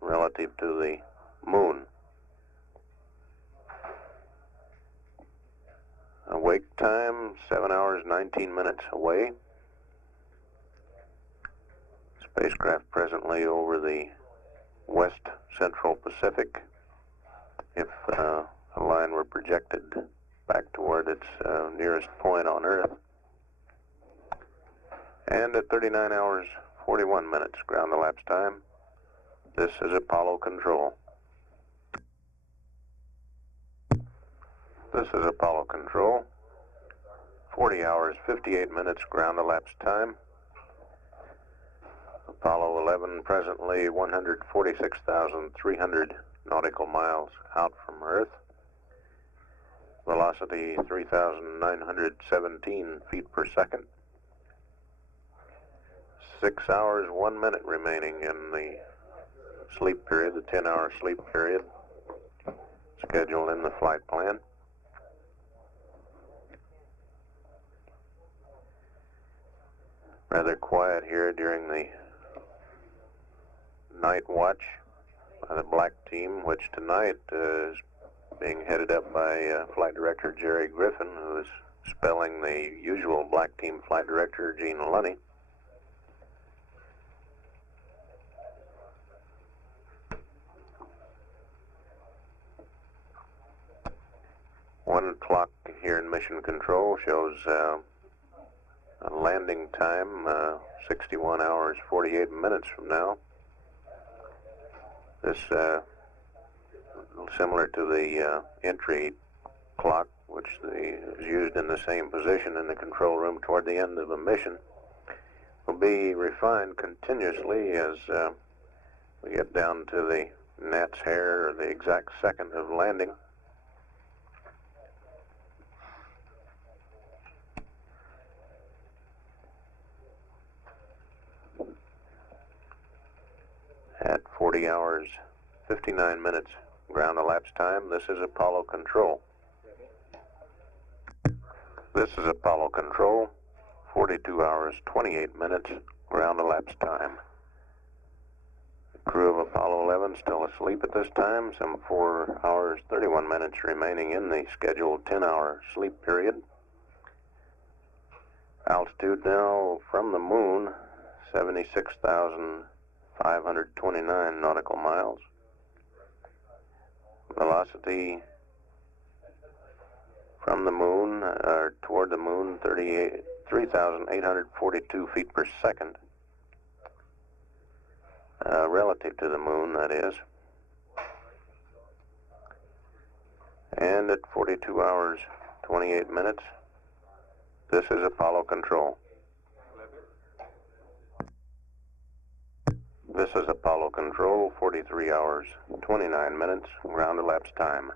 relative to the moon. Awake time 7 hours 19 minutes away. Spacecraft presently over the west central Pacific. If a line were projected back toward its nearest point on Earth. And at 39 hours 41 minutes ground elapsed time, this is Apollo Control. This is Apollo Control, 40 hours 58 minutes ground elapsed time. Apollo 11 presently 146,300 nautical miles out from Earth. Velocity 3,917 feet per second. 6 hours 1 minute remaining in the sleep period, the 10-hour sleep period scheduled in the flight plan. Rather quiet here during the night watch by the black team, which tonight is being headed up by Flight Director Jerry Griffin, who is spelling the usual black team Flight Director Gene Lunny. One clock here in Mission Control shows a landing time 61 hours 48 minutes from now. This similar to the entry clock, which is used in the same position in the control room toward the end of the mission, will be refined continuously as we get down to the gnat's hair, or the exact second of landing. At 40 hours 59 minutes ground elapsed time, this is Apollo Control. This is Apollo Control, 42 hours 28 minutes ground elapsed time. The crew of Apollo 11 still asleep at this time, some 4 hours 31 minutes remaining in the scheduled 10-hour sleep period. Altitude now from the moon, 76,529 nautical miles. Velocity from the moon, or toward the moon, 3,842 feet per second. Relative to the moon, that is. And at 42 hours 28 minutes, this is Apollo Control. This is Apollo Control, 43 hours, 29 minutes, ground elapsed time.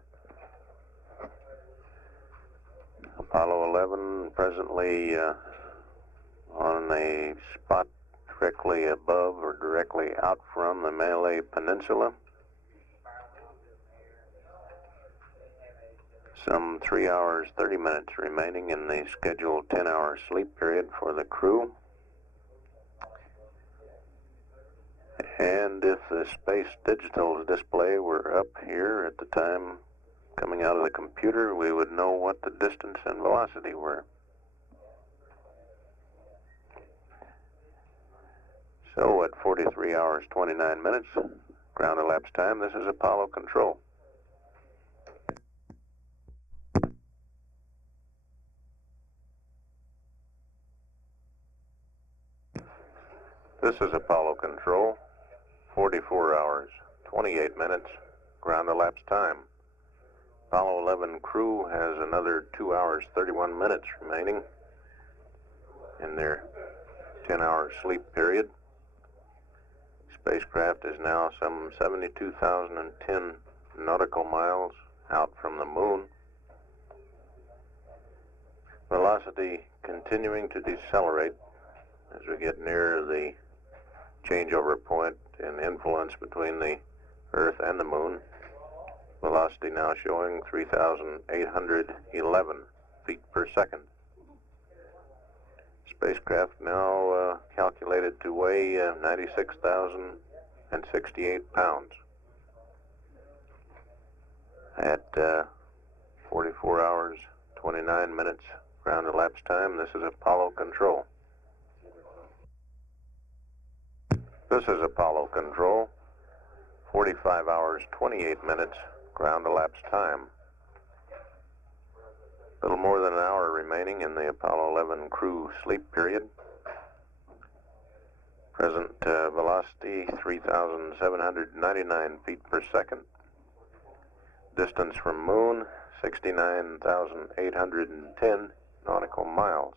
Apollo 11 presently on a spot directly above or directly out from the Malay Peninsula. Some 3 hours, 30 minutes remaining in the scheduled 10-hour sleep period for the crew. And if the space digital display were up here at the time coming out of the computer, we would know what the distance and velocity were. So at 43 hours, 29 minutes, ground elapsed time, this is Apollo control. This is Apollo control, 44 hours, 28 minutes, ground elapsed time. Apollo 11 crew has another 2 hours, 31 minutes remaining in their 10-hour sleep period. Spacecraft is now some 72,010 nautical miles out from the moon. Velocity continuing to decelerate as we get near the changeover point in influence between the Earth and the moon. Velocity now showing 3,811 feet per second. Spacecraft now calculated to weigh 96,068 pounds. At 44 hours, 29 minutes ground elapsed time, this is Apollo control. This is Apollo control, 45 hours, 28 minutes ground elapsed time. A little more than an hour remaining in the Apollo 11 crew sleep period. Present velocity 3,799 feet per second. Distance from moon 69,810 nautical miles.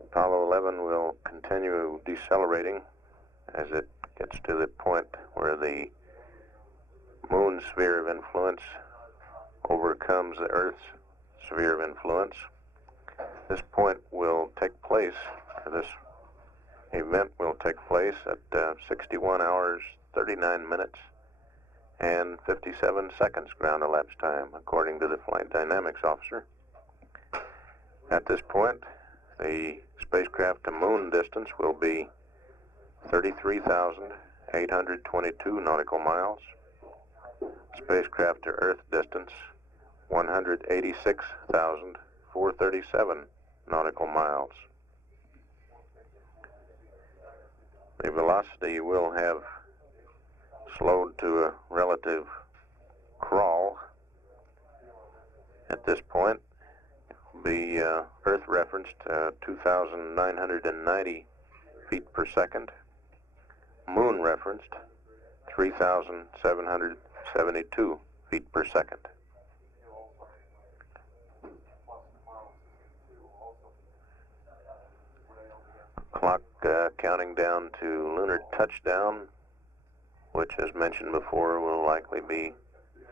Apollo 11 will continue decelerating as it gets to the point where the moon's sphere of influence overcomes the Earth's sphere of influence. This point will take place, this event will take place at 61 hours, 39 minutes, and 57 seconds ground elapsed time, according to the flight dynamics officer. At this point, the spacecraft to moon distance will be 33,822 nautical miles. Spacecraft to Earth distance 186,437 nautical miles. The velocity will have slowed to a relative crawl. At this point, it will be Earth referenced 2,990 feet per second. Moon referenced 3,772 feet per second. Clock counting down to lunar touchdown, which, as mentioned before, will likely be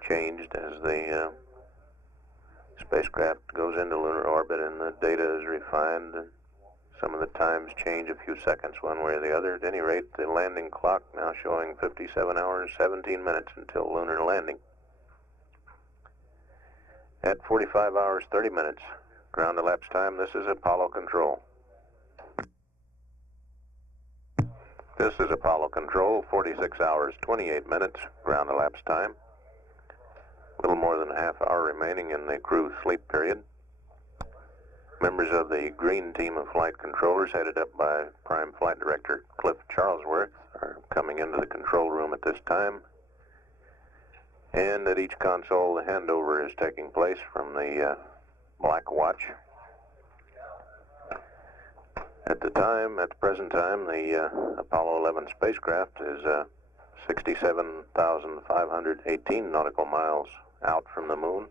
changed as the spacecraft goes into lunar orbit and the data is refined. And some of the times change a few seconds one way or the other. At any rate, the landing clock now showing 57 hours, 17 minutes until lunar landing. At 45 hours, 30 minutes ground elapsed time, this is Apollo control. This is Apollo control, 46 hours, 28 minutes ground elapsed time. A little more than a half hour remaining in the crew sleep period. Members of the green team of flight controllers, headed up by Prime Flight Director Cliff Charlesworth, are coming into the control room at this time. And at each console, the handover is taking place from the Black Watch. At the present time, the Apollo 11 spacecraft is 67,518 nautical miles out from the moon,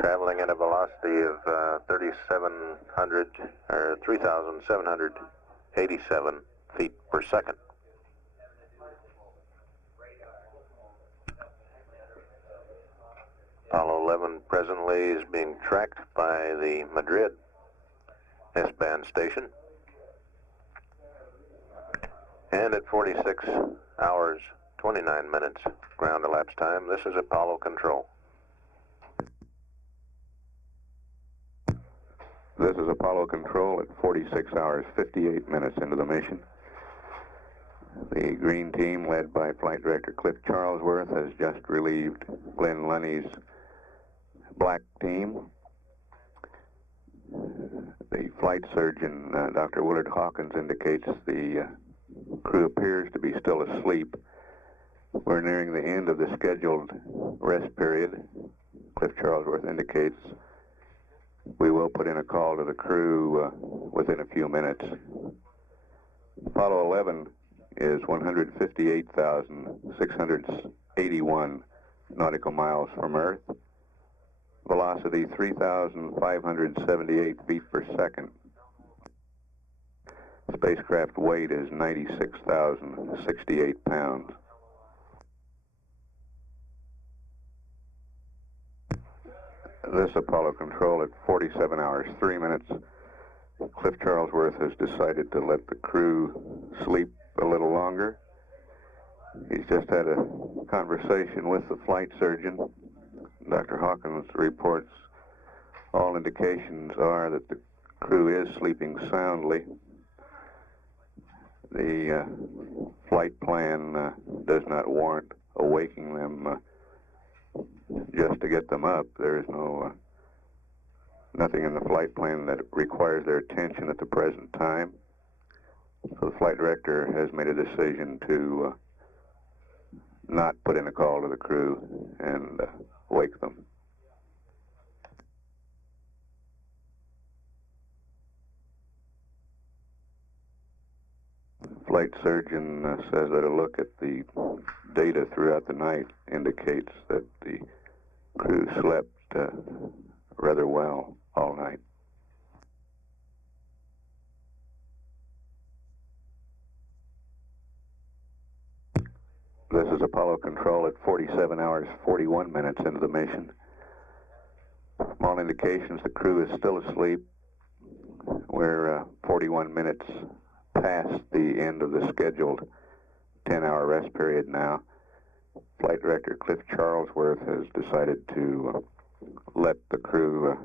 traveling at a velocity of 3,787 feet per second. Apollo 11 presently is being tracked by the Madrid S-band station. And at 46 hours, 29 minutes ground elapsed time. This is Apollo Control. This is Apollo Control at 46 hours, 58 minutes into the mission. The green team, led by Flight Director Cliff Charlesworth, has just relieved Glenn Lunny's black team. The flight surgeon, Dr. Willard Hawkins, indicates the crew appears to be still asleep. We're nearing the end of the scheduled rest period. Cliff Charlesworth indicates we will put in a call to the crew within a few minutes. Apollo 11 is 158,681 nautical miles from Earth. Velocity 3,578 feet per second. Spacecraft weight is 96,068 pounds. This Apollo Control at 47 hours, 3 minutes. Cliff Charlesworth has decided to let the crew sleep a little longer. He's just had a conversation with the flight surgeon. Dr. Hawkins reports all indications are that the crew is sleeping soundly. The flight plan does not warrant awaking them just to get them up. There is nothing in the flight plan that requires their attention at the present time. So the flight director has made a decision to not put in a call to the crew and wake them. Flight surgeon says that a look at the data throughout the night indicates that the crew slept rather well all night. This is Apollo Control at 47 hours, 41 minutes into the mission. Small indications the crew is still asleep. We're 41 minutes past the end of the scheduled 10-hour rest period now. Flight Director Cliff Charlesworth has decided to let the crew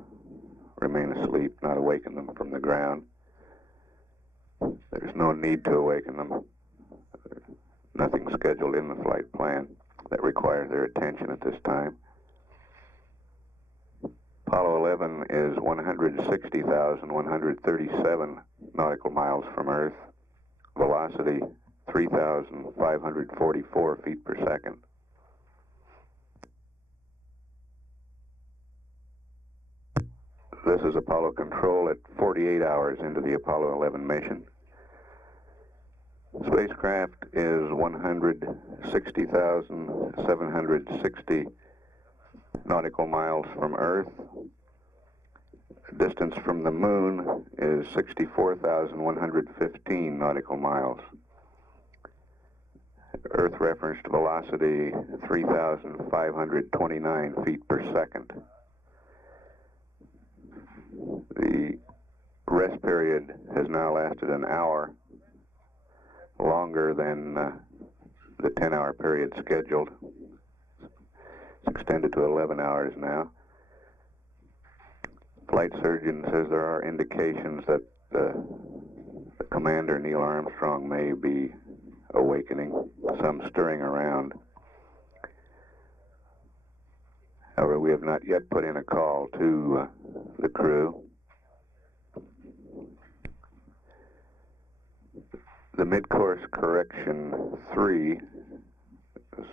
remain asleep, not awaken them from the ground. There's no need to awaken them. Nothing scheduled in the flight plan that requires their attention at this time. Apollo 11 is 160,137 nautical miles from Earth. Velocity 3,544 feet per second. This is Apollo Control at 48 hours into the Apollo 11 mission. Spacecraft is 160,760 nautical miles from Earth. Distance from the Moon is 64,115 nautical miles. Earth referenced velocity 3,529 feet per second. The rest period has now lasted an hour, longer than the 10-hour period scheduled. It's extended to 11 hours now. Flight surgeon says there are indications that the commander, Neil Armstrong, may be awakening, some stirring around. However, we have not yet put in a call to the crew. The mid-course correction 3,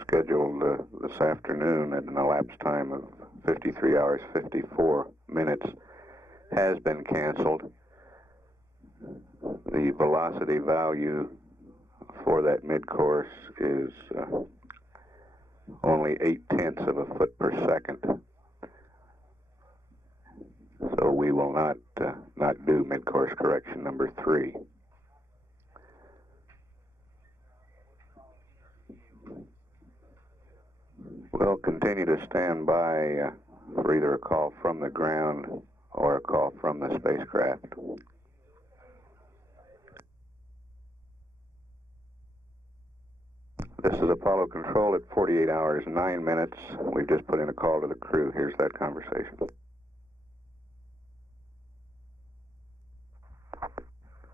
scheduled this afternoon at an elapsed time of 53 hours, 54 minutes, has been canceled. The velocity value for that mid-course is only 0.8 of a foot per second. So we will not do mid-course correction number 3. We'll continue to stand by for either a call from the ground or a call from the spacecraft. This is Apollo Control at 48 hours, 9 minutes. We've just put in a call to the crew. Here's that conversation.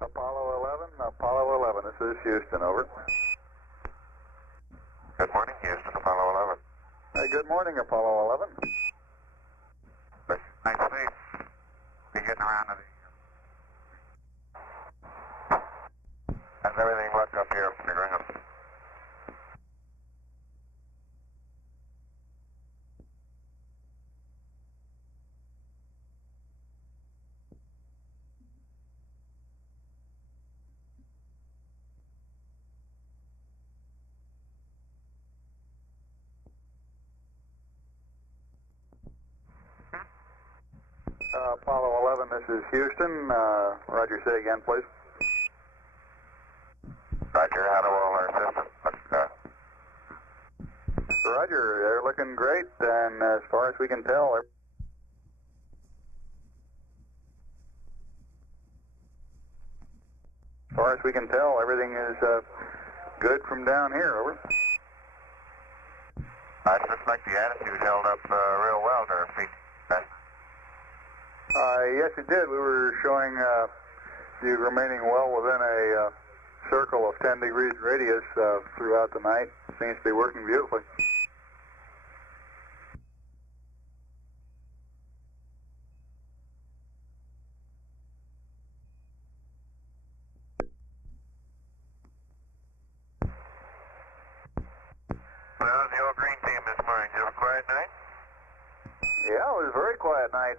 Apollo 11, this is Houston, over. Good morning, Houston, Apollo 11. Hey, good morning, Apollo 11. Nice to see you. Be getting around to the... How's everything look up here from the ground? Apollo 11, this is Houston. Roger, say again, please. Roger, how do all our systems look? Roger, they're looking great, and as far as we can tell, everything is good from down here, over. It looks like the attitude held up real well during peak. Yes, it did. We were showing you remaining well within a circle of 10 degrees radius throughout the night. Seems to be working beautifully. Well, the old green team this morning, did you have a quiet night? Yeah, it was a very quiet night.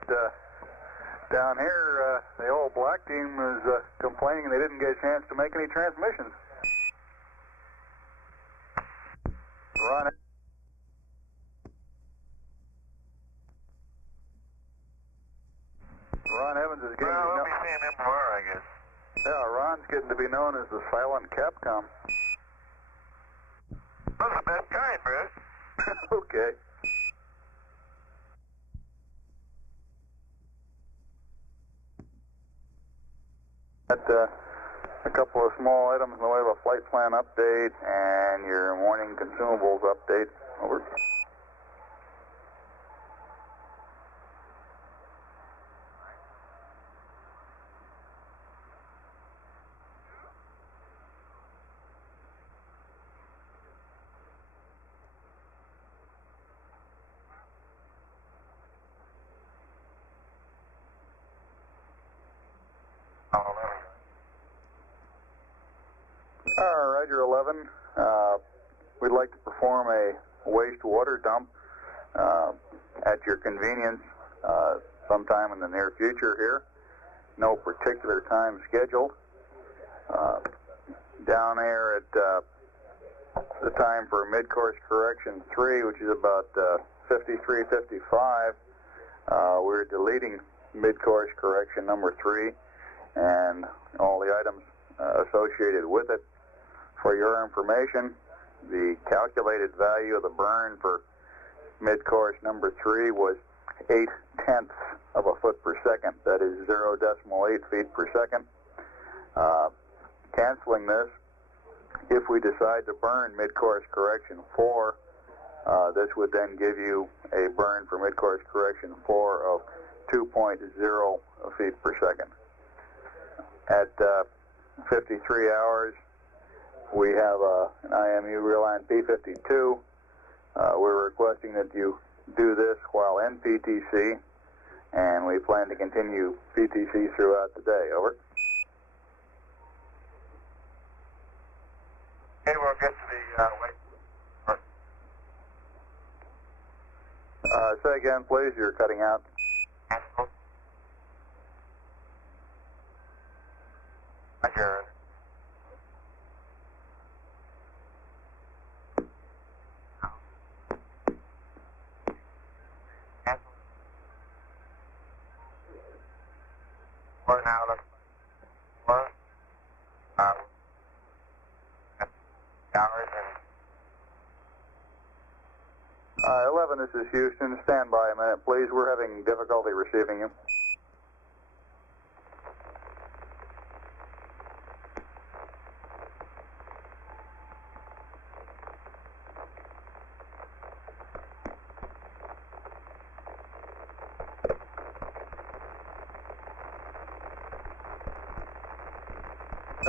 Down here, the old black team was complaining they didn't get a chance to make any transmissions. Ron Evans is getting we'll be seeing him tomorrow, I guess. Yeah, Ron's getting to be known as the silent Capcom. Those are the best kind, Bruce. Okay. A couple of small items in the way of a flight plan update and your morning consumables update. Over. Roger 11. We'd like to perform a wastewater dump at your convenience sometime in the near future here. No particular time scheduled. Down there at the time for mid-course correction 3, which is about 53:55, we're deleting mid-course correction number 3 and all the items associated with it. For your information, the calculated value of the burn for mid-course number 3 was 0.8 of a foot per second. That is 0.8 feet per second. Canceling this, if we decide to burn mid-course correction 4, this would then give you a burn for mid-course correction 4 of 2.0 feet per second. At 53 hours, we have an IMU Reline P52. We're requesting that you do this while in PTC, and we plan to continue PTC throughout the day. Over. Okay, we'll get to the wait. Say again, please. You're cutting out. Roger. We're now looking for hours and 11, this is Houston. Stand by a minute, please. We're having difficulty receiving you.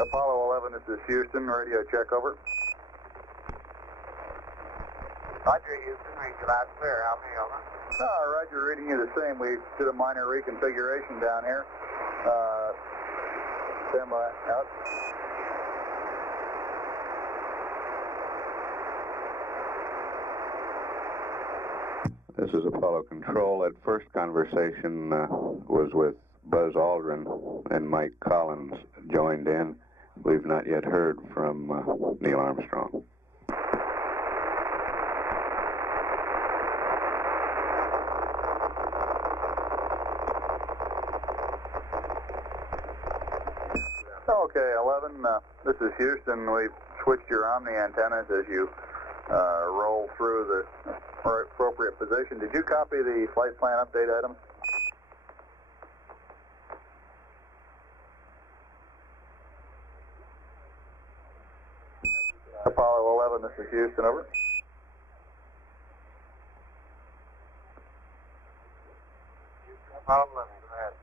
Apollo 11, this is Houston. Radio check, over. Roger, Houston. Read you loud and clear. How many, over? Roger, reading you the same. We did a minor reconfiguration down here. Stand by. Out. This is Apollo Control. That first conversation was with Buzz Aldrin, and Mike Collins joined in. We've not yet heard from Neil Armstrong. Okay, 11, this is Houston. We've switched your Omni antennas as you roll through the appropriate position. Did you copy the flight plan update items? Apollo 11, this is Houston, over. Apollo 11, go ahead.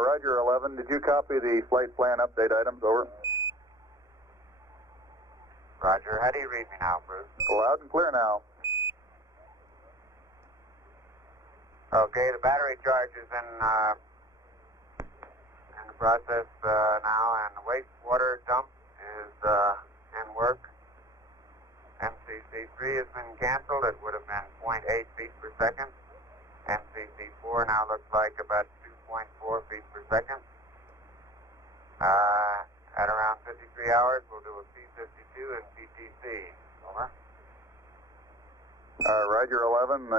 Roger, 11. Did you copy the flight plan update items, over? Roger. How do you read me now, Bruce? Loud and clear now. Okay, the battery charge is in the process now, and the wastewater dump is in work. MCC3 has been canceled. It would have been 0.8 feet per second. MCC4 now looks like about 2.4 feet per second. At around 53 hours, we'll do a P52 and PTC. Over. Roger, 11.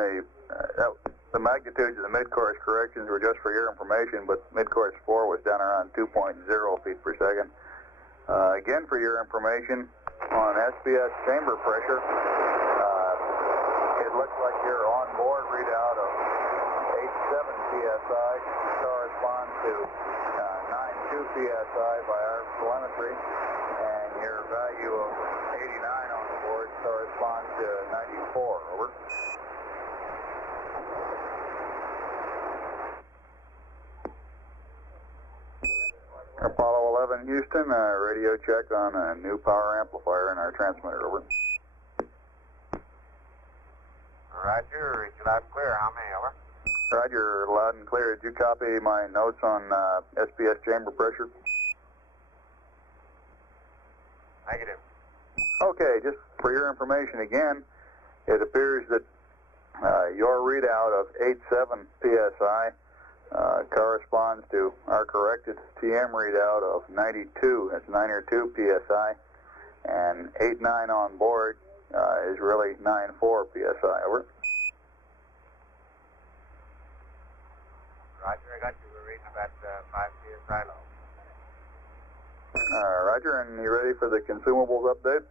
The magnitudes of the mid-course corrections were just for your information, but mid-course 4 was down around 2.0 feet per second. Again, for your information, on SBS chamber pressure, it looks like your on-board readout of 8.7 psi corresponds to 9.2 psi by our telemetry, and your value of 89 on board corresponds to 94. Over. Apollo 11, Houston, radio check on a new power amplifier in our transmitter, over. Roger, read you loud and clear. How many, over? Roger, loud and clear. Did you copy my notes on SBS chamber pressure? Negative. Okay, just for your information again, it appears that your readout of 8.7 psi corresponds to our corrected TM readout of 92. That's 92 psi, and 8.9 on board is really 9.4 psi. Over. Roger, I got you. We're reading about 5 psi low. Roger, and you ready for the consumables update?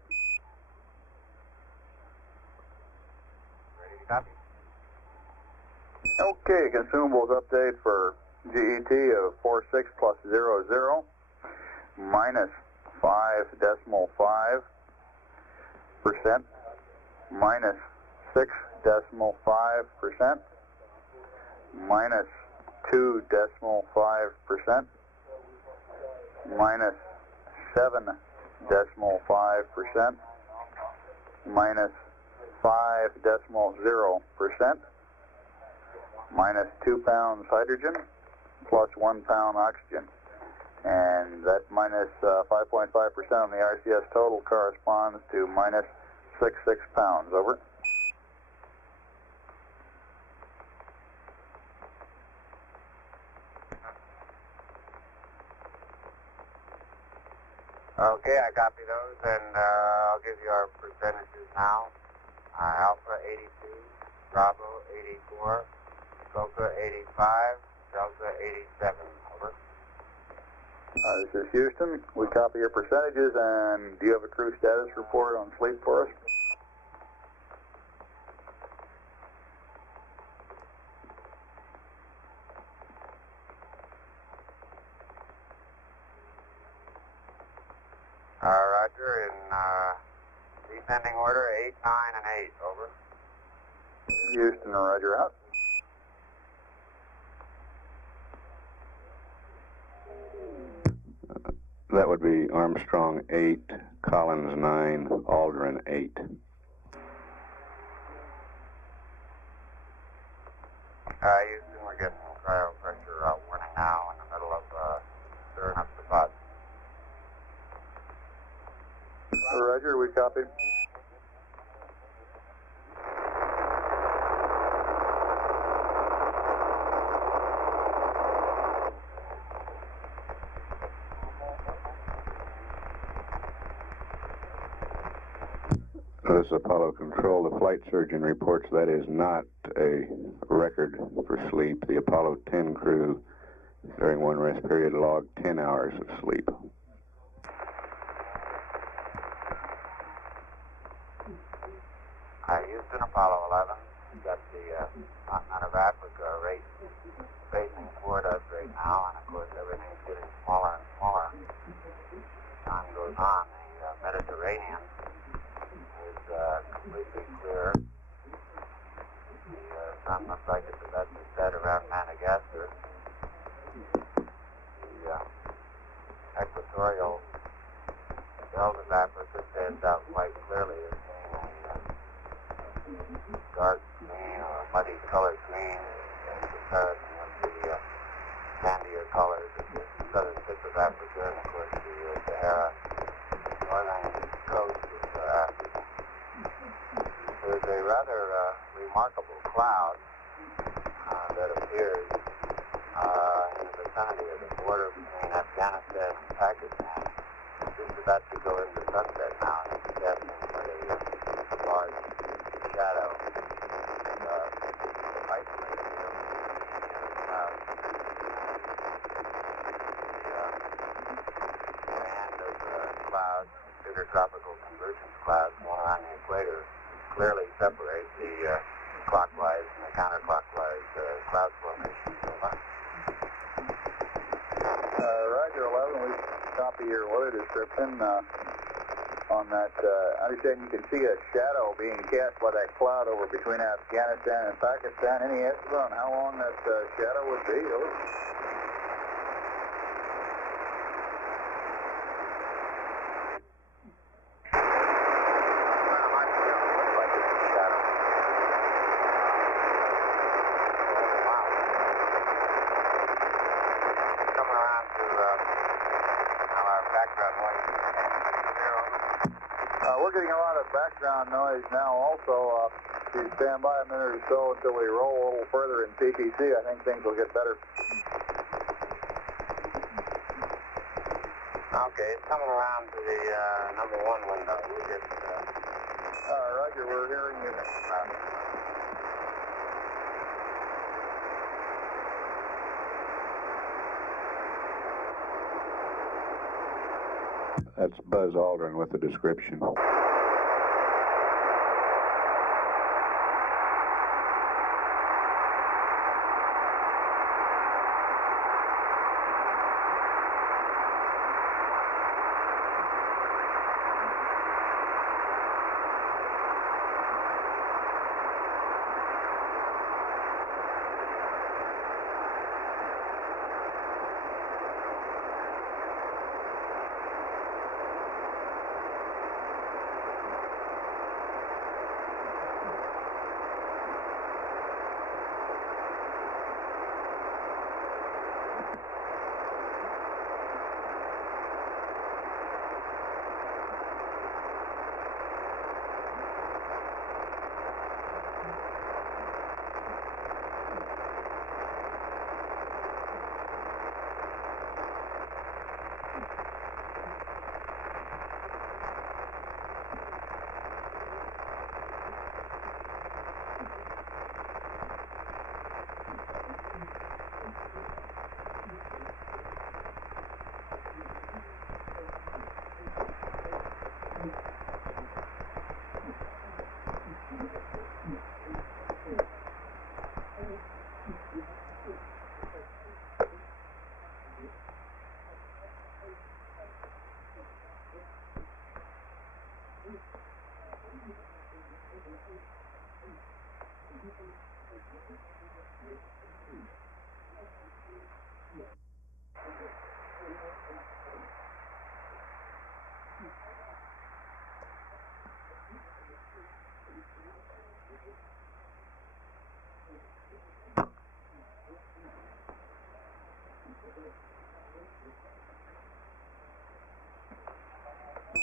Ready to copy? Okay, consumables update for GET of 46 plus 00 minus 5.5%, minus 6.5%, minus 2.5%, minus 7.5%, minus 5.0%, minus 2 pounds hydrogen, plus 1 pound oxygen. And that minus 5.5% on the RCS total corresponds to minus 6.6 pounds. Over. Okay, I copy those, and I'll give you our percentages now. Alpha 82, Bravo 84, Coca 85, Delta 87. Over. This is Houston. We copy your percentages, and do you have a crew status report on sleep for us? Roger, in descending order 8, 9, and 8. Over. Houston, Roger, out. That would be Armstrong 8, Collins 9, Aldrin 8. Houston, we're getting cryo pressure warning now in the middle of stirring up the pot. Roger, we copy. This is Apollo Control. The flight surgeon reports that is not a record for sleep. The Apollo 10 crew, during one rest period, logged 10 hours of sleep. Houston, Apollo 11. We've got the continent of Africa right facing toward us right now, and of course everything's getting smaller and smaller. As time goes on, the Mediterranean is completely clear. The sun looks like it's about to set around Madagascar. The equatorial belt of Africa stands out quite clearly as being a dark green or muddy colored green in comparison with the sandier colors of the southern tip of Africa and of course the Sahara northern coast of Africa. There's a rather remarkable cloud that appears in the vicinity of the border between Afghanistan and Pakistan. It's just about to go into sunset now, and it's casting a large shadow isolated from the cloud. The band of clouds, intertropical convergence clouds going around the equator, clearly separate the clockwise and the counterclockwise cloud formations. Roger, 11, we copy your weather description on that. I understand you can see a shadow being cast by that cloud over between Afghanistan and Pakistan. Any estimate on how long that shadow would be? We're getting a lot of background noise now also. If you stand by a minute or so until we roll a little further in PTC, I think things will get better. Okay, it's coming around to the number 1 window. We'll get... Roger, we're hearing you. That's Buzz Aldrin with the description.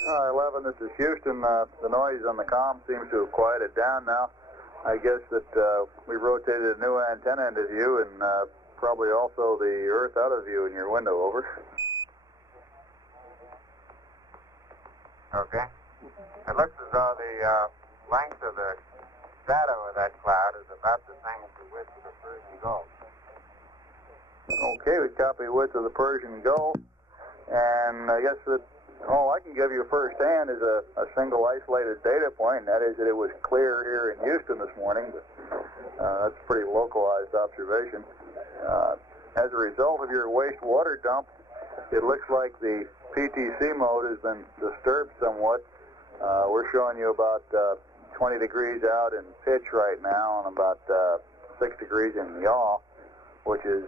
11, this is Houston. The noise on the comm seems to have quieted down now. I guess that we rotated a new antenna into view and probably also the Earth out of view in your window. Over. Okay. It looks as though the length of the shadow of that cloud is about the same as the width of the Persian Gulf. Okay, we copy width of the Persian Gulf, and I guess that all I can give you firsthand is a single isolated data point, and that is that it was clear here in Houston this morning, but that's a pretty localized observation. As a result of your wastewater dump, it looks like the PTC mode has been disturbed somewhat. We're showing you about 20 degrees out in pitch right now and about 6 degrees in yaw, which is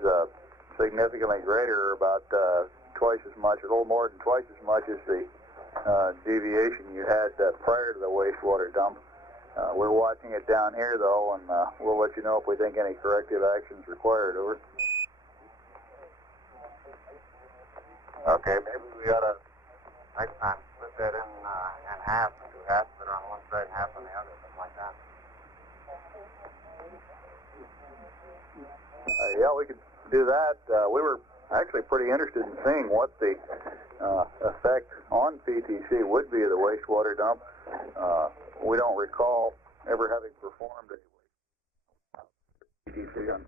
significantly greater, about twice as much, a little more than twice as much as the deviation you had prior to the wastewater dump. We're watching it down here, though, and we'll let you know if we think any corrective action is required. Over. Okay, maybe we ought to next time split that in half and do half of it on one side and half on the other, something like that. Yeah, we could do that. We were actually pretty interested in seeing what the effect on PTC would be of the wastewater dump. We don't recall ever having performed a PTC on